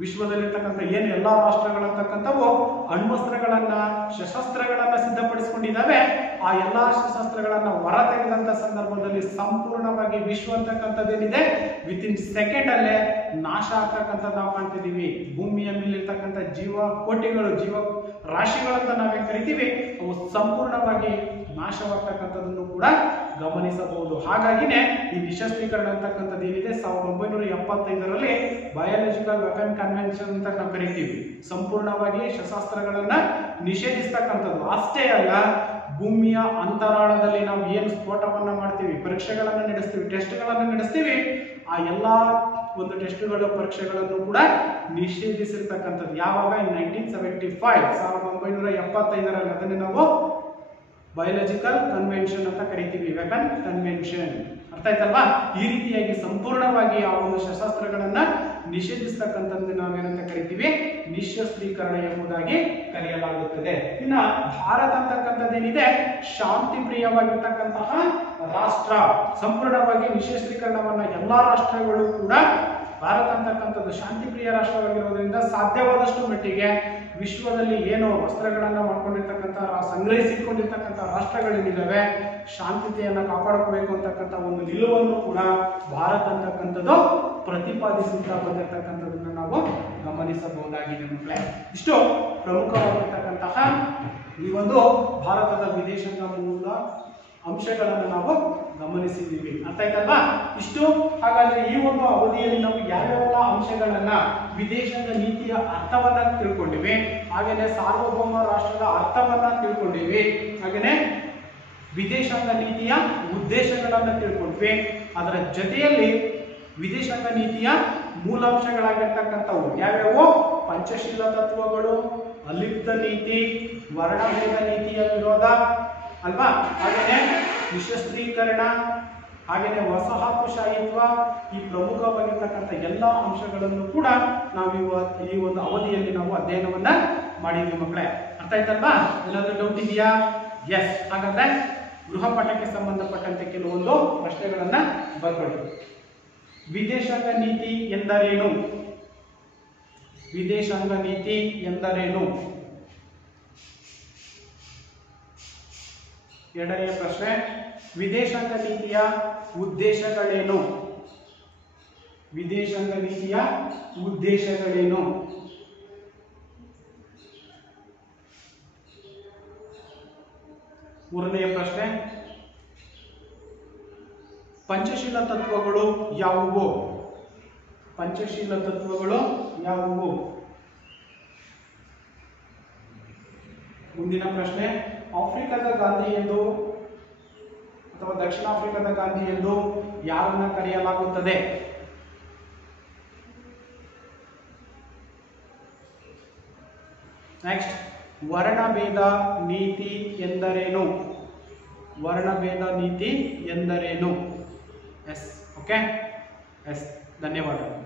ವಿಶ್ವದಲ್ಲಿರ್ತಕ್ಕಂಥ ಏನು ಎಲ್ಲಾ ರಾಷ್ಟ್ರಗಳಂತಕ್ಕಂಥವು ಅಣ್ವಸ್ತ್ರಗಳನ್ನ ಶಸ್ತ್ರಾಸ್ತ್ರಗಳನ್ನ ಸಿದ್ಧಪಡಿಸಿಕೊಂಡಿದ್ದಾವೆ, ಆ ಎಲ್ಲಾ ಶಸ್ತ್ರಾಸ್ತ್ರಗಳನ್ನ ಹೊರ ತೆಗೆದಂತ ಸಂದರ್ಭದಲ್ಲಿ ಸಂಪೂರ್ಣವಾಗಿ ವಿಶ್ವ ಅಂತಕ್ಕಂಥದ್ದೇನಿದೆ ವಿತಿನ್ ಸೆಕೆಂಡ್ ಅಲ್ಲೇ ನಾಶ ಆಗ್ತಕ್ಕಂಥದ್ದು ನಾವು ಕಾಣ್ತಿದೀವಿ. ಭೂಮಿಯ ಮೇಲಿರ್ತಕ್ಕಂಥ ಜೀವ ಕೋಟಿಗಳು, ಜೀವ ರಾಶಿಗಳಂತ ನಾವೇ ಕರಿತೀವಿ, ಅವು ಸಂಪೂರ್ಣವಾಗಿ ನಾಶವಾಗ್ತಕ್ಕಂಥದ್ದನ್ನು ಕೂಡ ಗಮನಿಸಬಹುದು. ಹಾಗಾಗಿನೇ ಈ ನಿಶಸ್ತ್ರೀಕರಣ ಅಂತಕ್ಕಂಥದ್ದು ಏನಿದೆ 1975ರಲ್ಲಿ ಬಯಾಲಜಿಕಲ್ ವೆಪನ್ ಕನ್ವೆನ್ಷನ್ ಅಂತ ನಾವು ಕರಿತೀವಿ. ಸಂಪೂರ್ಣವಾಗಿ ಶಸ್ತ್ರಾಸ್ತ್ರಗಳನ್ನ ನಿಷೇಧಿಸ್ತಕ್ಕಂಥದ್ದು ಅಷ್ಟೇ ಅಲ್ಲ, ಭೂಮಿಯ ಅಂತರಾಳದಲ್ಲಿ ನಾವು ಏನು ಸ್ಫೋಟವನ್ನ ಮಾಡ್ತೀವಿ, ಪರೀಕ್ಷೆಗಳನ್ನ ನಡೆಸ್ತೀವಿ, ಟೆಸ್ಟ್ಗಳನ್ನ ನಡೆಸ್ತೀವಿ, ಆ ಎಲ್ಲಾ ಒಂದು ಟೆಸ್ಟ್ಗಳು ಪರೀಕ್ಷೆಗಳನ್ನು ಕೂಡ ನಿಷೇಧಿಸಿರ್ತಕ್ಕಂಥದ್ದು ಯಾವಾಗ 1975 ಅದನ್ನೇ ನಾವು ಬಯಾಲಜಿಕಲ್ ಕನ್ವೆನ್ಷನ್ ಅಂತ ಕರಿತೀವಿ, ವೆಪನ್ ಕನ್ವೆನ್ಷನ್. ಅರ್ಥ ಆಯ್ತಲ್ವಾ? ಈ ರೀತಿಯಾಗಿ ಸಂಪೂರ್ಣವಾಗಿ ಆ ಒಂದು ಶಸ್ತ್ರಾಸ್ತ್ರಗಳನ್ನ ನಿಷೇಧಿಸ್ತಕ್ಕಂಥದ್ದು ನಾವೇನಂತ ಕರಿತೀವಿ, ನಿಶಸ್ತ್ರೀಕರಣ ಎಂಬುದಾಗಿ ಕರೆಯಲಾಗುತ್ತದೆ. ಇನ್ನ ಭಾರತ ಅಂತಕ್ಕಂಥದ್ದೇನಿದೆ ಶಾಂತಿ ಪ್ರಿಯವಾಗಿರ್ತಕ್ಕಂತಹ ರಾಷ್ಟ್ರ. ಸಂಪೂರ್ಣವಾಗಿ ನಿಶಸ್ತ್ರೀಕರಣವನ್ನ ಎಲ್ಲಾ ರಾಷ್ಟ್ರಗಳು ಕೂಡ, ಭಾರತ ಅಂತಕ್ಕಂಥದ್ದು ಶಾಂತಿ ಪ್ರಿಯ ರಾಷ್ಟ್ರವಾಗಿರೋದ್ರಿಂದ ಸಾಧ್ಯವಾದಷ್ಟು ಮಟ್ಟಿಗೆ ವಿಶ್ವದಲ್ಲಿ ಏನು ವಸ್ತ್ರಗಳನ್ನ ಮಾಡ್ಕೊಂಡಿರ್ತಕ್ಕಂಥ ಸಂಗ್ರಹಿಸಿಕೊಂಡಿರ್ತಕ್ಕಂಥ ರಾಷ್ಟ್ರಗಳೇನಿದ್ದಾವೆ ಶಾಂತಿತೆಯನ್ನ ಕಾಪಾಡಬೇಕು ಅಂತಕ್ಕಂಥ ಒಂದು ನಿಲುವನ್ನು ಕೂಡ ಭಾರತ ಅಂತಕ್ಕಂಥದ್ದು ಪ್ರತಿಪಾದಿಸುತ್ತಾ ಬಂದಿರತಕ್ಕಂಥದ್ದನ್ನ ನಾವು ಗಮನಿಸಬಹುದಾಗಿದೆ ಮಕ್ಕಳೇ. ಇಷ್ಟು ಪ್ರಮುಖವಾಗಿರ್ತಕ್ಕಂತಹ ಈ ಒಂದು ಭಾರತದ ವಿದೇಶಾಂಗ ಮೂಲ ಅಂಶಗಳನ್ನು ನಾವು ಗಮನಿಸಿದ್ದೀವಿ. ಅರ್ಥ ಆಯ್ತಲ್ವಾ? ಇಷ್ಟು. ಹಾಗಾದ್ರೆ ಈ ಒಂದು ಅವಧಿಯಲ್ಲಿ ನಾವು ಯಾವ್ಯಾವ ಅಂಶಗಳನ್ನ, ವಿದೇಶಾಂಗ ನೀತಿಯ ಅರ್ಥವನ್ನ ತಿಳ್ಕೊಂಡಿವಿ, ಹಾಗೇನೆ ಸಾರ್ವಭೌಮ ರಾಷ್ಟ್ರದ ಅರ್ಥವನ್ನ ತಿಳ್ಕೊಂಡಿವಿ, ಹಾಗೇನೆ ವಿದೇಶಾಂಗ ನೀತಿಯ ಉದ್ದೇಶಗಳನ್ನ ತಿಳ್ಕೊಂಡ್ವಿ. ಅದರ ಜೊತೆಯಲ್ಲಿ ವಿದೇಶಾಂಗ ನೀತಿಯ ಮೂಲಾಂಶಗಳಾಗಿರ್ತಕ್ಕಂಥವು ಯಾವ್ಯಾವು, ಪಂಚಶೀಲ ತತ್ವಗಳು, ಅಲಿಪ್ತ ನೀತಿ, ವರ್ಣಭೇದ ನೀತಿಯ ವಿರೋಧ ಅಲ್ವಾ, ಹಾಗೇನೆ ನಿಶಸ್ತ್ರೀಕರಣ, ಹಾಗೇನೆ ವಸಾಹತುಶಾಹಿತ್ವ, ಈ ಪ್ರಮುಖವಾಗಿರ್ತಕ್ಕಂಥ ಎಲ್ಲಾ ಅಂಶಗಳನ್ನು ಕೂಡ ನಾವು ಈ ಒಂದು ಅವಧಿಯಲ್ಲಿ ನಾವು ಅಧ್ಯಯನವನ್ನ ಮಾಡಿದ್ವಿ ಮಕ್ಕಳೇ. ಅರ್ಥ ಆಯ್ತಲ್ವಾ? ಏನಾದ್ರೂ ಡೌಟ್ ಇದೆಯಾ? ಎಸ್. ಹಾಗಾದ್ರೆ ಗೃಹ ಪಾಠಕ್ಕೆ ಸಂಬಂಧಪಟ್ಟಂತೆ ಕೆಲವೊಂದು ಪ್ರಶ್ನೆಗಳನ್ನ ಬರ್ಕೊಳ್ಳಿ. ವಿದೇಶಾಂಗ ನೀತಿ ಎಂದರೇನು? ವಿದೇಶಾಂಗ ನೀತಿ ಎಂದರೇನು? ಎರಡನೆಯ ಪ್ರಶ್ನೆ, ವಿದೇಶಾಂಗ ನೀತಿಯ ಉದ್ದೇಶಗಳೇನು? ವಿದೇಶಾಂಗ ನೀತಿಯ ಉದ್ದೇಶಗಳೇನು? ಮೂರನೆಯ ಪ್ರಶ್ನೆ, ಪಂಚಶೀಲ ತತ್ವಗಳು ಯಾವುವು? ಪಂಚಶೀಲ ತತ್ವಗಳು ಯಾವುವು? ಮುಂದಿನ ಪ್ರಶ್ನೆ, ಆಫ್ರಿಕಾದ ಗಾಂಧಿ ಎಂದು ಅಥವಾ ದಕ್ಷಿಣ ಆಫ್ರಿಕಾದ ಗಾಂಧಿ ಎಂದು ಯಾರನ್ನ ಕರೆಯಲಾಗುತ್ತದೆ? ನೆಕ್ಸ್ಟ್ ವರ್ಣಭೇದ ನೀತಿ ಎಂದರೇನು? ವರ್ಣಭೇದ ನೀತಿ ಎಂದರೇನು? ಎಸ್, ಓಕೆ, ಎಸ್, ಧನ್ಯವಾದ.